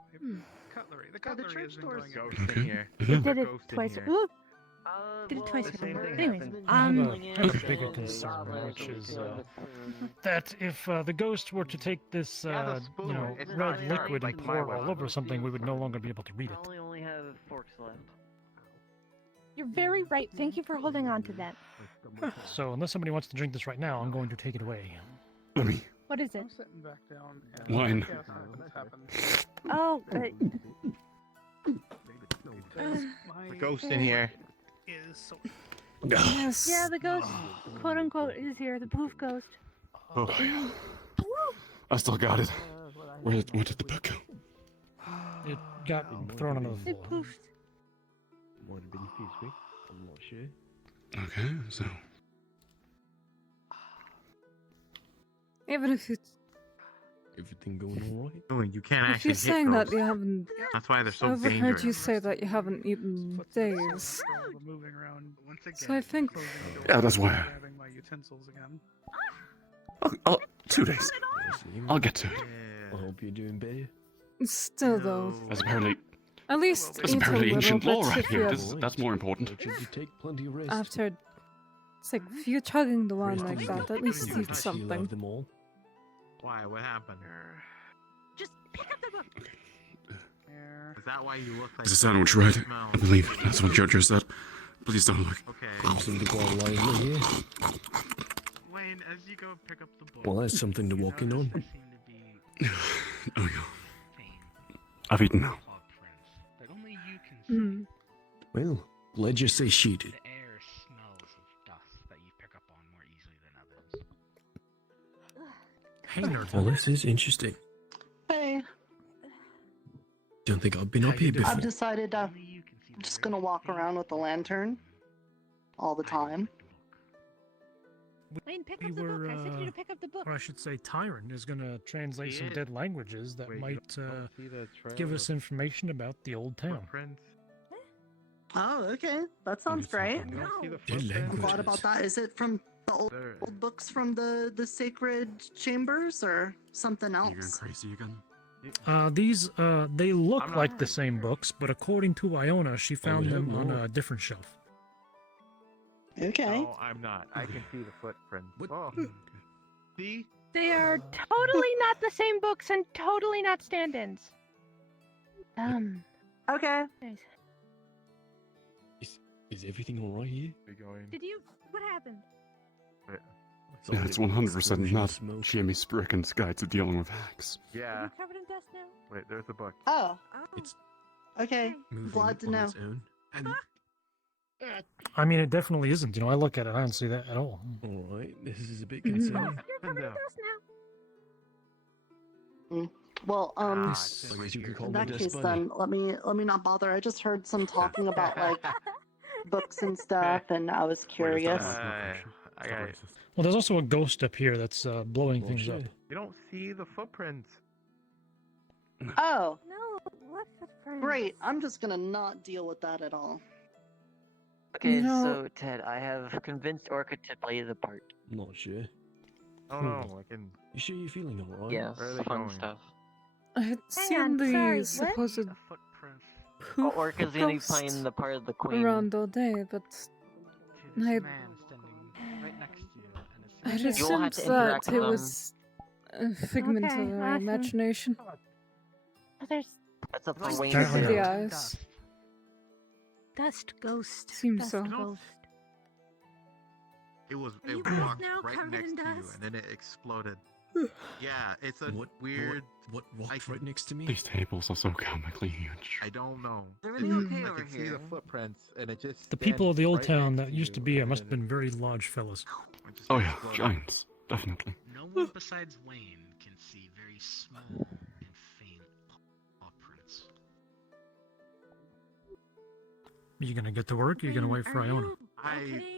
Cutlery. The Oh, the cutlery church isn't doors. going Ghost anywhere. in here. It did it Ghost in twice. here. Ooh. Did it twice. Anyways, I have a bigger concern, which is that if the ghost were to take this, red liquid and pour all over something, we would no longer be able to read it. I only have forks left. You're very right. Thank you for holding on to that. So unless somebody wants to drink this right now, I'm going to take it away. Let me. What is it? I'm sitting back down and Wine. chaos happens. Oh, The ghost in here. Is so Yes. yeah, the ghost, quote unquote, is here. The poof ghost. Oh. I still got it. Where did the book go? It got thrown onto the It floor. poofed. Might have been this week. I'm not sure. Okay, so Even if it's Everything going alright? Oh, you can't if actually you're hit saying that ghosts. you haven't, That's why they're so I've heard dangerous. you say that you haven't eaten days. moving around once again. So I think, yeah, that's why. Grabbing my utensils again. I'll 2 days. I'll get to it. I hope you're doing better. Still though, That's apparently at least that's eat a apparently little ancient law bit right if here. you That's more important. Should you take plenty of rest? after. It's like if you're chugging the wine Rest like is that, good. at least You eat have something. them all. Why? What happened? Just pick up the book. Is that why you look like It's a sandwich, right? smell? I believe that's what Jojo said. Please don't look. Okay. Seems to be quite lively here. Wayne, as you go pick up the book. Well, that's something to walk in on. There seem to be Oh yeah. I've eaten now. claw prints that only you can see. Hmm. Well, glad you say she did. The air smells of dust that you pick up on more easily than others. Hey, nerd. Well, this is interesting. Hey, Don't think I've been up here before. I've decided I'm just gonna walk around with the lantern all the time. Wayne, pick We up the book. were, I said you to pick up the book. or I should say, Tyron is going to translate some dead languages that Wait, you might don't see the give trail us of information about the old town. footprints? Oh, okay. That sounds great. You don't see the Dead footprints? What about that? Is it from the old books from the sacred chambers or something You going else? crazy again? These, they look I'm not- like the same books, but according to Iona, she found we them don't on know. a different shelf. Okay. No, I'm not. I can see the footprints. What? Oh. See? They are totally not the same books and totally not stand-ins. Okay. Nice. Is everything alright here? We going. Did you? What happened? Yeah, it's 100% not Jamie Spricken's guide to dealing with hacks. Are Yeah. you covered in dust now? Wait, there's a book. Oh. It's Okay. moving Glad to on know. its own. And I mean, it definitely isn't. You know, I look at it, I don't see that at all. alright, this is a bit Oh, concerning. you're covered in No. dust now. Well, I guess you could call in me that Dust case, Bunny. then let me not bother. I just heard some talking about like books and stuff, and I was curious. I got it. Well, there's also a ghost up here that's blowing Well, things sure. up. You don't see the footprints. Oh, No, what footprints? great. I'm just gonna not deal with that at all. Okay, You know- so Ted, I have convinced Orca to play the part. Not sure. Oh no, I can. You sure you're feeling alright? Yeah, Where are they fun going? stuff. I had seen on, the sorry, what? supposed A footprint. poof Orca's gonna be ghost playing the part of the queen. around all day, but To I- this man standing right next to you, and I it's You'll have assumed to that interact it with them. was a figment Okay, of my awesome. imagination. Oh, there's That's up for Like Wayne Can't to we- The figure out. eyes. dust ghost. Seems dust so. ghost. It was. Are you It both walked now right covered next in to you, dust? and then it exploded. Yeah, it's a What weird. What walked right next to me? These tables are so comically huge. I don't know. Everything okay I over can see here? the footprints, and it just. The people of the old stands town right that next used to you, be here and must have then been very large fellas. it just Oh yeah, exploded. giants, definitely. no one besides Wayne can see very small and faint paw prints. Are you gonna get to work? Or are you gonna wait for Are Iona? you okay?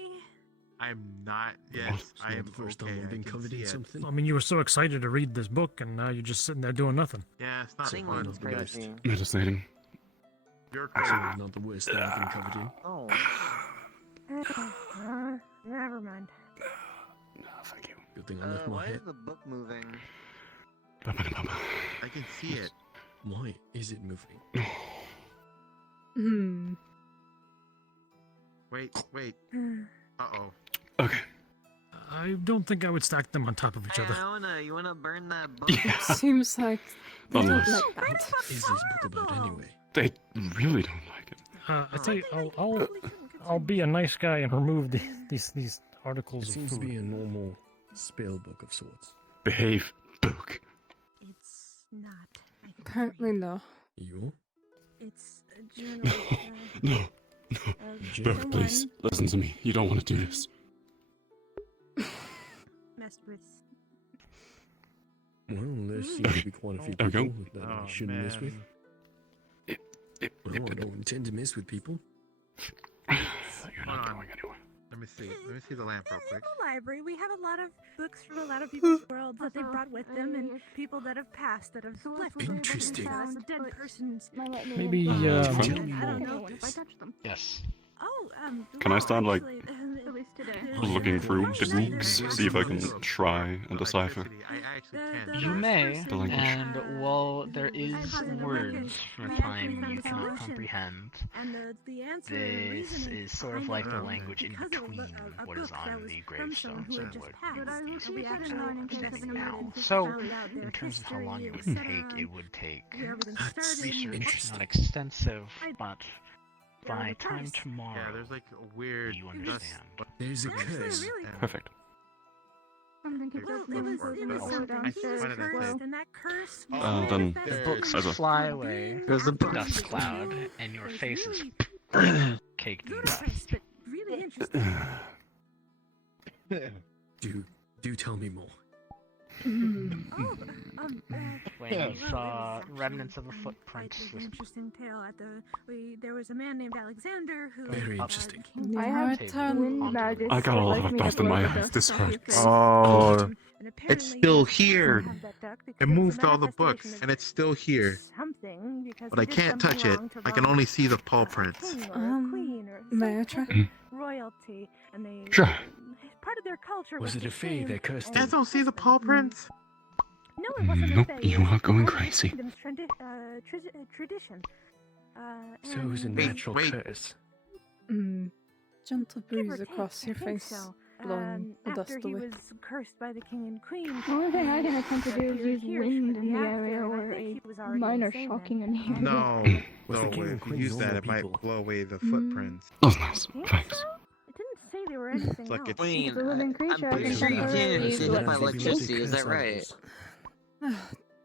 I'm not. Yes, It's I not am the first okay. time I've I been can covered see in it. something. I mean, you were so excited to read this book, and now you're just sitting there doing nothing. Yeah, it's not Sing fun. was the best. crazy. Meditating. You're Actually, crazy. not the worst thing I've been covered in. Oh. Never mind. No, thank you. Good thing I left my Why head. is the book moving? I can see it. Why is it moving? Hmm. Wait. Uh-oh. Okay. I don't think I would stack them on top of each other. You wanna burn that book? Seems like they don't Unless- like that. What is this book about anyway? They really don't like it. I tell you, I'll be a nice guy and remove these articles It of seems food. to be a normal spell book of sorts. Behave, book. It's not. Apparently no. You? It's a journal. No. Someone Book, please. Listen to me. You don't want to do this. messed with. Well, there seems to be quite a few There we people go. that I shouldn't mess with. Well, I don't intend to mess with people. You're not going anywhere. Let me see the lamp real quick. In the library, we have a lot of books from a lot of people's worlds that they brought with them, and people that have passed that have left. Interesting. Dead persons. Maybe, I don't know if I touched them. Yes. Oh, Can I start, like, at least today. looking through the books, see if I can try and decipher? You may, The language. and while there is words from a time you cannot comprehend, The answer, this is sort of like the language in between what is on the gravestones and what you be understanding now. So, in terms of how long it would take research, not extensive, but by time tomorrow, Yeah, there's like a weird. you understand. There's a curse. Perfect. Something to Well, it was downstairs. What did I say? And that curse. Then The books as a- fly away, There's a dust cloud, and your face is caked in dust. But really interesting. Do tell me more. When you saw remnants of a footprint, An interesting tale. There was a man named Alexander who. Very interesting. I have I got a lot of dust in my eyes. This hurts. Oh, it's still here. I moved all the books, and it's still here. But I can't touch it. I can only see the paw prints. May I try? Royalty, and they. Sure. Part of their culture Was it a fey that cursed You guys him? don't see the paw prints? No, it wasn't Nope, a fey. you are going crazy. Tradition. So it was a natural curse. Gentle breeze across your face, blowing the dust After he away. was cursed by the king and queen. The only thing I can attempt to do is appeared use here wind to in the the area after, and I where think a he was already minor insane then. shocking in here. No, Was no. the king and If you queen use that, normal it might people? blow away the footprints. That was nice. Think Thanks. so? It didn't say they were anything like else. it's- Queen, It's a living creature. I'm pretty sure you can't use it by Maybe electricity, is curse that right?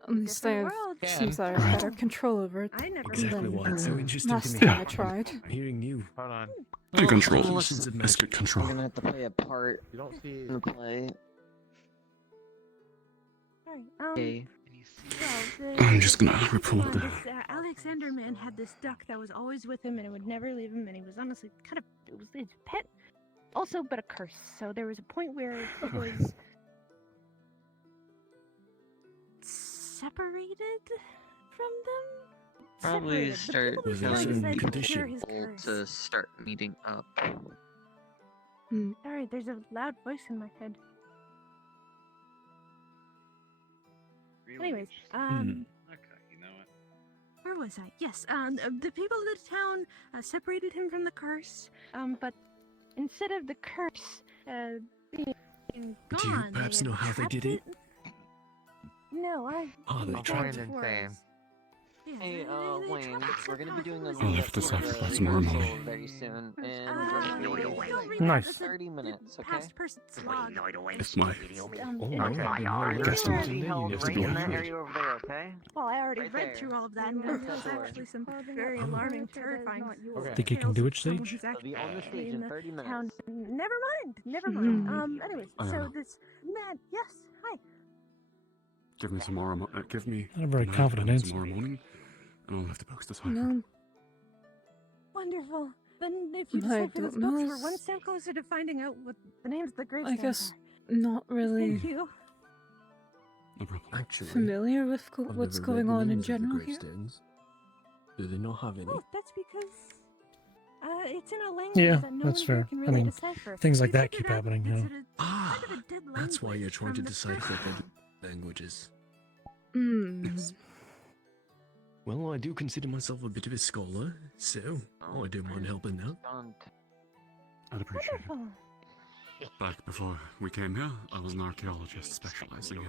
At least I have, world. seems I have better control over it. I never Exactly than why it's so interesting to last me. time I tried. I'm hearing new. Hold on. Good control. Definitions of That's magic. good control. I'm gonna have to play a part You don't see. in the play. Alright, Okay. I'm just gonna report this, that. Alexander man had this duck that was always with him and it would never leave him, and he was honestly kind of, it was his pet. Also, but a curse. So there was a point where it was separated from them. Probably Separated. The start people who Was it a like certain said condition? share his people curse. to start meeting up. Sorry, there's a loud voice in my head. Anyways, Okay, you know what? where was I? Yes, the people of the town separated him from the curse, but instead of the curse being gone, Do you perhaps they know how they did it? trapped No, I. Oh, they I trapped thought it. it was. Yeah, Hey, Wayne, we're gonna be doing a I'll have to sacrifice more money. very soon, and Nice. 30 minutes, okay? Past person's log. It's my Guesstimate. You have to go In that through it. area over there, okay? Well, I already Right read there. through all of that, and there's actually some very alarming, terrifying. Think you can do it, tales of Sage? someone's I'll be on the stage in 30 minutes. town. Never mind. Anyways, so this man, yes, hi. Give me tomorrow. Give me. Not a very tonight confident and answer. tomorrow morning, and I'll have to post this cipher. No, Wonderful. Then if you I decide for don't this know. books, we're one step closer to finding out what the names of the I gravestones guess are. not really Thank you. No problem. Actually, familiar with I've what's never read going the on in names of the general here. gravestones. Do they not have any? Oh, that's because It's in a language Yeah, that no that's one here fair. can I really mean, decipher. things like We that figured keep out happening, you it's know. kind of a dead That's why you're language trying to from the decipher first dead languages. Mm. Well, I do consider myself a bit of a scholar, so I don't mind helping out. I'd appreciate it. Wonderful. Back before we came here, I was an archaeologist specializing in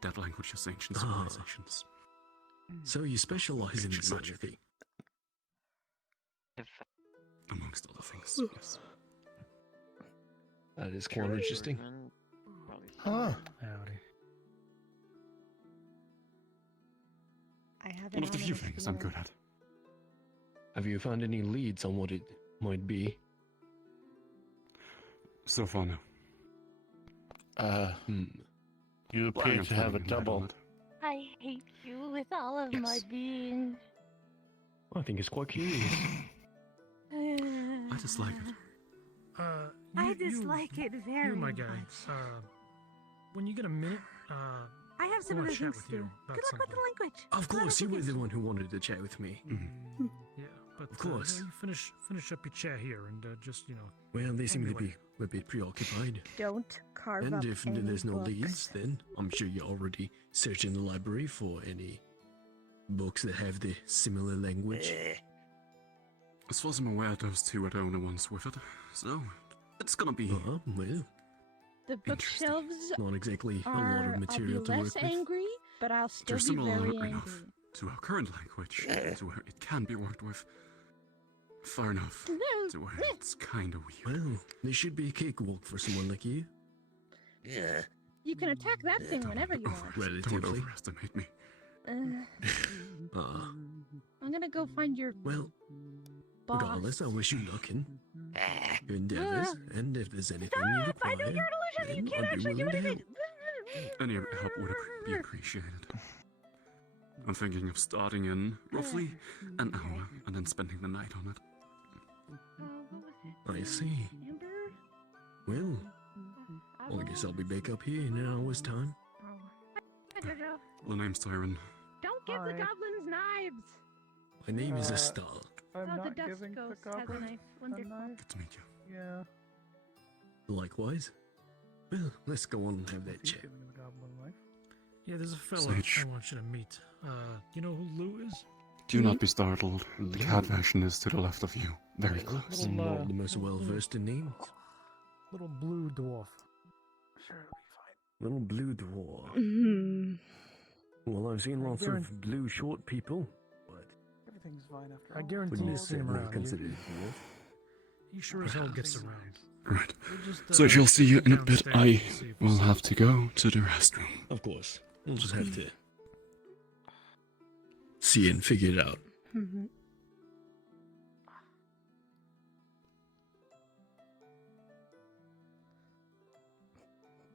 dead languages, ancient civilizations. So you specialize in this sort of thing? Amongst other things, yes. That is quite interesting. Huh. Howdy. One of the few things I'm good at. Have you found any leads on what it might be? So far, no. You appear to have a double. I hate you with all of my being. I think it's quite curious. I dislike it. I dislike it very You, my guy. much. When you get a minute, I have some I wanna other chat things with to do. you about Good luck with the language. Of course, you were the one who wanted to chat with me. Yeah, but Of course. you finish up your chat here and just Well, they seem to Anyway. be a bit preoccupied. Don't carve And up if any there's no books. leads, then I'm sure you're already searching the library for any books that have the similar language. As far as I'm aware, those two are the only ones with it, so it's gonna be. Well, The bookshelves not exactly a lot are. of material I'll to be work less with. angry, but I'll still They're be similar very enough angry. to our current language, to where it can be worked with. Far enough to where it's kinda weird. Well, this should be a cakewalk for someone like you. Yeah. You can attack that thing whenever you want. Don't Relatively. overestimate me. I'm gonna go find your Well, boss. regardless, I wish you luck in your endeavors, and if there's anything you require, I know you're an illusion. You then can't I'd be actually do willing to anything. Any help would be appreciated. I'm thinking of starting in roughly an hour and then spending the night on it. I see. Well, I guess I'll be back up here in an hour's time. The name's Tyron. Don't give the goblins knives. My name is Astal. I'm Oh, the not dust giving ghost the has a goblin knife. Wonderful. Good to meet you. Yeah. Likewise. Well, let's go on and have that chat. Giving the goblin life. Yeah, there's a fella Sage. I want you to meet. You know who Lou is? Do not be startled. The cat version is to the left of you. Very close. I'm not the most well-versed in names. Little blue dwarf. Sure, it'll be fine. Little blue dwarf. Hmm. Well, I've seen lots of blue short people, but Everything's fine after all. I guarantee wouldn't you've seen him necessarily around. consider He, it a dwarf. he sure as hell gets around. Right. We'll just, So if you'll see you in a bit, downstairs I and see if we will see- have to go to the restroom. Of course. We'll just have to see and figure it out. Mm-hmm.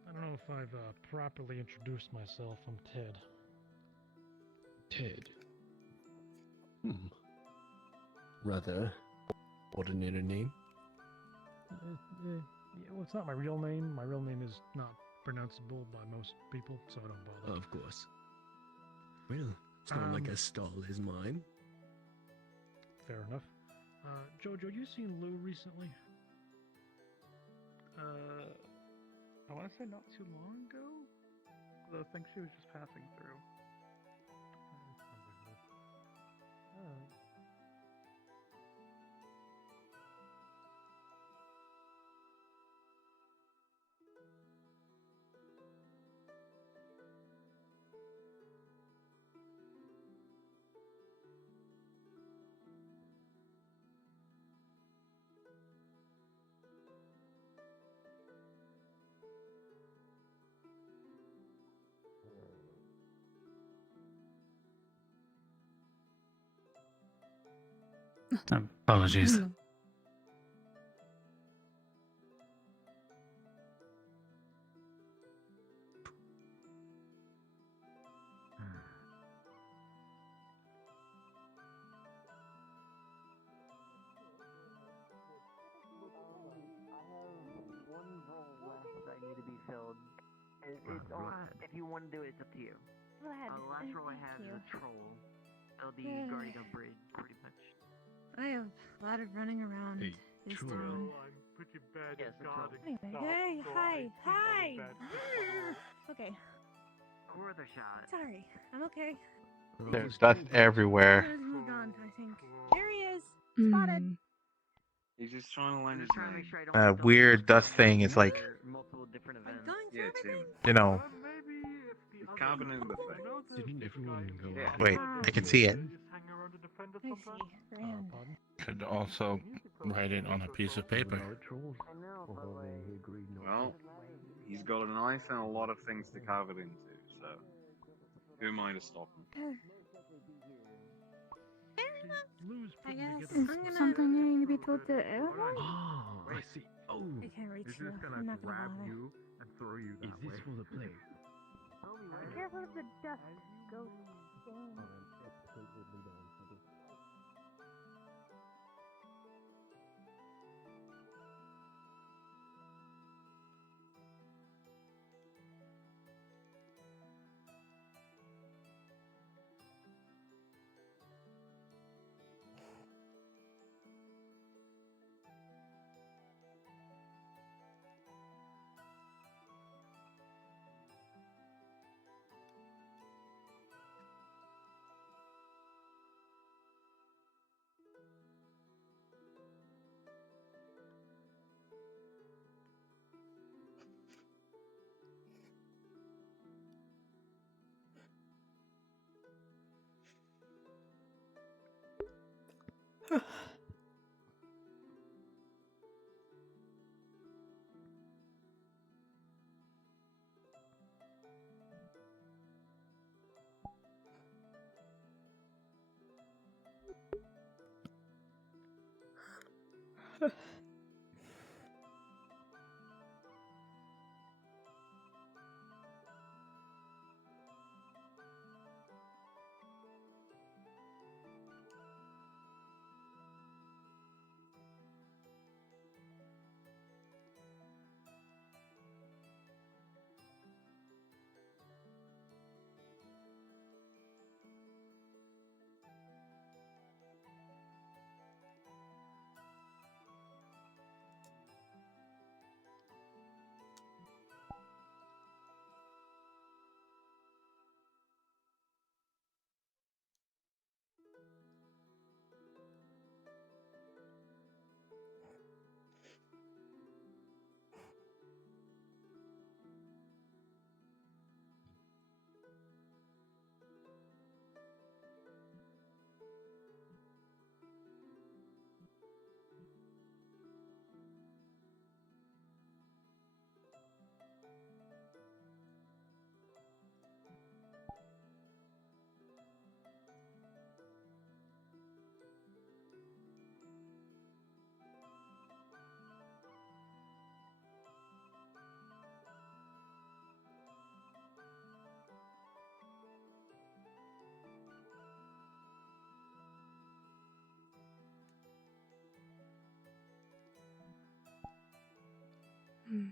I don't know if I've properly introduced myself. I'm Ted. Ted. Rather ordinary name. Yeah, well, it's not my real name. My real name is not pronounceable by most people, so I don't bother. Of course. Well, it's not like a stall is mine. Fair enough. Jojo, you seen Lou recently? I want to say not too long ago. Though I think she was just passing through. Apologies. One role left that need to be filled. It's on. If you want to do it, it's up to you. Go ahead. The last role I have is a troll. It'll be guarding a bridge, pretty much. I have a lot of running around this town. I'm pretty bad at guarding stuff, Hey, so hi, I hi! think I'm a bad fit for the role. Okay, Or the shot. sorry, I'm okay. There's dust everywhere. He's moved on, I think. There he is! Spotted! He's just trying to land his Trying to make plane. sure I don't Weird dust thing is like, multiple different events. Yeah, it's him. you know. He's carving in the thing. Didn't everyone go? Yeah. Wait, I can see it. I see, grand. Could also write it on a piece of paper. Well, he's got a knife and a lot of things to carve it into, so who am I to stop him? I guess Is I'm gonna... something needing to be told to everyone? Oh, I see. Oh, I can't reach is you. this gonna I'm not gonna grab bother. you and throw you that way? Is this for the play? Be careful of the dust, ghost stain. Hmm.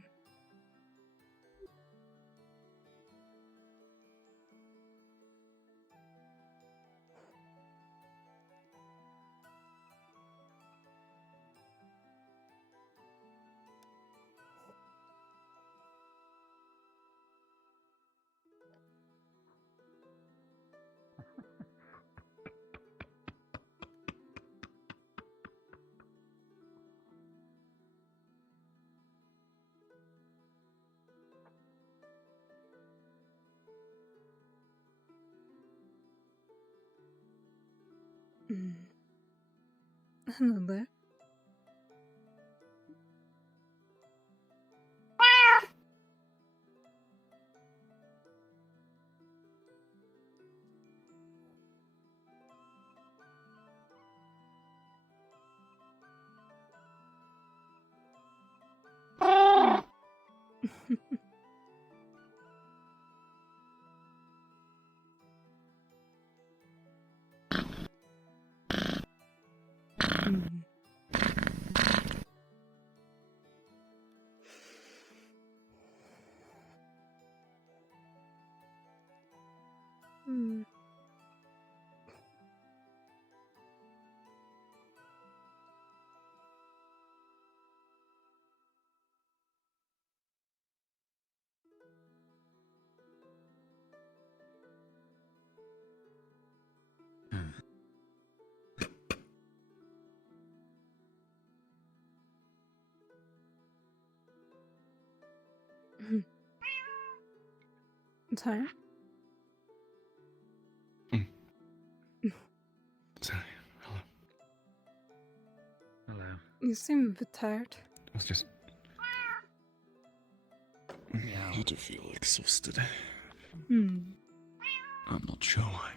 Another. Tired? Sorry. Hello. Hello. You seem a bit tired. I was just. I do feel exhausted. I'm not sure why.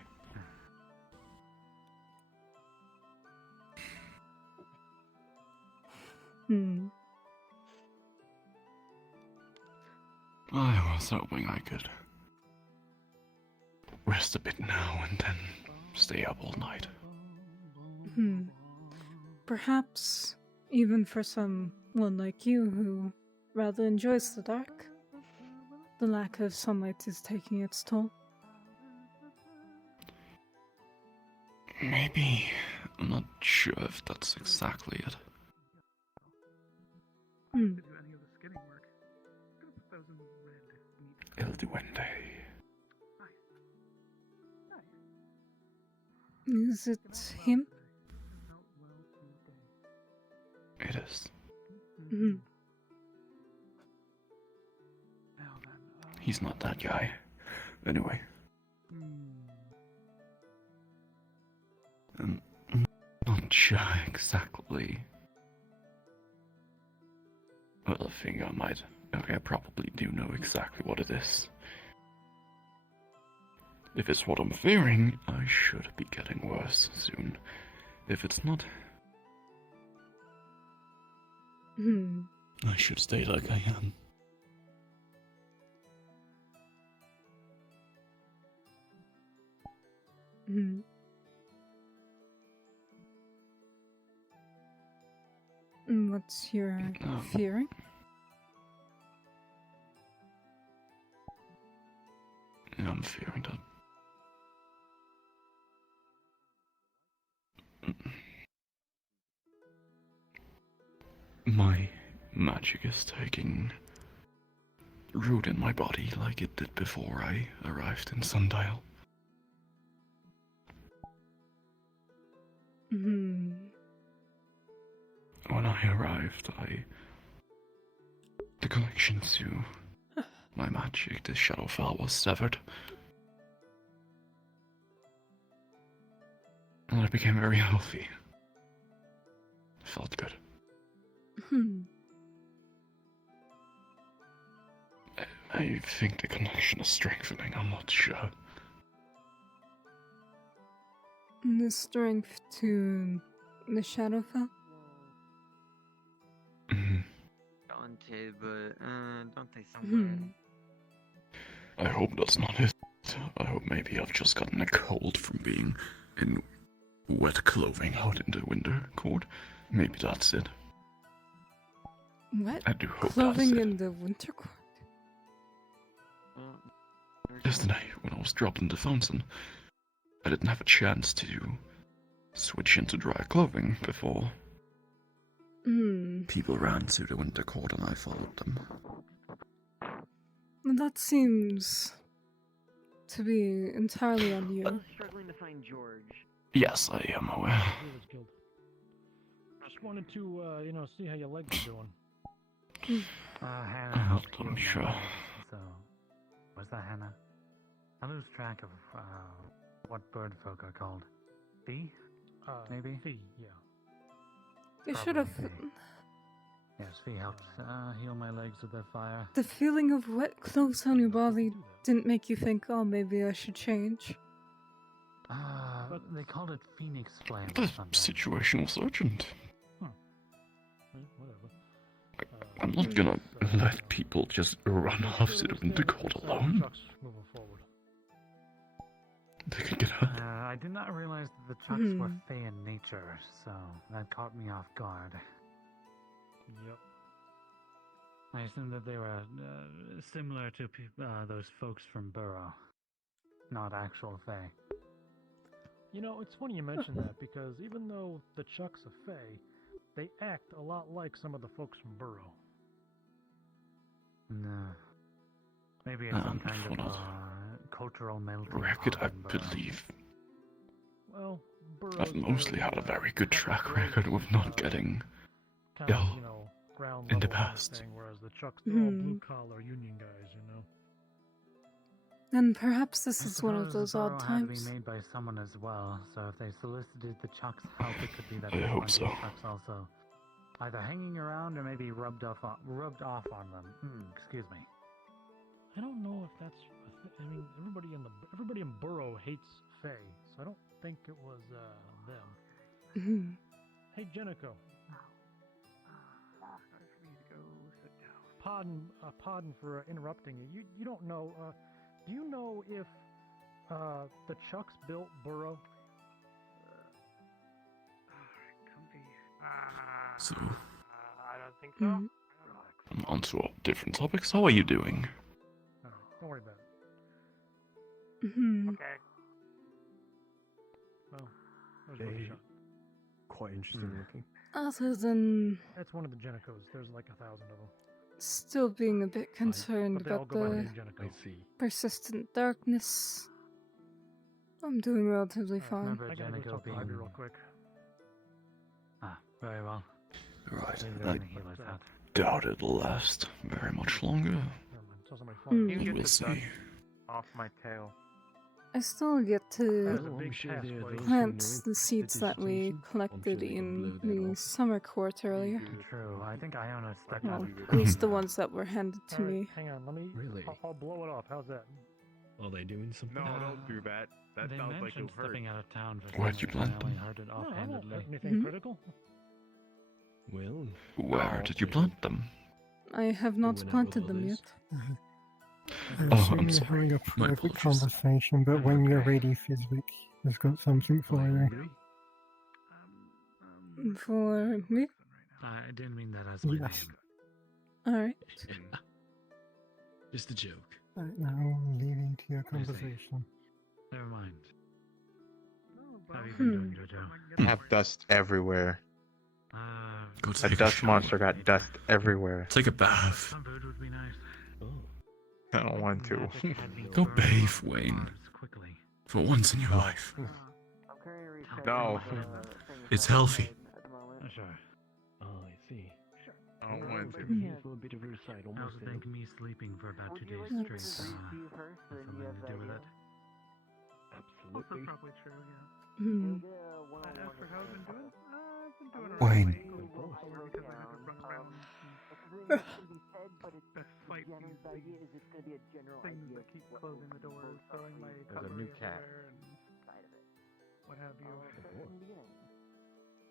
I was hoping I could rest a bit now and then stay up all night. Perhaps even for someone like you who rather enjoys the dark, the lack of sunlight is taking its toll. Maybe. I'm not sure if that's exactly it. El Duende. Is it him? It is. He's not that guy. Anyway. I'm not sure exactly. Well, I think I might. Okay, I probably do know exactly what it is. If it's what I'm fearing, I should be getting worse soon. If it's not, I should stay like I am. What's your fearing? I'm fearing that. My magic is taking root in my body like it did before I arrived in Sundial. When I arrived, the connection to my magic, the Shadowfell, was severed. And I became very healthy. It felt good. I think the connection is strengthening, I'm not sure. The strength to the Shadowfell? Talented, but don't they somewhere? I hope that's not it. I hope maybe I've just gotten a cold from being in wet clothing out in the winter court. Maybe that's it. Wet I do hope clothing that's it. in the winter court? Yesterday, when I was dropped in the fountain, I didn't have a chance to switch into dry clothing before people ran to the winter court and I followed them. That seems to be entirely on you. I was struggling to find George. Yes, I am aware. Just wanted to, see how your legs are doing. Hannah. I'm sure. So, was that Hannah? I lose track of what bird folk are called. Fee? Maybe? Fee, yeah. You should have. Yes, Fee helped heal my legs with their fire. The feeling of wet clothes on your body didn't make you think, oh, maybe I should change. But they called it Phoenix Flame. The situation was urgent. I'm not gonna let people just run off to the winter court alone. They could get hurt. I did not realize that the trucks were fey in nature, so that caught me off guard. Yep. I assumed that they were similar to those folks from Burrow, not actual fey. You know, it's funny you mention that, because even though the Chucks are fey, they act a lot like some of the folks from Burrow. No. Maybe it's some kind of cultural melting Record, pot I in Burrow. believe. Well, I've mostly had a very good track record with not getting ill in the past. Whereas the Chucks, they're all blue-collar union guys, And perhaps this I is one of suppose those the odd burrow had to be times. made by someone as well, so if they solicited the Chuck's help, it could be that I there hope might so. be Chucks also either hanging around or maybe rubbed off on them. Excuse me. I don't know if that's. I mean, everybody in Burrow hates Faye, so I don't think it was them. Hey, Jenico. Pardon for interrupting you. You don't know. Do you know if the Chucks built Burrow? So, I don't think so. on to our different topics. How are you doing? Don't worry about it. Okay. Well, that was worth a They shot. quite interesting looking. Other than That's one of the Genicos. There's like 1,000 of them. still being a bit concerned But they all about go by the the name Genico. I see. persistent darkness, I'm doing relatively fine. Remember I gotta go Jenico talk to being... Ivy real quick. Ah, very well. Right, Maybe I there's any healers out. doubt it'll last very much longer. Never mind. Saw somebody flying. You get We'll the see. dust off my tail. I still get to That's a big task, buddy. plant the seeds that we collected in the summer court earlier. True, I think Iona stuck Well, out. at least the ones that were handed to Alright, me. hang on, let me. Really? I'll blow it off. How's that? Are they doing something? No, don't do that. That They sounds like mentioned it'll hurt. stepping out of town for Where'd you something, and plant I only them? heard it No, I won't offhandedly. hurt anything critical. Well, Where did you plant them? I have not went out planted with them yet. others. Oh, assume I'm you're sorry. having a My private apologies. conversation, but when you're ready, Fizwick has got something for you. For me? I didn't mean that as my Yes. name. Alright. Just a joke. Right now, leaving to your conversation. Never mind. How have you been doing, Jojo? I have dust everywhere. Go The take a dust shower. monster got dust everywhere. Take a bath. Some food would be nice. I don't want to. Go bathe, Wayne. For once in your life. No. It's healthy. Sure. Oh, I see. I don't want to. For a bit of I oversight, almost also there. think me sleeping for about 2 days straight has something to do with it. Absolutely. Probably true, yeah. Hmm. After how I've been doing? I've been doing Wayne. alright. Because I had to run around and fight these things that keep closing the doors, throwing my There's a cutlery new cat. everywhere, and what have you.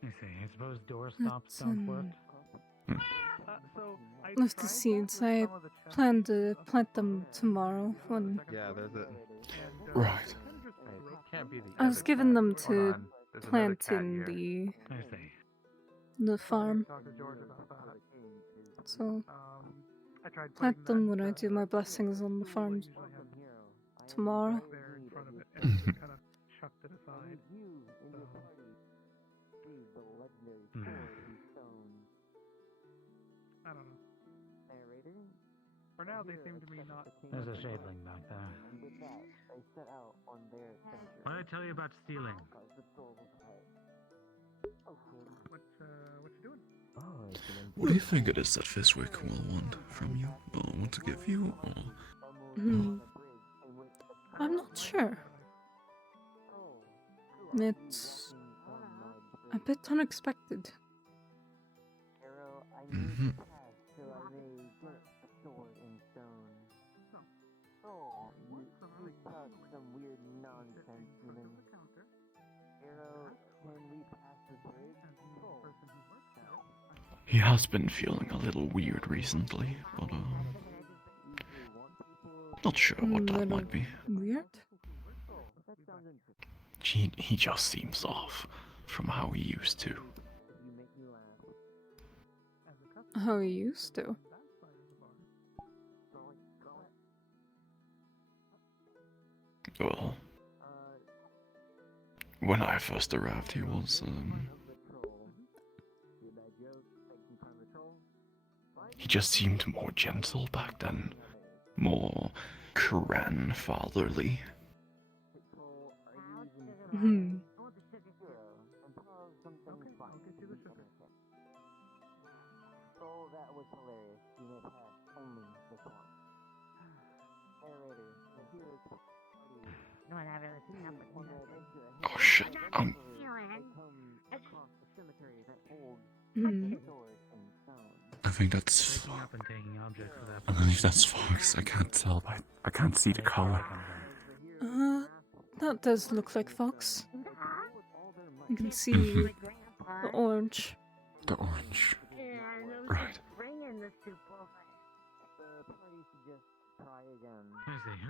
I see. I suppose door stops don't work. So I Of the tried seeds, with I some of the chests, plan to plant them tomorrow when Yeah, there's a. Right. It can't be the I was other given cat. them Hold to on. There's another plant cat in here. I see. the farm. talk to George about that. So I tried plant putting them when I do my blessings on the farm tomorrow. there in front of it, and just kind of chucked it aside. I don't know. For now, they seem to be not. There's a shadeling back there. What did I tell you about stealing? What you doing? What do you think it is that Fizwick will want from you? Or want to give you? Or... Hmm. I'm not sure. It's a bit unexpected. Mm-hmm. He has been feeling a little weird recently, but not sure what that might be. Weird? He just seems off from how he used to. How he used to. Well, when I first arrived, he was he just seemed more gentle back then, more grandfatherly. Hmm. Oh shit. I think that's. I believe that's Fox. I can't tell, but I can't see the color. That does look like Fox. You can see the orange. The orange. Right.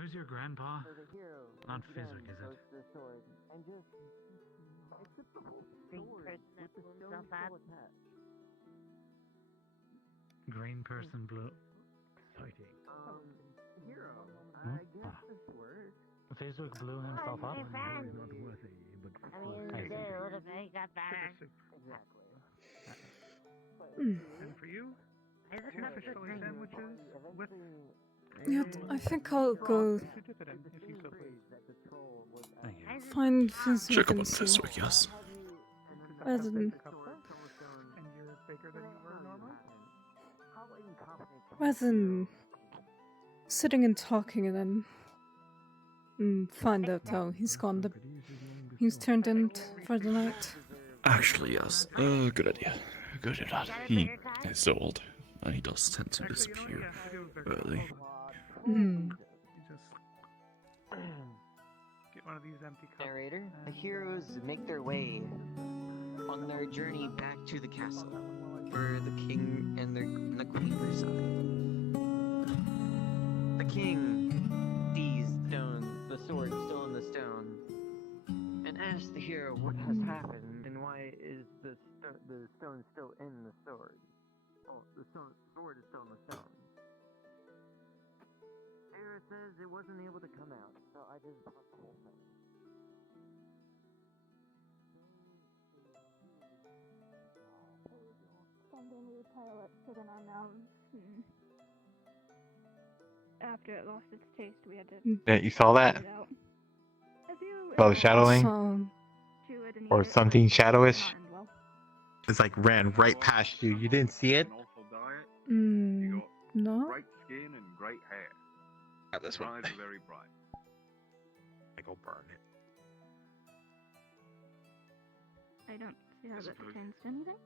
Who's your grandpa? Not Fizwick, is it? Green person, blue. Exciting. Hero. Hmm? I guess this works. Fizwick blew himself up? He's not worthy, but I see. Exactly. And for you, 2 fish fillet sandwiches with. Yeah, I think I'll go If you so please. find Fizwick Check up on and see. Fizwick, yes. Rather than, And you're bigger than you were normally? rather than sitting and talking and then find out how he's gone. He's turned in for the night. Actually, yes. Good idea. Good idea. He is old, and he does tend to disappear early. Get one of these empty cups. Narrator, the heroes make their way on their journey back to the castle, where the king and the queen reside. The king sees the sword still in the stone, and asks the hero what has happened and why is the stone still in the sword. Oh, the sword is still in the stone. Hero says it wasn't able to come out, so I just brought the whole thing. Something we pile up sit in our mouths. After it lost its taste, we had to. Yeah, you saw that? It out. Saw the shadowing? Chew it and Or eat it, something but shadowish? not end well. It's like ran right past you. You didn't see it? No. Bright skin and great hair. Not this one. Eyes are very bright. I go burn it. I don't see how I that suppose- pertains to anything.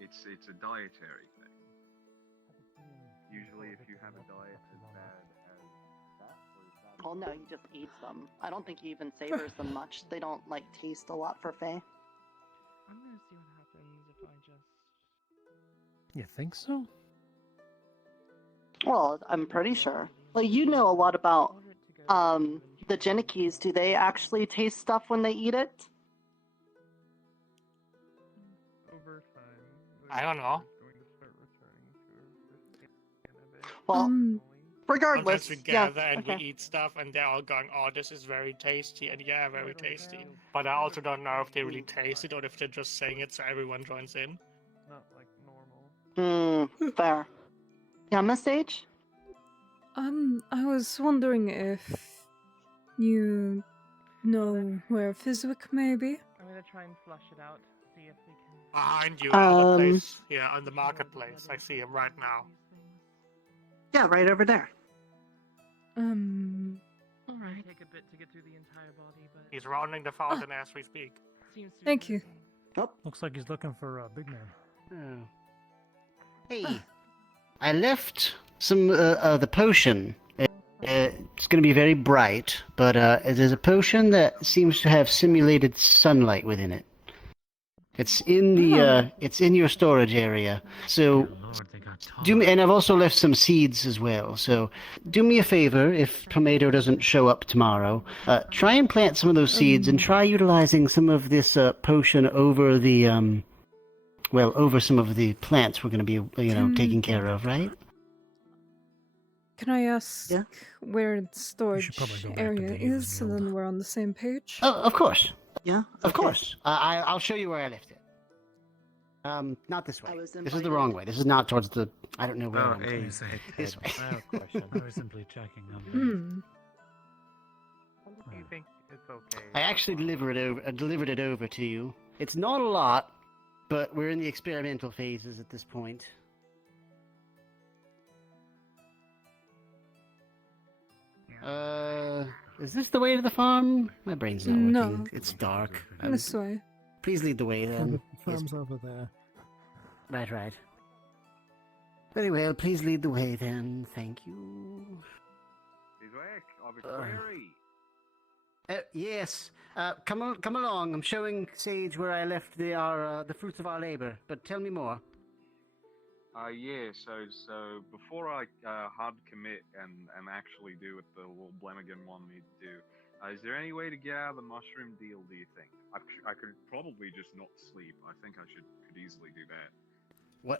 It's a dietary thing. Usually, if you have a diet as bad as that, Well, no, he just eats them. I don't think he even savors them much. They don't, like, taste a lot for Faye. I'm gonna see what happens if I just. You think so? Well, I'm pretty sure. Well, you know a lot about, the Genikis. Do they actually taste stuff when they eat it? Over time, I don't know. going to start returning to a Well, regardless, Unless we gather yeah, and okay. we eat stuff and they're all going, oh, this is very tasty, and yeah, very tasty. But I also don't know if they really taste it or if they're just saying it so everyone joins in. Not like normal. Fair. Yeah, Miss Sage? I was wondering if you know where Fizwick may be. I'm gonna try and flush it out, see if we can. Behind you, in the place. Yeah, in the marketplace. I see him right now. Yeah, right over there. Alright. Take a bit to get through the entire body, but. He's rounding the fountain as we speak. Thank you. Looks like he's looking for Big Man. Oh. Hey, I left some the potion. It's going to be very bright, but there's a potion that seems to have simulated sunlight within it. It's in the it's in your storage area. So do me, and I've also left some seeds as well. So do me a favor, if Tomato doesn't show up tomorrow, try and plant some of those seeds and try utilizing some of this potion over the over some of the plants we're going to be taking care of, right? Can I ask where the storage area is, so then we're on the same page? Oh, of course. Yeah, of course. I'll show you where I left it. Not this way. This is the wrong way. This is not towards the. I don't know where. I'm going. This way. I have a question. I was simply checking on Do you think it's okay? I actually delivered it over to you. It's not a lot, but we're in the experimental phases at this point. Is this the way to the farm? My brain's not No. working. It's dark. This way. Please lead the way then. The farm's over there. Right. Very well, please lead the way then. Thank you. Vivek, I've a query. Yes. Come along. I'm showing Sage where I left the fruits of our labor. But tell me more. Yeah. So before I hard commit and actually do what the little Blemmigan wanted me to do, is there any way to get out of the mushroom deal? Do you think? I could probably just not sleep. I think I could easily do that.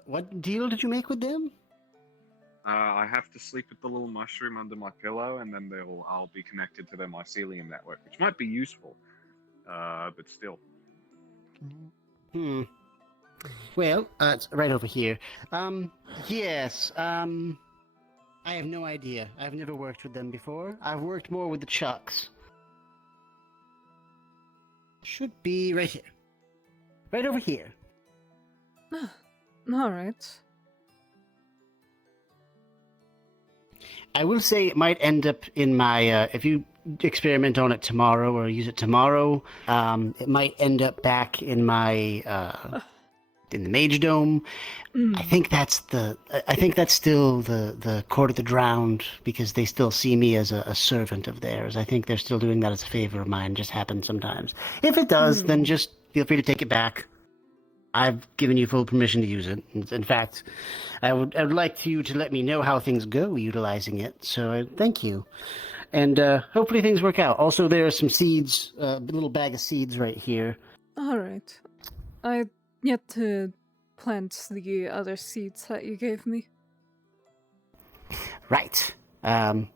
What deal did you make with them? I have to sleep with the little mushroom under my pillow, and then I'll be connected to their mycelium network, which might be useful, but still. Well, it's right over here. Yes. I have no idea. I've never worked with them before. I've worked more with the Chucks. Should be right here. Right over here. All right. I will say it might end up in my, if you experiment on it tomorrow or use it tomorrow, it might end up back in my, in the Mage Dome. I think that's still the Court of the Drowned, because they still see me as a servant of theirs. I think they're still doing that as a favor of mine. Just happens sometimes. If it does, then just feel free to take it back. I've given you full permission to use it. In fact, I would like you to let me know how things go utilizing it. So thank you, and hopefully things work out. Also, there are some seeds, a little bag of seeds right here. All right. I yet to plant the other seeds that you gave me. Right. Right.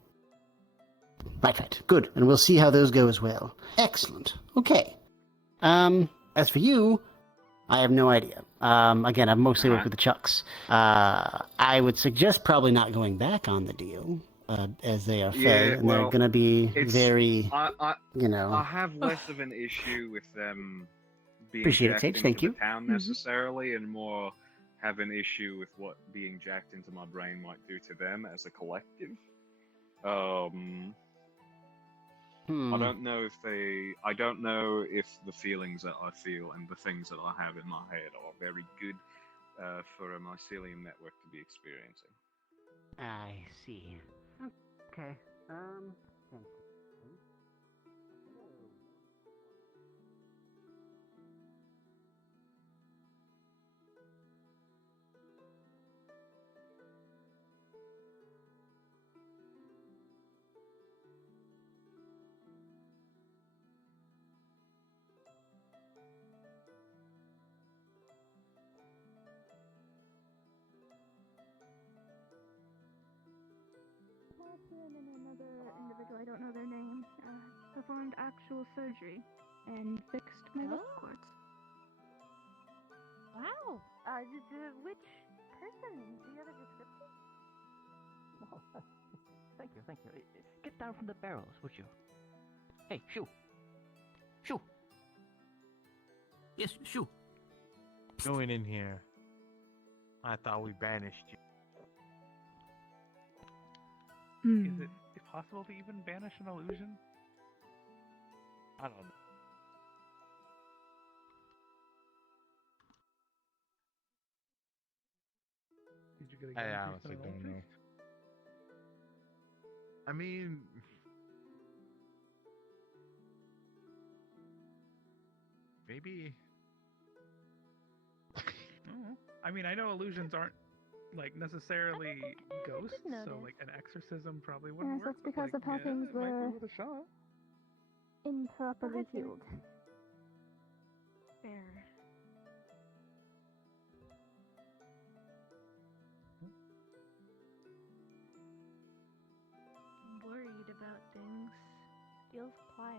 Good, and we'll see how those go as well. Excellent. Okay. As for you, I have no idea. Again, I've mostly worked with the Chucks. I would suggest probably not going back on the deal, as they are Fae, and they're going to be very, I have less of an issue with them being Appreciate it, jacked Sage. into Thank the you. town necessarily, and more have an issue with what being jacked into my brain might do to them as a collective. I don't know if the feelings that I feel and the things that I have in my head are very good for a mycelium network to be experiencing. I see. Okay. Thanks. And another individual, I don't know their name, performed actual surgery and fixed my vocal cords. Wow. Which person? Do you have a description? Oh, thank you. Get down from the barrels, would you? Hey, Shoo! Yes, Shoo! Going in here. I thought we banished you. Is it possible to even banish an illusion? I don't know. Did you get a I honestly don't know. I mean, maybe. I mean, I know illusions aren't like necessarily ghosts, so like an exorcism probably wouldn't work. That's because of how things were with a shot. improperly healed. Fair. I'm worried about things. Feels quiet.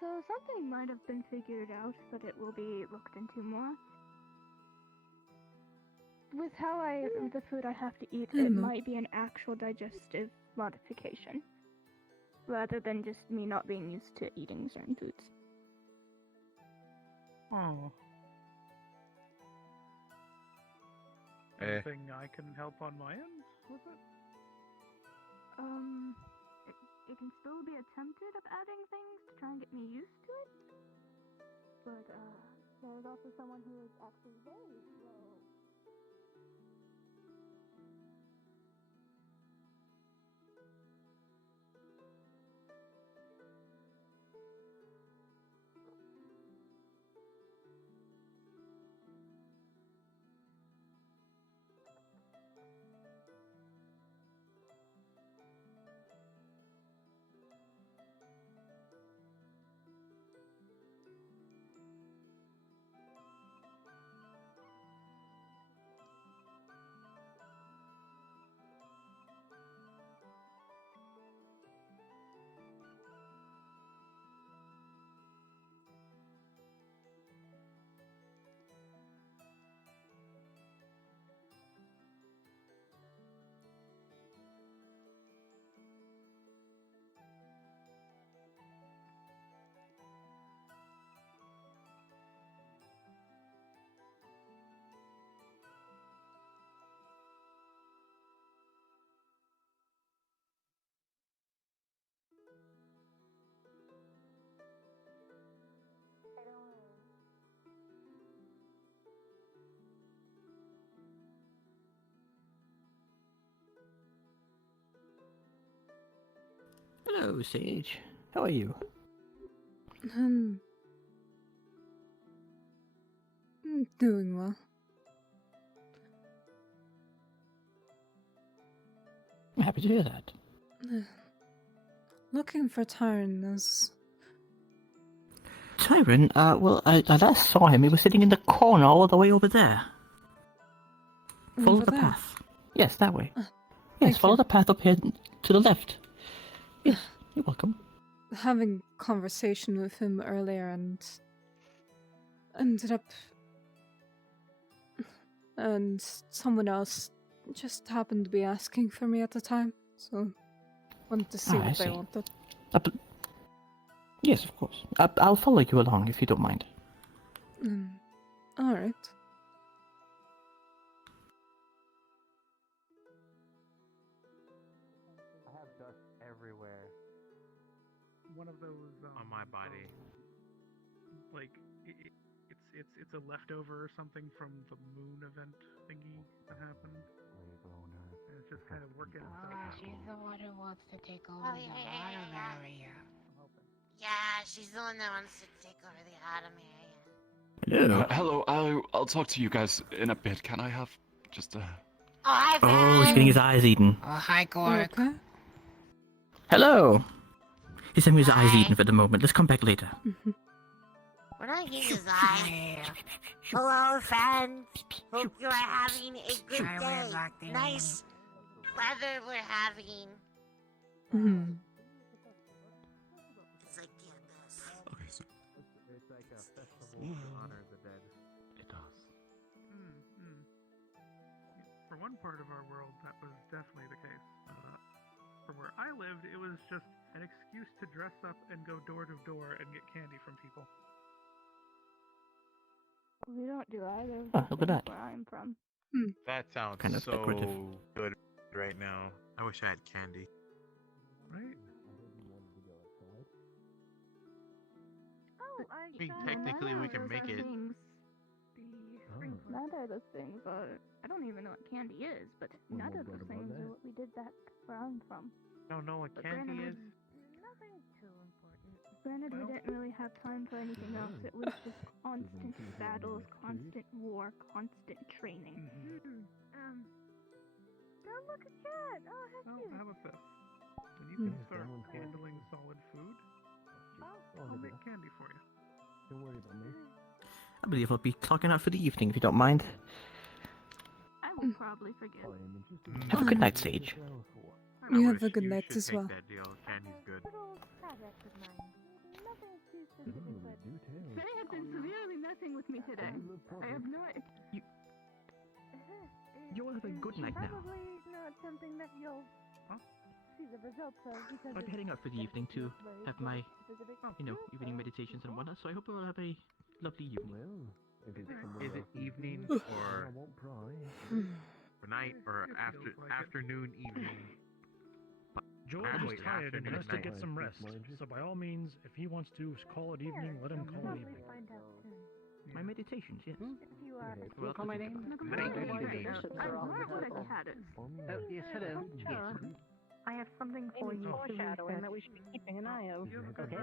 So something might have been figured out, but it will be looked into more. With the food I have to eat, it might be an actual digestive modification, rather than just me not being used to eating certain foods. Oh. Anything I can help on my end with it? It can still be attempted of adding things to try and get me used to it. But, there's also someone who is actually very slow. Hello, Sage. How are you? I'm doing well. I'm happy to hear that. Looking for Tyron as... Tyron, well, I last saw him. He was sitting in the corner all the way over there. Follow Over the there? path. Yes, that way. Yes, thank follow you. the path up here to the left. Yes, you're welcome. Having conversation with him earlier and ended up... And someone else just happened to be asking for me at the time, so wanted to see I what they see. wanted. Yes, of course. I'll follow you along if you don't mind. Alright. I have dust everywhere. One of those On my body. Like it's a leftover or something from the moon event thingy that happened. And it's just kind of working itself out. She's the one who wants to take over the autumn area. Yeah, she's the one that wants to take over the autumn area. Hello. Hello, I'll talk to you guys in a bit. Can I have just a... Oh, hi, Oh, he's getting his eyes eaten. Oh, hi, Gork. Okay. Hello. He's having his eyes eaten for the moment. Let's come back later. We're not getting his eyes. Hello, friends. Hope you are having a good day. Nice weather we're having. It's like this. Okay, so... It's like a festival to honor the dead. It does. For one part of our world, that was definitely the case. For where I lived, it was just an excuse to dress up and go door to door and get candy from people. We don't do either. Oh, look at that. Where I'm from. That sounds Kind of so decorative. good right now. I wish I had candy. Right? Oh, I mean, technically we can make it. Neither of those things are. I don't even know what candy is, but neither of those things are what we did back where I'm from. I don't know what candy is. Nothing too important. Granted, we didn't really have time for anything else. It was just constant battles, constant war, constant training. Oh, look at that! Oh, how Well, cute. how about this? When you can start handling solid food, I'll make candy for you. Don't worry about me. I believe I'll be clocking out for the evening if you don't mind. I will probably forget. Have a good night, Sage. You have a good night as well. That deal. Candy's good. They have been severely messing with me today. I have no idea. You'll have a good night now. Probably not something that you'll see the results of because I'll be heading out for the evening to have my, evening meditations and whatnot, so I hope you'll have a lovely evening. Is it evening or night or afternoon evening? George is tired and has to get some rest. So by all means, if he wants to call it evening, let him call it evening. My meditations, yes. Will call my name? I wonder what a cat is. Oh, yes, hello. Yes. I have something for you. Foreshadowing that we should be keeping an eye out. Okay.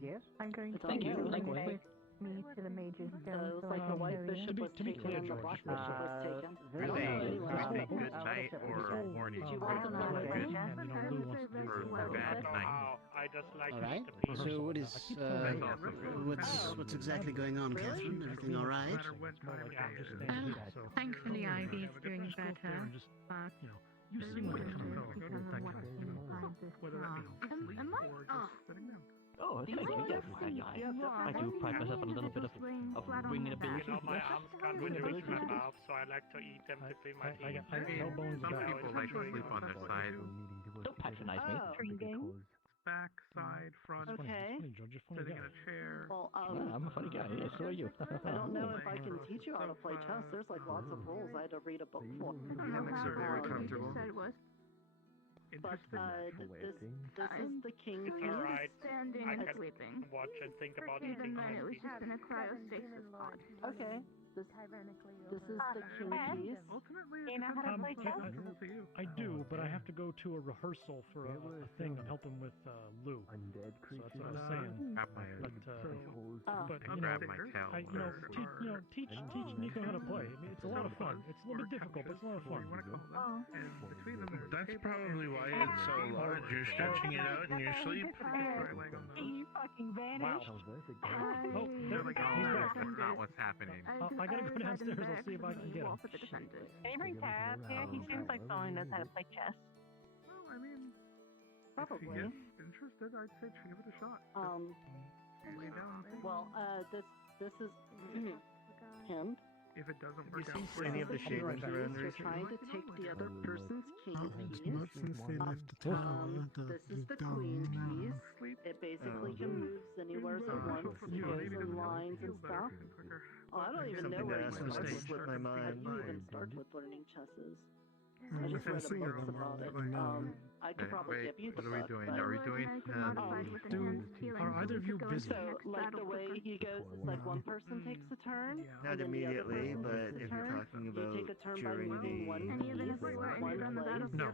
Yes. I'm going to Thank you. Likewise. me to the major's it stone was so like I the can white show you. bishop was To be taken clear, and the George, black bishop was taken. You're saying good night or morning? Did you want to know Or what good? Lou wants to do Or bad night? I just like All right. to be. So what is what's exactly going on, Catherine? Everything all right? Thankfully, Ivy's doing better. But You seem like a kind of fellow. Thank you. am I? Oh, thank you. Yes, I do pride myself on a little bit of winging ability. You know, my Yes. arms can't really reach my mouth, so I like to eat them between my teeth. I got no bones Some about people like to sleep on their side. Don't patronize me. Intriguing. Back, side, front, Okay. sitting in a chair. Well, I'm a funny guy. Yeah, so are you. I don't know if I can teach you how to play chess. There's like lots of rules I had to read a book for. Hammocks are very comfortable. But this is the king piece. Alright. Standing I and can sleeping. watch and think about And eating then it was cookies. just in a cryostasis pod. Okay. This is the king piece. Ultimately, Do you know how to play chess? I do, but I have to go to a rehearsal for a thing I'm helping with Lou. Undead So that's what I was saying. Grab my, But you know, grab my tail. teach Nico how to play. I mean, it's a lot of fun. It's a little bit difficult, but it's a lot of fun. Oh. And between them, there's That's probably why it's so large. You're stretching it out in your sleep. You fucking vanished. Oh, there we go. He's back. That's not what's happening. I gotta go downstairs. I'll see if I can get him. Can you bring Tara up here? He seems like someone who knows how to play chess. Well, I mean, Probably. if he is interested, I'd say give it a shot. Lay down. Well, this is him. If it doesn't work This out, is any of the the king shavings piece. around You're trying to take the other person's king piece. Since they left the town, This is the queen piece. It basically can move anywhere it wants. It goes in lines and stuff. Oh, I don't even know where you start with. my How do you even start with learning chesses? I just read a book about it. I could probably give you the What are we book, doing? but- Are we doing? Are either of you busy? So, like the way he goes is like one person takes a turn. Not and then the other immediately, person but takes a if you're turn. talking You about take a turn by during moving the one piece, one place, No.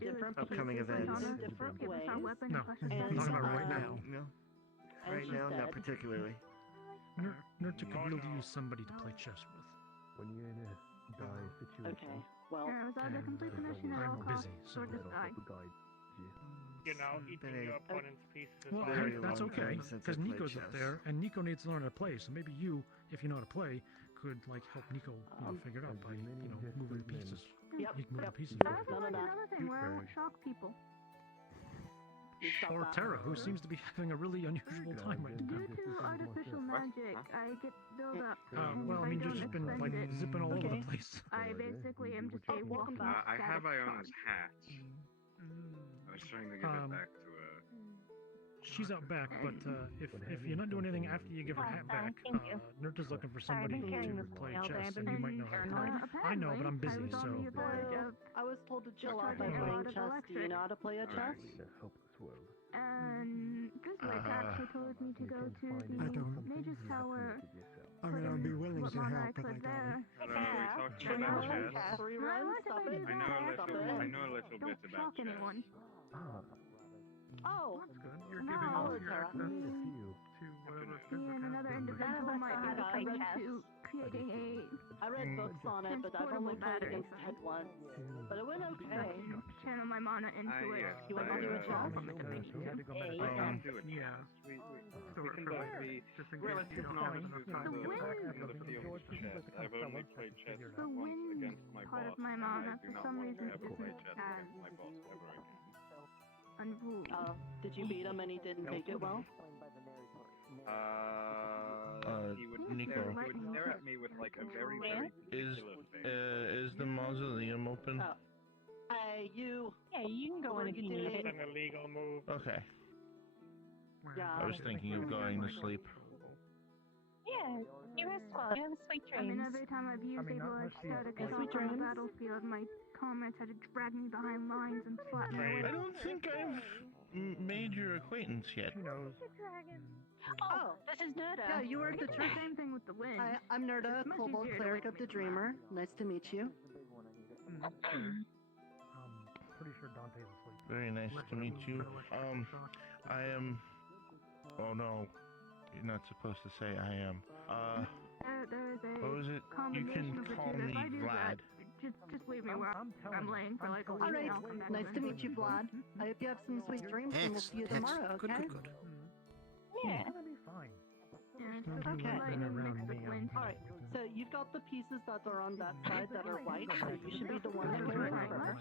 different upcoming pieces events. in different ways. No. And, Not about right now. No. and Right she now, not said- particularly. Nurta could really use somebody to play chess with. When you're in a dire situation, Okay, well, It was either complete the mission at all I'm costs busy, so or just die. guide you. You know, eating your opponent's pieces is Well, fine. Very hey, that's long okay, time since I because played Nico's up chess. there, and Nico needs to learn how to play. So maybe you, if you know how to play, could like help Nico, figure it out by moving the pieces. Yep, You can move yep. the pieces. I also like another thing where I won't shock people. Or Terra, who seems to be having a really unusual time right now. Due to artificial magic, I get build up. Well, I mean, you've just been like zipping all over the place. I basically am just a walking I have static Iona's card. hat. I was trying to give it back to She's out back, but if you're not doing anything after you give her hat back, Nurta's looking for somebody to play chess, and you might know how to play. I know, but I'm busy, so. I was told to chill out by playing chess. Do you know how to play a chess? And this witch actually told me to go to the Mage's Tower. I mean, I'd be willing What to more help, I but I could don't. there. Hello, we talking about chess? Free run, stop it. I know a little bit about Shock chess. anyone. Oh, that's good. You're No. giving all your Tara. access to whatever Me and another individual might be able to creating I read books on it, but I've only played against Ted once. But it went okay. channel my mana into it. You want to do a chess? I don't do it chess. We can both be relative knowledge who comes in the field of chess. I've only played chess The once wind against my part boss. of my and mana I do for not some want to reason ever play isn't chess as against my boss ever again. unruled. Did you beat him and he didn't take it well? He would Nico. stare at me with like a very, very Is particular face. is the mausoleum open? Hey, you. Yeah, you can go in if you need It's it. an illegal move. Okay. Yeah. I was thinking of going to sleep. Yeah, you rest well. You have a sweet I mean, dreams. every time I've used a large static Yes, we assault on the dreams. battlefield, my comrades had to drag me behind lines and slap me away. I don't think I've made your acquaintance yet. Who knows? Oh, this is Nerda. Yeah, you were the It's the same thing with the wind. Hi, I'm Nerda, It's much Kobold easier to Cleric wake of the me from Dreamer. Nice to meet you. Pretty sure Dante's asleep. Very nice to meet you. I am. Oh no, you're not supposed to say I am. There's a What was it? You combination can of the call two. me If I do Vlad. that, just leave me where I'm laying for like a week All right, and I'll come back. nice to meet you, Vlad. I hope you have some sweet dreams, and we'll see you tomorrow, okay? Yeah. It's gonna be fine. Yeah, Okay. lightning mixed with wind. All right. So you've got the pieces that are on that side that are white, so you should be the one that goes first.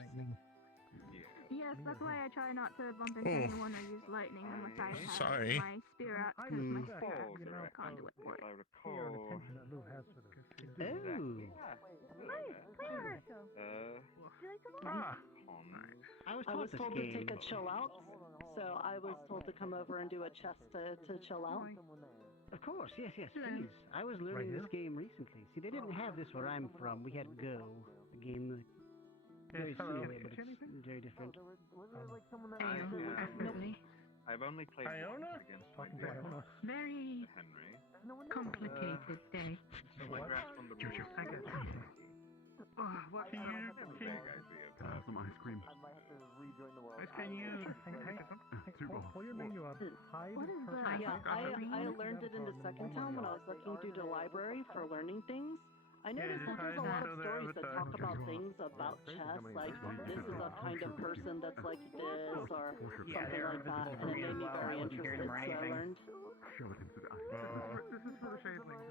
Yes, that's why I try not to bump into Oh. anyone or use lightning unless I have Sorry. my spear out, because my spear acts as a conduit for it. Oh. I was I was taught told this to take game. a chill out, so I was told to come over and do a chest to chill out. Of course, yes, please. I was learning this game recently. See, they didn't have this where I'm from. We had Go. The game was very similar, but it's very different. I've only played Iona? against my Talking to dad, Iona. Very Henry. complicated day. So my grasp on the rules. I get it. What can you? Can I have some ice cream? Can you? Two balls. Pull your menu up. Hide. What is that? Yeah, I learned it in the second town when I was looking through the library for learning things. I noticed that there's a lot of stories that talk about things about chess, like this is a kind of person that's like this, or something like that, and it made me very interested, so I learned. Shove it into the ice This is for the shadling.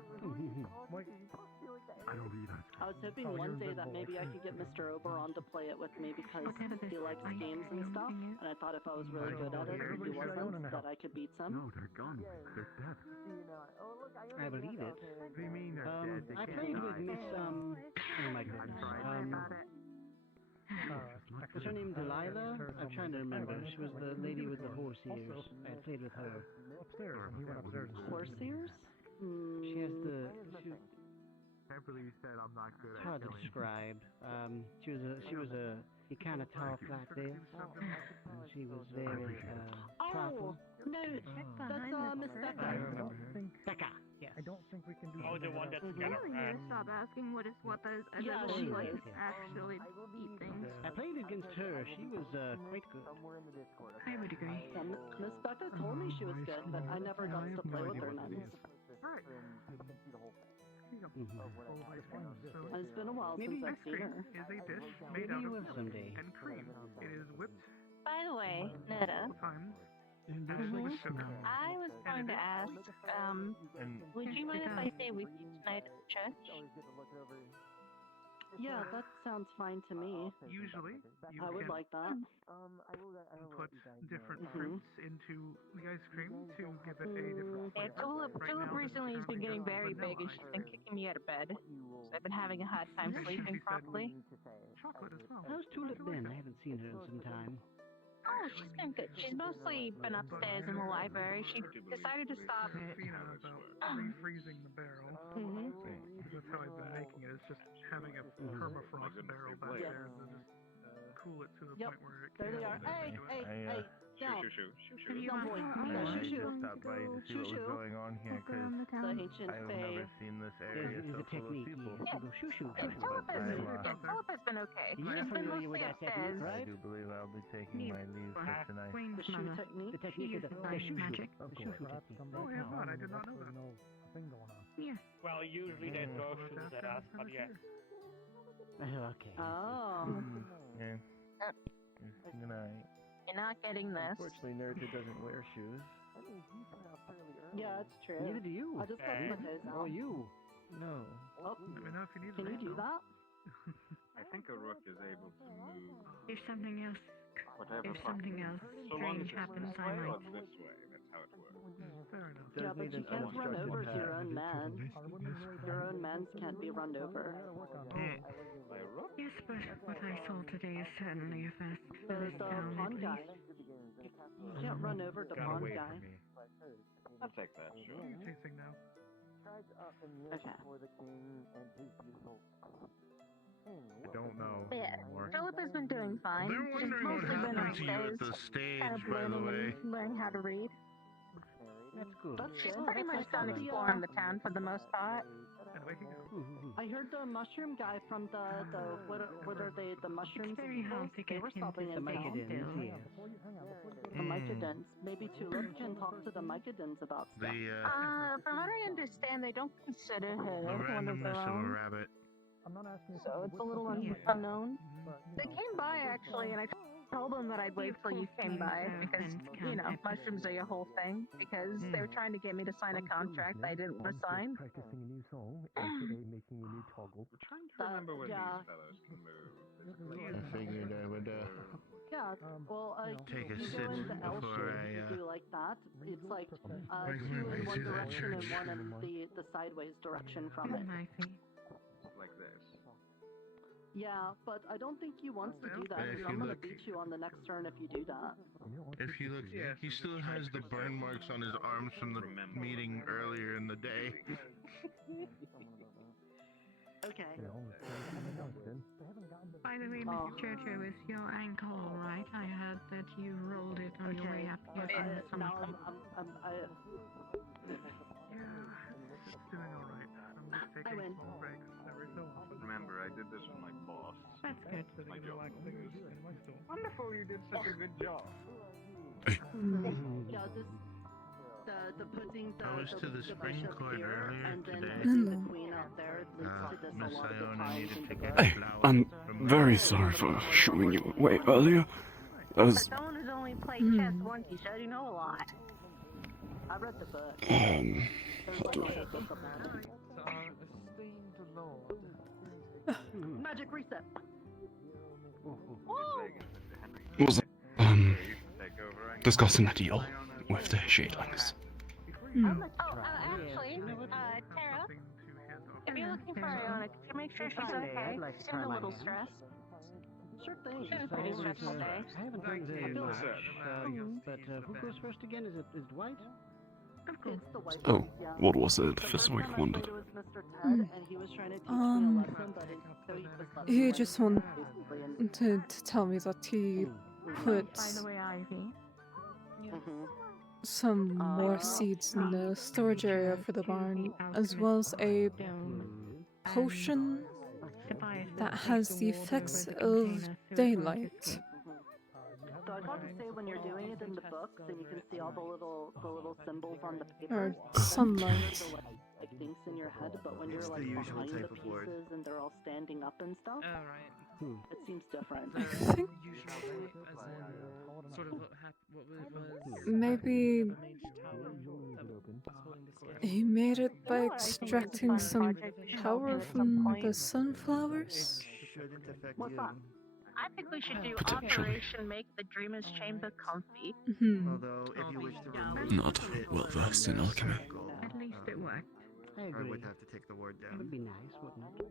I don't eat ice I was hoping one day that maybe I could get Mr. Oberon to play it with me because he likes games and stuff, and I thought if I was really good at it and he wasn't, that I could beat some. No, they're gone. They're dead. I believe it. What do you mean they're dead? They I can't played with die. Miss, oh my goodness. Was her name Delilah? I'm trying to remember. She was the lady with the horse ears. I had played with her. Upstairs, and he went upstairs. Horse ears? She has the... I can't believe you said I'm not good It's at hard to describe. She was a you kind of talk like this, and she was very trifle. No, that's Miss Becca. I remember her. Becca, yes. I don't think we can do. Oh, the one that's I gonna really need run. to stop asking what those Yeah, other she like is. actually eat things. I played against her. She was quite good. I would agree. Yeah, Miss Becca told me she was good, but I never got to play with her nuns. It's been a while Maybe since I've seen her. Is a dish Maybe made out you of will milk someday. and cream. It is whipped By the way, Netta, times. I was going to ask, would you mind if I stay with you tonight at the church? Yeah, that sounds fine to me. Usually, you I would can like that. put different Mhm. fruits into the ice cream to give it a different Yeah, flavor. Tulip Right Tulip now, recently has been it's getting very vanilla big and ice she's been cream. kicking me out of bed. So I've been having a hard time Yeah, she sleeping said properly. chocolate as well. How's Tulip been? I haven't seen her in some time. Oh, she's been good. She's mostly been upstairs in the library. She decided to stop. Fina about refreezing the barrel. That's how I've been making it. It's just having a permafrost barrel back Yes. there to just cool it to the Yep. point where it There they are. can't Hey, do it. hey, down. Down, boy. I Shoo, just stopped by to see what was going on here because The ancient I've fae. never seen this area Is so a full of technique. people. You go shoo shoo. And Tulip has been okay. You're She's been familiar with mostly that technique, upstairs. I right? do believe I'll be taking my leave for tonight. Queen's The shoe mother. technique. The technique of the shoo shoo. magic. The shoo shoo technique. Oh, I have not. I did not know that. Thing going on. Yes. Well, usually they throw shoes at us, but yes. Okay. Oh. Yeah. Good night. You're not getting this. Unfortunately, Nerja doesn't wear shoes. Yeah, it's true. Neither do you. I just got my toes Or out. you. No. Oh, Let me know if you need can you a do that? I think a rook is able to move If something else, whatever. if something else So long as strange it's happens, this I way or might. this way. That's how it works. Fair enough. Yeah, but you can't run over your own men. Yes. Your own men can't be run over. By a rook? Yes, but what I saw today is certainly a first for There's this the town pawn at guy. least. You can't run over the Got pawn away guy. from me. I'll take that, sure. Who are you chasing now? Okay. I don't know Yeah, anymore. Philip has been doing fine. They're She's wondering what mostly been happened to you at upstairs, the stage, kind of by the learning way. and learning how to read. That's good. She's pretty much done exploring the town for the most part. I heard the mushroom guy from the what are they, the mushroom people? They were stopping in town. The Mycodons. Maybe Tulip can talk to the Mycodons about stuff. From what I understand, they don't consider her The one of randomness their of a own. rabbit. So it's a little unknown. They came by actually, and I told them that I'd wait till you came by because, you know, mushrooms are your whole thing. Because they were trying to get me to sign a contract I didn't want to sign. Practicing a new song, aka making a new toggle. We're trying to remember when these fellows can move. I figured I would, Yeah, well, take a you sit go into L before shape, I, you do like that. It's like make my two way in one to that direction and church. one in the sideways direction from it. Like this. Yeah, but I don't think he wants to do that. If Because I'm you gonna look- beat you on the next turn if you do that. If you look, he still has the burn marks on his arms from the meeting earlier in the day. Okay. By the way, Mr. Chocho, is your ankle all right? I heard that you rolled it on your way up here from the summit. Now It's doing alright. I'm just taking small breaks every so often. Remember, I did this with my boss. That's good. My job. Wonderful, you did such a good job. Yeah, this the putting I was to the spring bishop court here earlier and then today. putting the queen out there leads to this Miss a lot of the Iona times needed in to the get book. flowers I'm from very sorry for showing you away earlier. For someone who's only played chess once, you said you know a lot. I read the book. How do Magic reset. was discussing a deal with the Shadlings. Actually, Tara, if you're looking for Iona, could you make sure she's okay? She seemed a little stressed. Sure thing. She had a pretty stressful day. I haven't done very much, but who goes first again? Is Dwight? Of course. It's the white Oh, one, yeah. what was it? The This first week time I wondered. played it was Mr. Ted, and he was trying to teach me a lesson, but so he was left He away, just wanted basically, and to tell me that he put By the way, Ivy. some more seeds in the storage area for the barn, as well as a potion that has the effects of daylight. So I'd have to say when you're doing it in the books, and you can see all the little symbols on the paper. Or sunlight. Like things in your head, but when you're It's the like usual behind the type of word. pieces and they're all standing up and stuff, it seems different. I think Sort of what was maybe he made it by extracting some power from the sunflowers. Shouldn't affect What's you. that? I think we should do Potentially. Operation Make the Dreamer's Chamber comfy. Although, if you wish to remove Not it well from versed in the alchemy. circle, At least it worked. I I agree. would have to take the word down. That'd be nice, wouldn't it?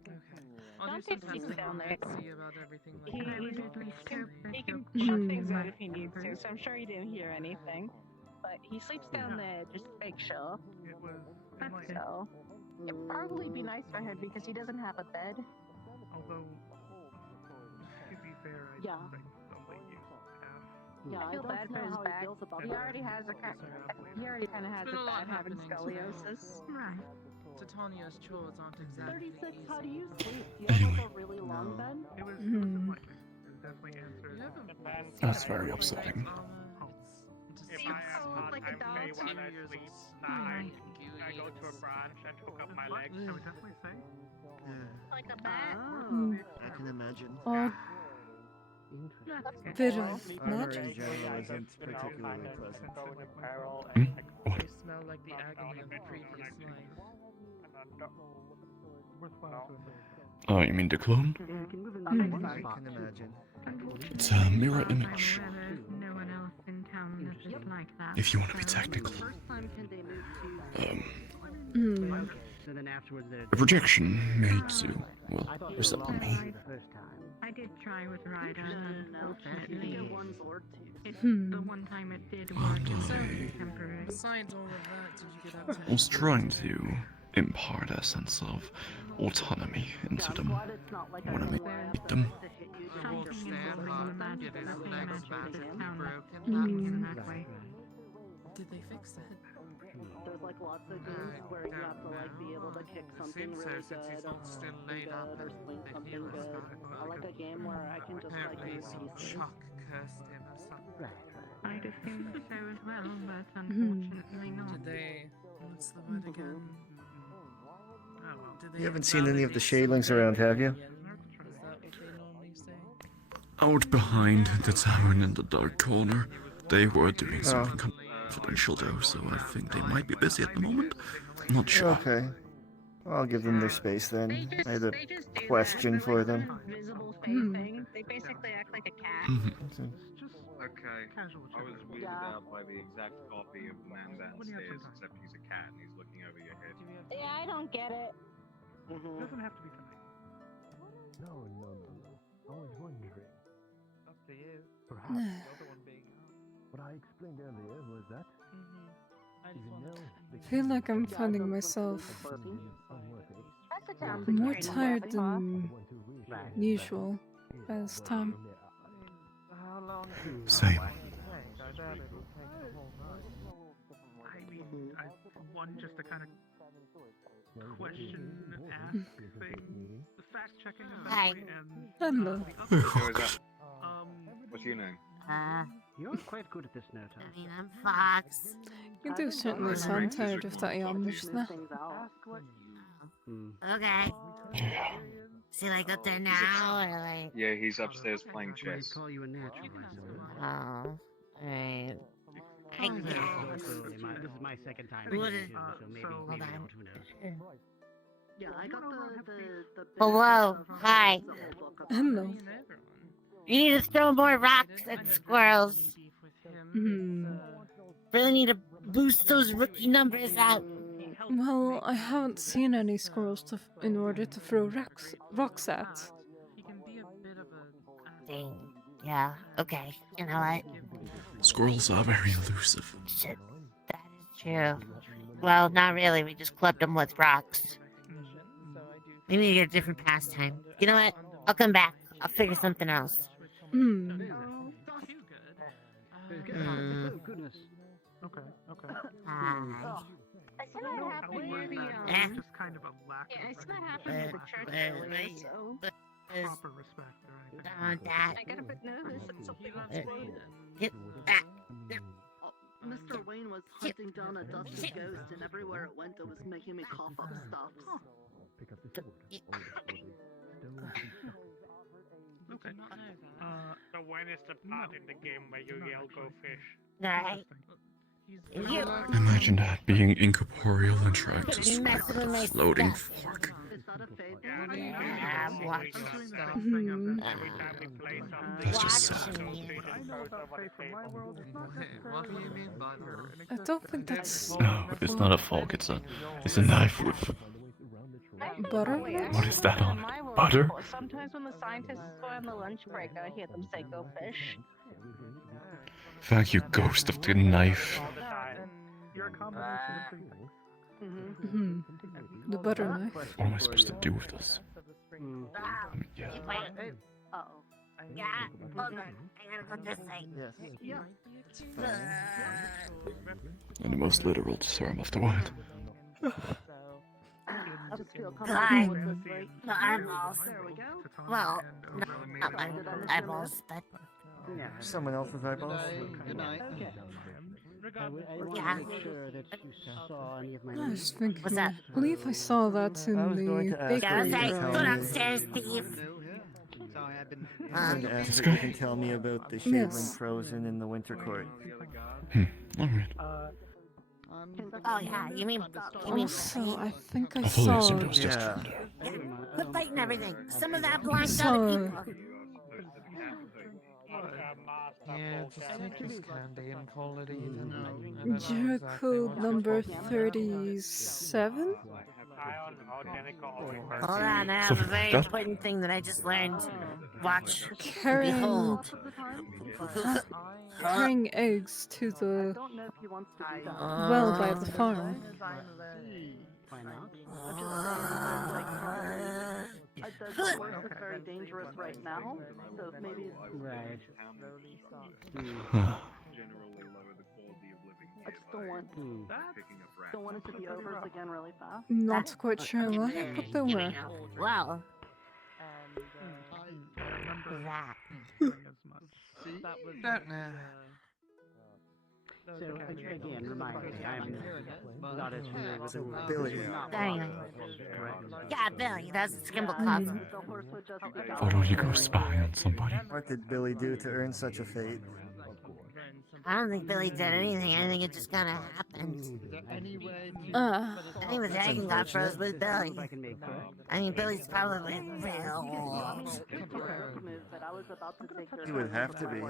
I'll Don't do some take sleep down there. see about everything like He that. would at least hope that he can your shut things queen out might if he needs to, so I'm sure he didn't hear anything. But he sleeps down there just to make sure. It was So it'd probably be nice for him because he doesn't have a bed. although, to be fair, I Yeah. don't think somebody used to have. Yeah, I feel don't bad for know his how he back. feels about He that. already has he already kind of has There's it been a lot bad having happening today. scoliosis. Right. Titania's chores aren't exactly 36, easy. how do you sleep? Do you have like a really long bed? It was Hmm. it definitely answered. That's very upsetting. If I am hot, like a I'm dog. May when I sleep. I go to a branch and hook up my legs. I would definitely say. Yeah, Like a bat. I can imagine. Odd bit of Armor in magic. general isn't particularly pleasant. What? They smell like the agony of the previous life. Oh, you mean the clone? I can imagine. It's a mirror image. There's no one else in town that is like that. If you want to be technical. First time can they move to Hmm. So then afterwards, they're A projection made to, well, resemble me. I did try with Ryder, unfortunately. It, Hmm. the one time it did work, it was only temporary. Besides all of that, did you get up to I was trying to impart a sense of autonomy into them when I meet them. Did they fix it? There's like lots of games where you have to like be able to kick something really good or swing something good. I like a game where I can just like move pieces. Chuck cursed him or something. I'd assume so as well, but unfortunately not. Did they? What's the word again? You haven't seen any of the shadelings around, have you? Is that what they normally say? Out behind the tavern in the dark corner, they were doing something confidential though, so I think they might be busy at the moment. I'm not sure. Okay. I'll give them their space then. I had a question for them. Visible face thing. They basically act like a cat. Okay, I was weirded out by the exact copy of the man downstairs, except he's a cat and he's looking over your head. Yeah, I don't get it. Doesn't have to be tonight. No. I was wondering. Up to you. Perhaps the other one being what I explained earlier was that. I feel like I'm finding myself more tired than usual by this time. Same. I mean, one just a kind of question and ask thing. The fact checking essentially and Hello. Who is that? What's your name? You're quite good at this now, Tom. I mean, I'm Fox. You do certainly sound tired of that yawn just now. Okay. Is he like up there now, or like? Yeah, he's upstairs playing chess. Call you a natural, Oh, alright. I guess. This is my second time. What Maybe is- hold on. who knows? Yeah, I got the Hello. Hi. Hello. You need to throw more rocks at squirrels. Really need to boost those rookie numbers out. Well, I haven't seen any squirrels in order to throw rocks at. Dang. Yeah, okay. You know what? Squirrels are very elusive. Shit. That is true. Well, not really. We just clubbed them with rocks. We need to get a different pastime. You know what? I'll come back. I'll figure something else. Goodness. Okay. Hi. I see that happening near the Just kind of a lack yeah, I of see that happening near the church earlier, so proper respect or anything. That. I got a bit nervous. Something Get that. Mr. Wayne was hunting down a dusty ghost, and everywhere it went, it was making me cough up stuff. Okay. So when is the part in the game where you yell "Go fish"? Alright. Imagine that being incorporeal and trying to You messing with my floating stuff. fork. I'm watching stuff. That's just sad. What do you mean by that? I don't think that's No, it's not a fork. It's a knife with butter. What is that on My it? world, Butter? Sometimes when the scientists go on the lunch break, I hear them say "Go fish." Thank you, ghost of the knife. You're a combination of three things. The butter knife. What am I supposed to do with this? Yeah. Uh-oh. Yeah, hold on. I gotta go this way. Yeah. In the most literal term of the word. Just feel God. comfortable with this, right? The eyeballs. There we go. Well, not my eyeballs, but Someone else's eyeballs. Good night. Okay. I want Yeah. to make sure that you saw any of my I was thinking, What's that? I believe I saw that in I was going the to ask yeah, bakery. that's right. Tell Go me. downstairs, thief. Sorry, I've been. I'm going to ask if you can tell me about the shaveling Yes. frozen in the winter court. Alright. Oh yeah, you mean Also, I think I I fully saw. assumed it was just Yeah. good fight and everything. Some of that blind saw- other people. Yeah, just take this candy and call it even. Jericho number 37? Hold on, I have a very important thing that I just learned. Watch. Carrying, Behold. carrying eggs to the I don't know if he wants to do that. well by the farm. Why not? I'm just saying that, like, the forest is very dangerous right now, so maybe it's... Right. Generally lower the quality of living I just don't want, picking up rats. don't want it to be over again really fast. Not quite sure why, but there were. Wow. That. Don't know. So, again, remind me, I'm not as familiar with the rules. Billy. Dang. Yeah, Billy, that's Skimble Club. Why don't you go spy on somebody? What did Billy do to earn such a fate? I don't think Billy did anything. I think it just kind of happened. I think the dragon got froze with Billy. I mean, Billy's probably real. He would have to be.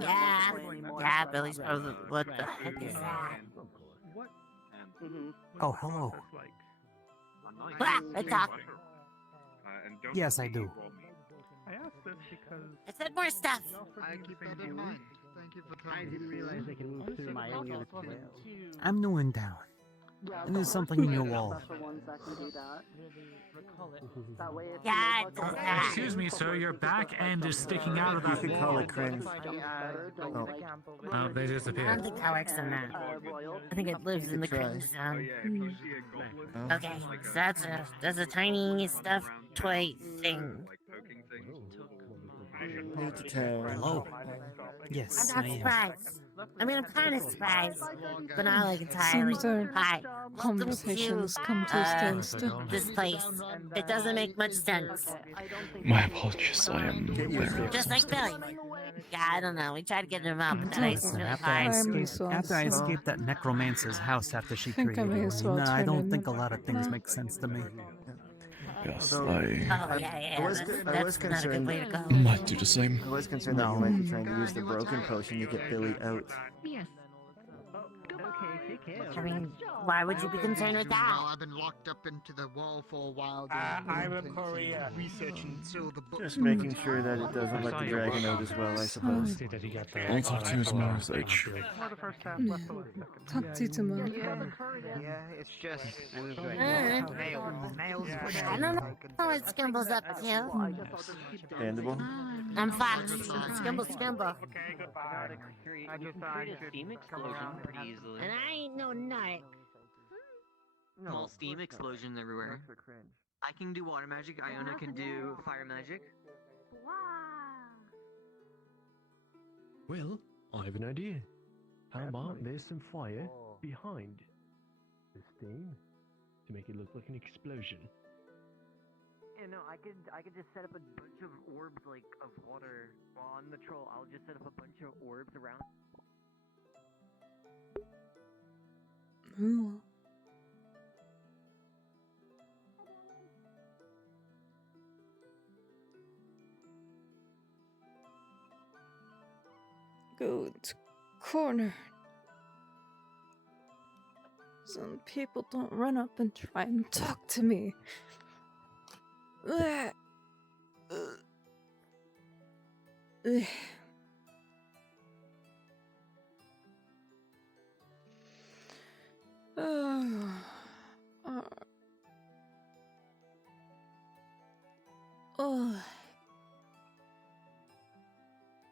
Yeah, yeah, Billy's probably. What the heck is that? Oh, hello. Ah, I talk. Yes, I do. I asked this because... I said more stuff. I keep that in mind. Thank you for I didn't realize I can move through my own unit. I'm new in town. There's something in your wall. Yeah, it does that. Excuse me, sir, your back end is sticking out of that You could call it cringe. Oh, they I disappeared. don't think that works on that. I think it lives in the cringe zone. Okay, so that's a tiny stuffed toy thing. New to town. Hello. Yes, I'm I not am. surprised. I mean, I'm kind of surprised, but not like entirely. Seems our Hi, welcome conversations to come to a standstill. this place. It doesn't make much sense. My apologies, I am very Just like Billy. Yeah, I don't know. We tried to get him out, but that is Listen, really after hard. after I escaped that necromancer's house after she think I created may me, as well nah, I turn don't in. think a lot of things make sense to me. Yes, Oh, yeah, yeah. I was That's not a good concerned. way to go. might do the same. I was concerned that you might be trying to use the broken potion to get Billy out. Yes. I mean, why would you be concerned with that? Well, I've been locked up into the wall for a while. I'm a Korea. Researching through the books. Just making sure that it doesn't let the dragon out as well, I suppose. I'll talk to you tomorrow, Sage. Talk to you tomorrow. Yeah, it's just nails. I don't know what Skimble's up to. Understandable. I'm Fox. Skimble, Skimble. Okay, goodbye. I just create a steam explosion pretty easily. And I ain't no nut. Small steam explosion everywhere. I can do water magic. Iona can do fire magic. Well, I have an idea. How about there's some fire behind the steam to make it look like an explosion? Yeah, no, I could just set up a bunch of orbs like of water. Well, on the troll, I'll just set up a bunch of orbs around. Ooh. Good corner. Some people don't run up and try and talk to me. Ugh. Ugh. Oh.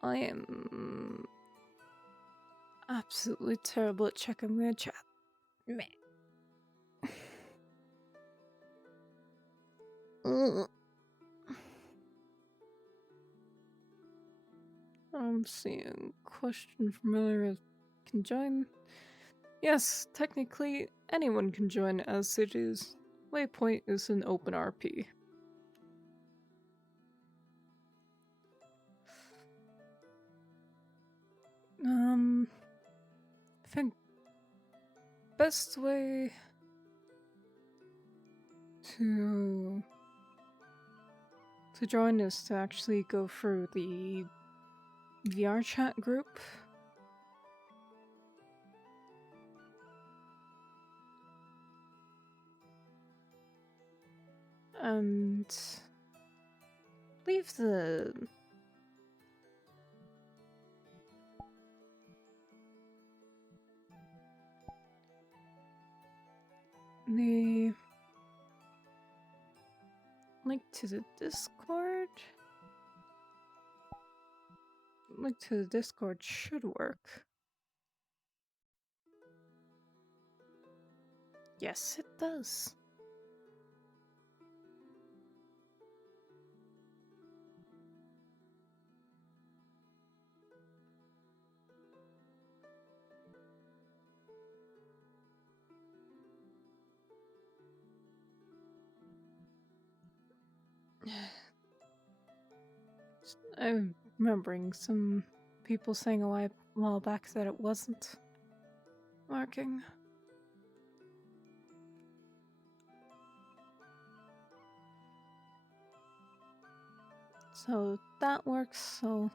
I am absolutely terrible at checking my chat. Meh. I'm seeing question from earlier. Can join? Yes, technically anyone can join as it is. Waypoint is an open RP. I think best way to join is to actually go through the VR chat group. And leave the the link to the Discord. Link to the Discord should work. Yes, it does. I'm remembering some people saying a while back that it wasn't working. So that works, so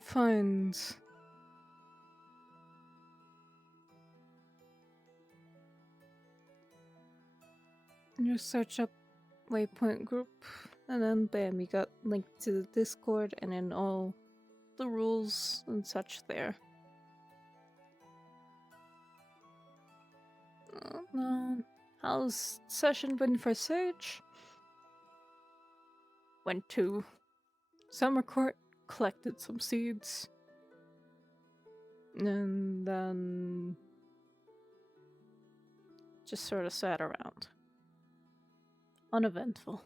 find you search up Waypoint group, and then bam, you got linked to the Discord and then all the rules and such there. How's session been for Sage? Went to Summer Court, collected some seeds, and then just sort of sat around. Uneventful.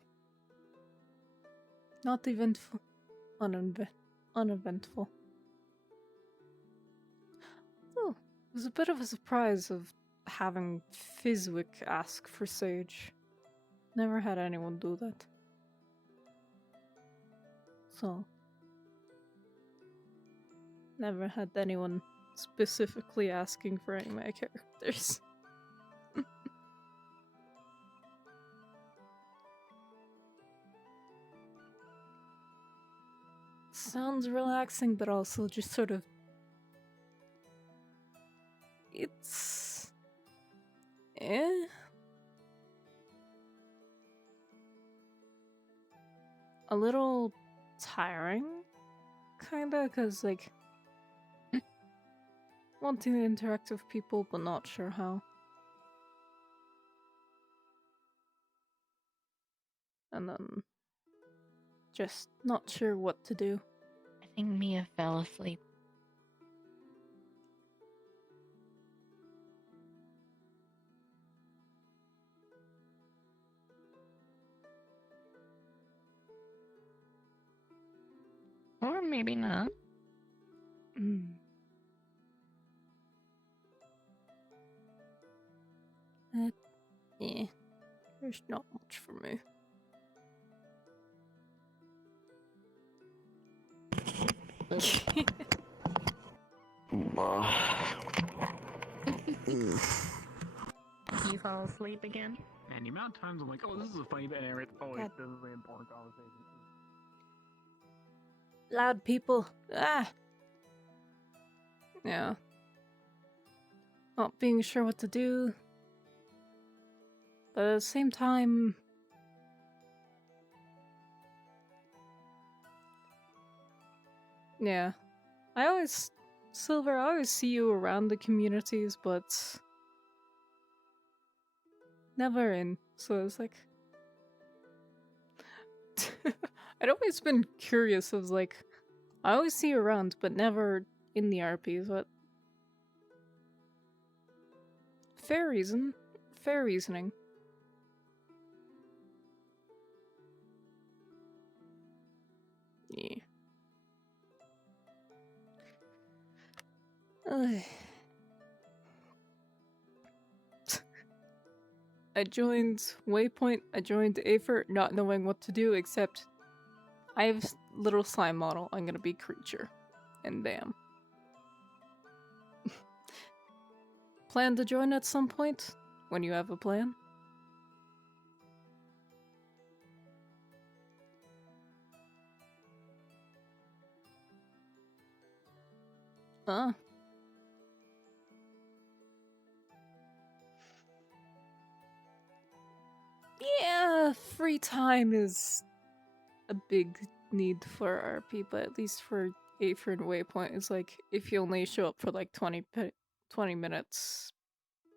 Not eventful. Uneventful. Oh, it was a bit of a surprise of having Fizwick ask for Sage. Never had anyone do that. So, never had anyone specifically asking for any of my characters. Sounds relaxing, but also just sort of... It's... a little tiring, kinda, because, like, wanting to interact with people, but not sure how. And then just not sure what to do. I think Mia fell asleep. Or maybe not. Yeah, there's not much for me. You fall asleep again? Man, the amount of times I'm like, oh, this is a funny bit, and oh, wait, this is an important conversation. Loud people. Ah! Yeah. Not being sure what to do. But at the same time... Yeah. Silver, I always see you around the communities, but... never in. So it's like... I'd always been curious of like... I always see you around, but never in the RPs, but... Fair reason. Fair reasoning. Yeah. I joined Waypoint, I joined Aether, not knowing what to do, except I have little slime model, I'm gonna be creature. And bam. Plan to join at some point? When you have a plan? Yeah, free time is a big need for RP, but at least for Aether and Waypoint, it's like, if you only show up for like 20 minutes,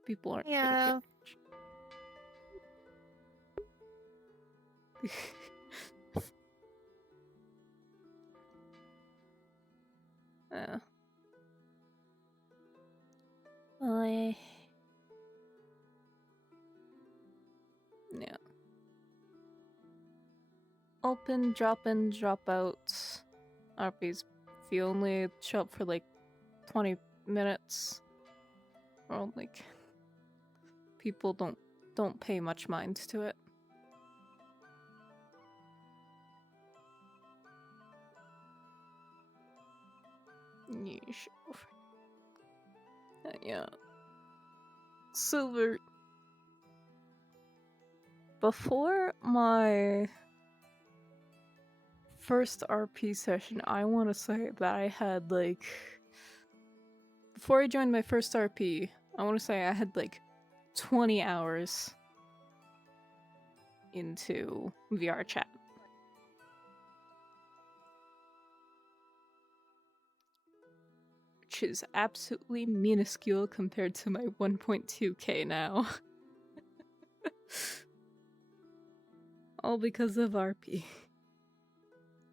People aren't Yeah. Yeah. I... Yeah. Open, drop in, drop out. RPs. If you only show up for like 20 minutes, or like people don't pay much mind to it. Yeesh. Yeah. Silver. Before my first RP session, I want to say that I had like... Before I joined my first RP, I want to say I had like 20 hours into VR chat. Which is absolutely minuscule compared to my 1.2k now. All because of RP.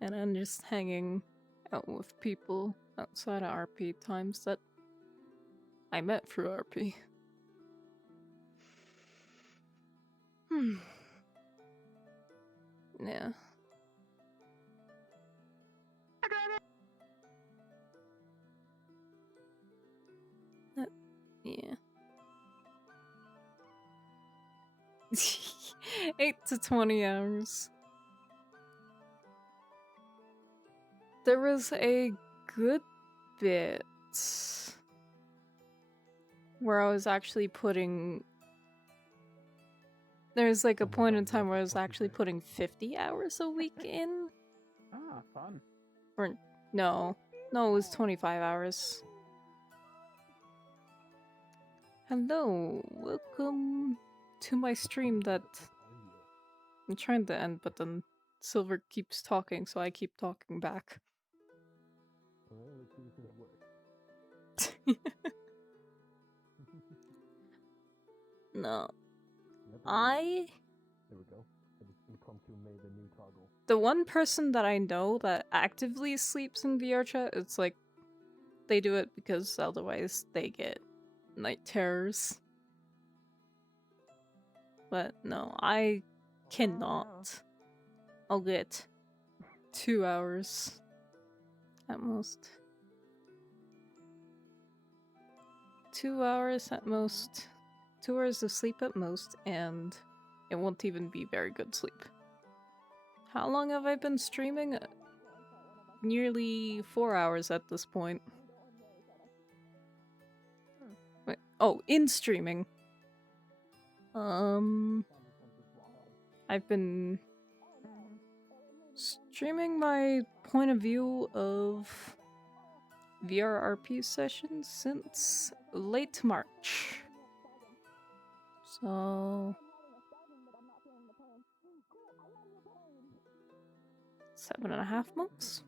And I'm just hanging out with people outside of RP times that I met through RP. Yeah. Yeah. 8 to 20 hours. There was a good bit where I was actually putting... There's like a point in time where I was actually putting 50 hours a week in. Ah, fun. Or no. No, it was 25 hours. Hello, welcome to my stream that I'm trying to end, but then Silver keeps talking, so I keep talking back. No. There we go. I just impromptu made a new toggle. The one person that I know that actively sleeps in VR chat, it's like they do it because otherwise they get night terrors. But no, I cannot. I'll get 2 hours at most. 2 hours at most. 2 hours of sleep at most, and it won't even be very good sleep. How long have I been streaming? Nearly 4 hours at this point. Wait, oh, in streaming. I've been streaming my point of view of VR RP sessions since late March. So 7.5 months?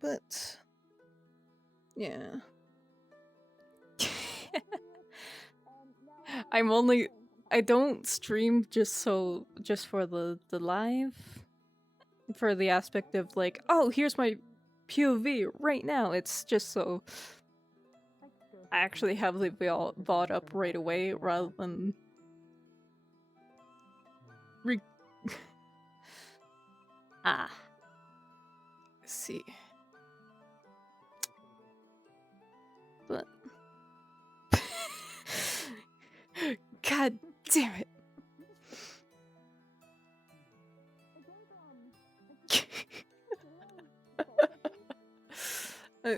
But yeah. I don't stream just for the live, for the aspect of like, oh, here's my POV right now. It's just so I actually have the VOD up right away rather than let's see. But God damn it.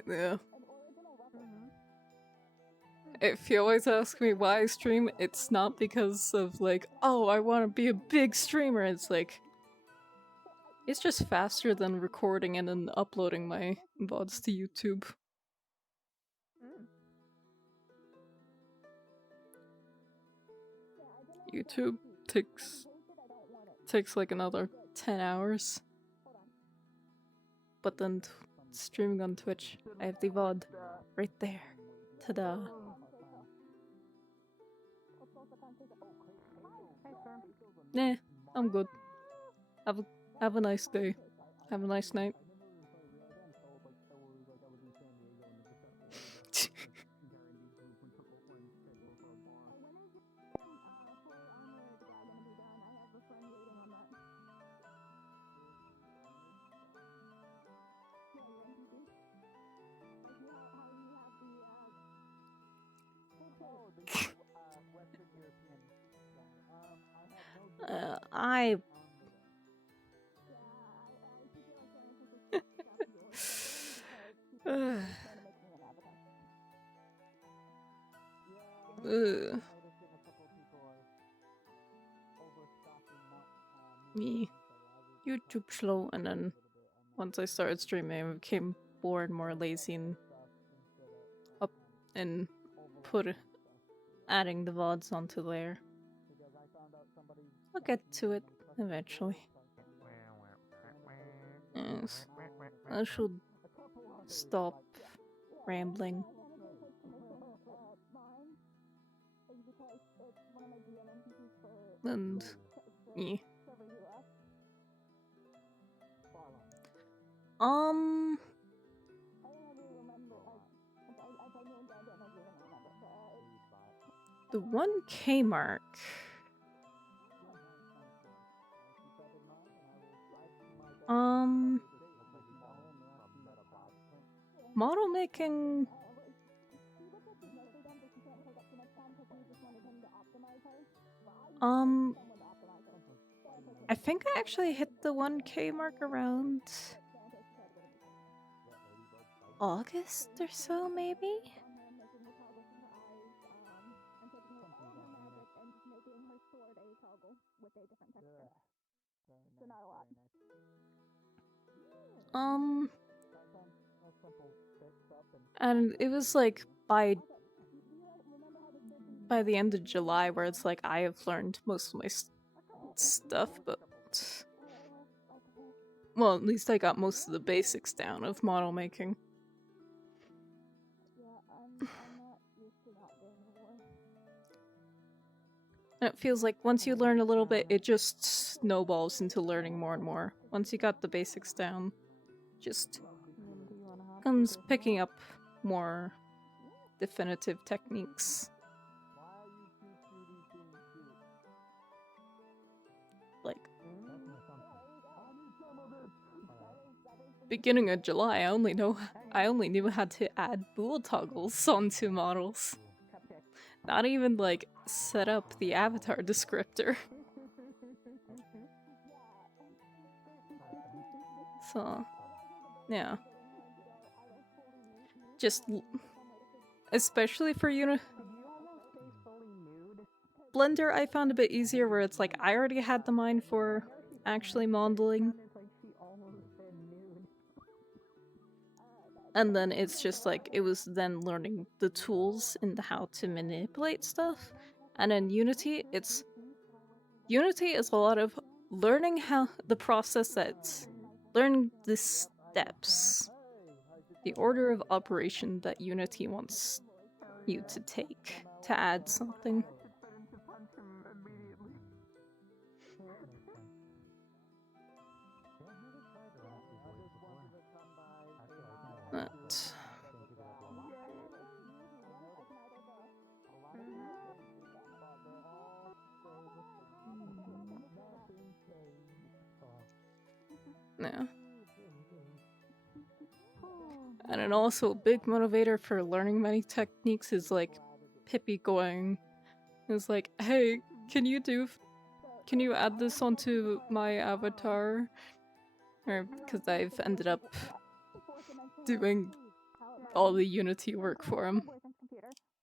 Yeah. If you always ask me why I stream, it's not because of like, oh, I want to be a big streamer. It's like, it's just faster than recording and then uploading my VODs to YouTube. YouTube takes like another 10 hours. But then streaming on Twitch. I have the VOD right there. Ta-da. Nah, I'm good. Have a nice day. Have a nice night. I me YouTube slow, and then once I started streaming I became more and more lazy and adding the VODs onto there. I'll get to it eventually. Yes. I should stop rambling. And yeah. The 1K mark. Model making. I think I actually hit the 1K mark around August or so, maybe? And it was like by the end of July where it's like I have learned most of my stuff, but well, at least I got most of the basics down of model making. And it feels like once you learn a little bit, it just snowballs into learning more and more. Once you got the basics down, just comes picking up more definitive techniques. Like, beginning of July, I only knew how to add bool toggles onto models. Not even like set up the avatar descriptor. So, yeah. Just, especially for Blender, I found a bit easier where it's like I already had the mind for actually modeling. And then it's just like, it was then learning the tools and how to manipulate stuff. And in Unity, Unity is a lot of learning how the process learn the steps. The order of operation that Unity wants you to take to add something. But yeah. And then also a big motivator for learning many techniques is like Pippi going, is like, hey, can you add this onto my avatar? Or because I've ended up doing all the Unity work for him.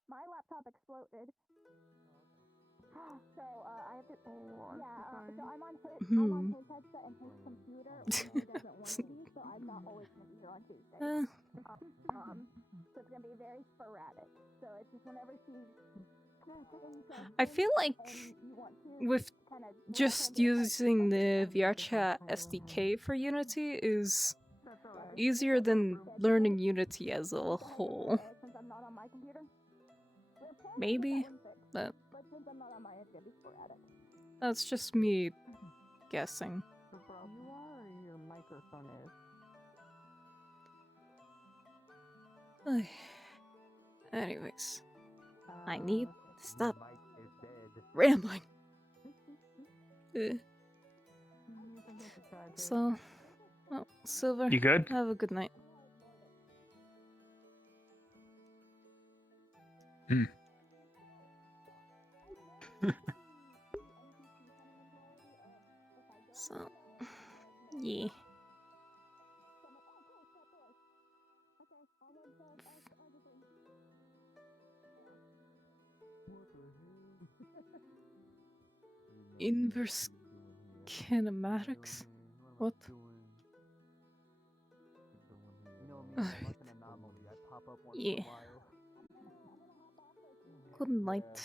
My laptop exploded. So I have to. So I'm on his headset and his computer when he doesn't want to be, so I'm not always gonna be here on Tuesday. So it's gonna be very sporadic. So it's just whenever she's. I feel like with just using the VRChat SDK for Unity is easier than learning Unity as a whole. Maybe, but that's just me guessing. Your microphone is. Anyways, I need to stop rambling. So, well, Silver, You good? have a good night. So, yeah. Inverse kinematics? What? Yeah. Good night.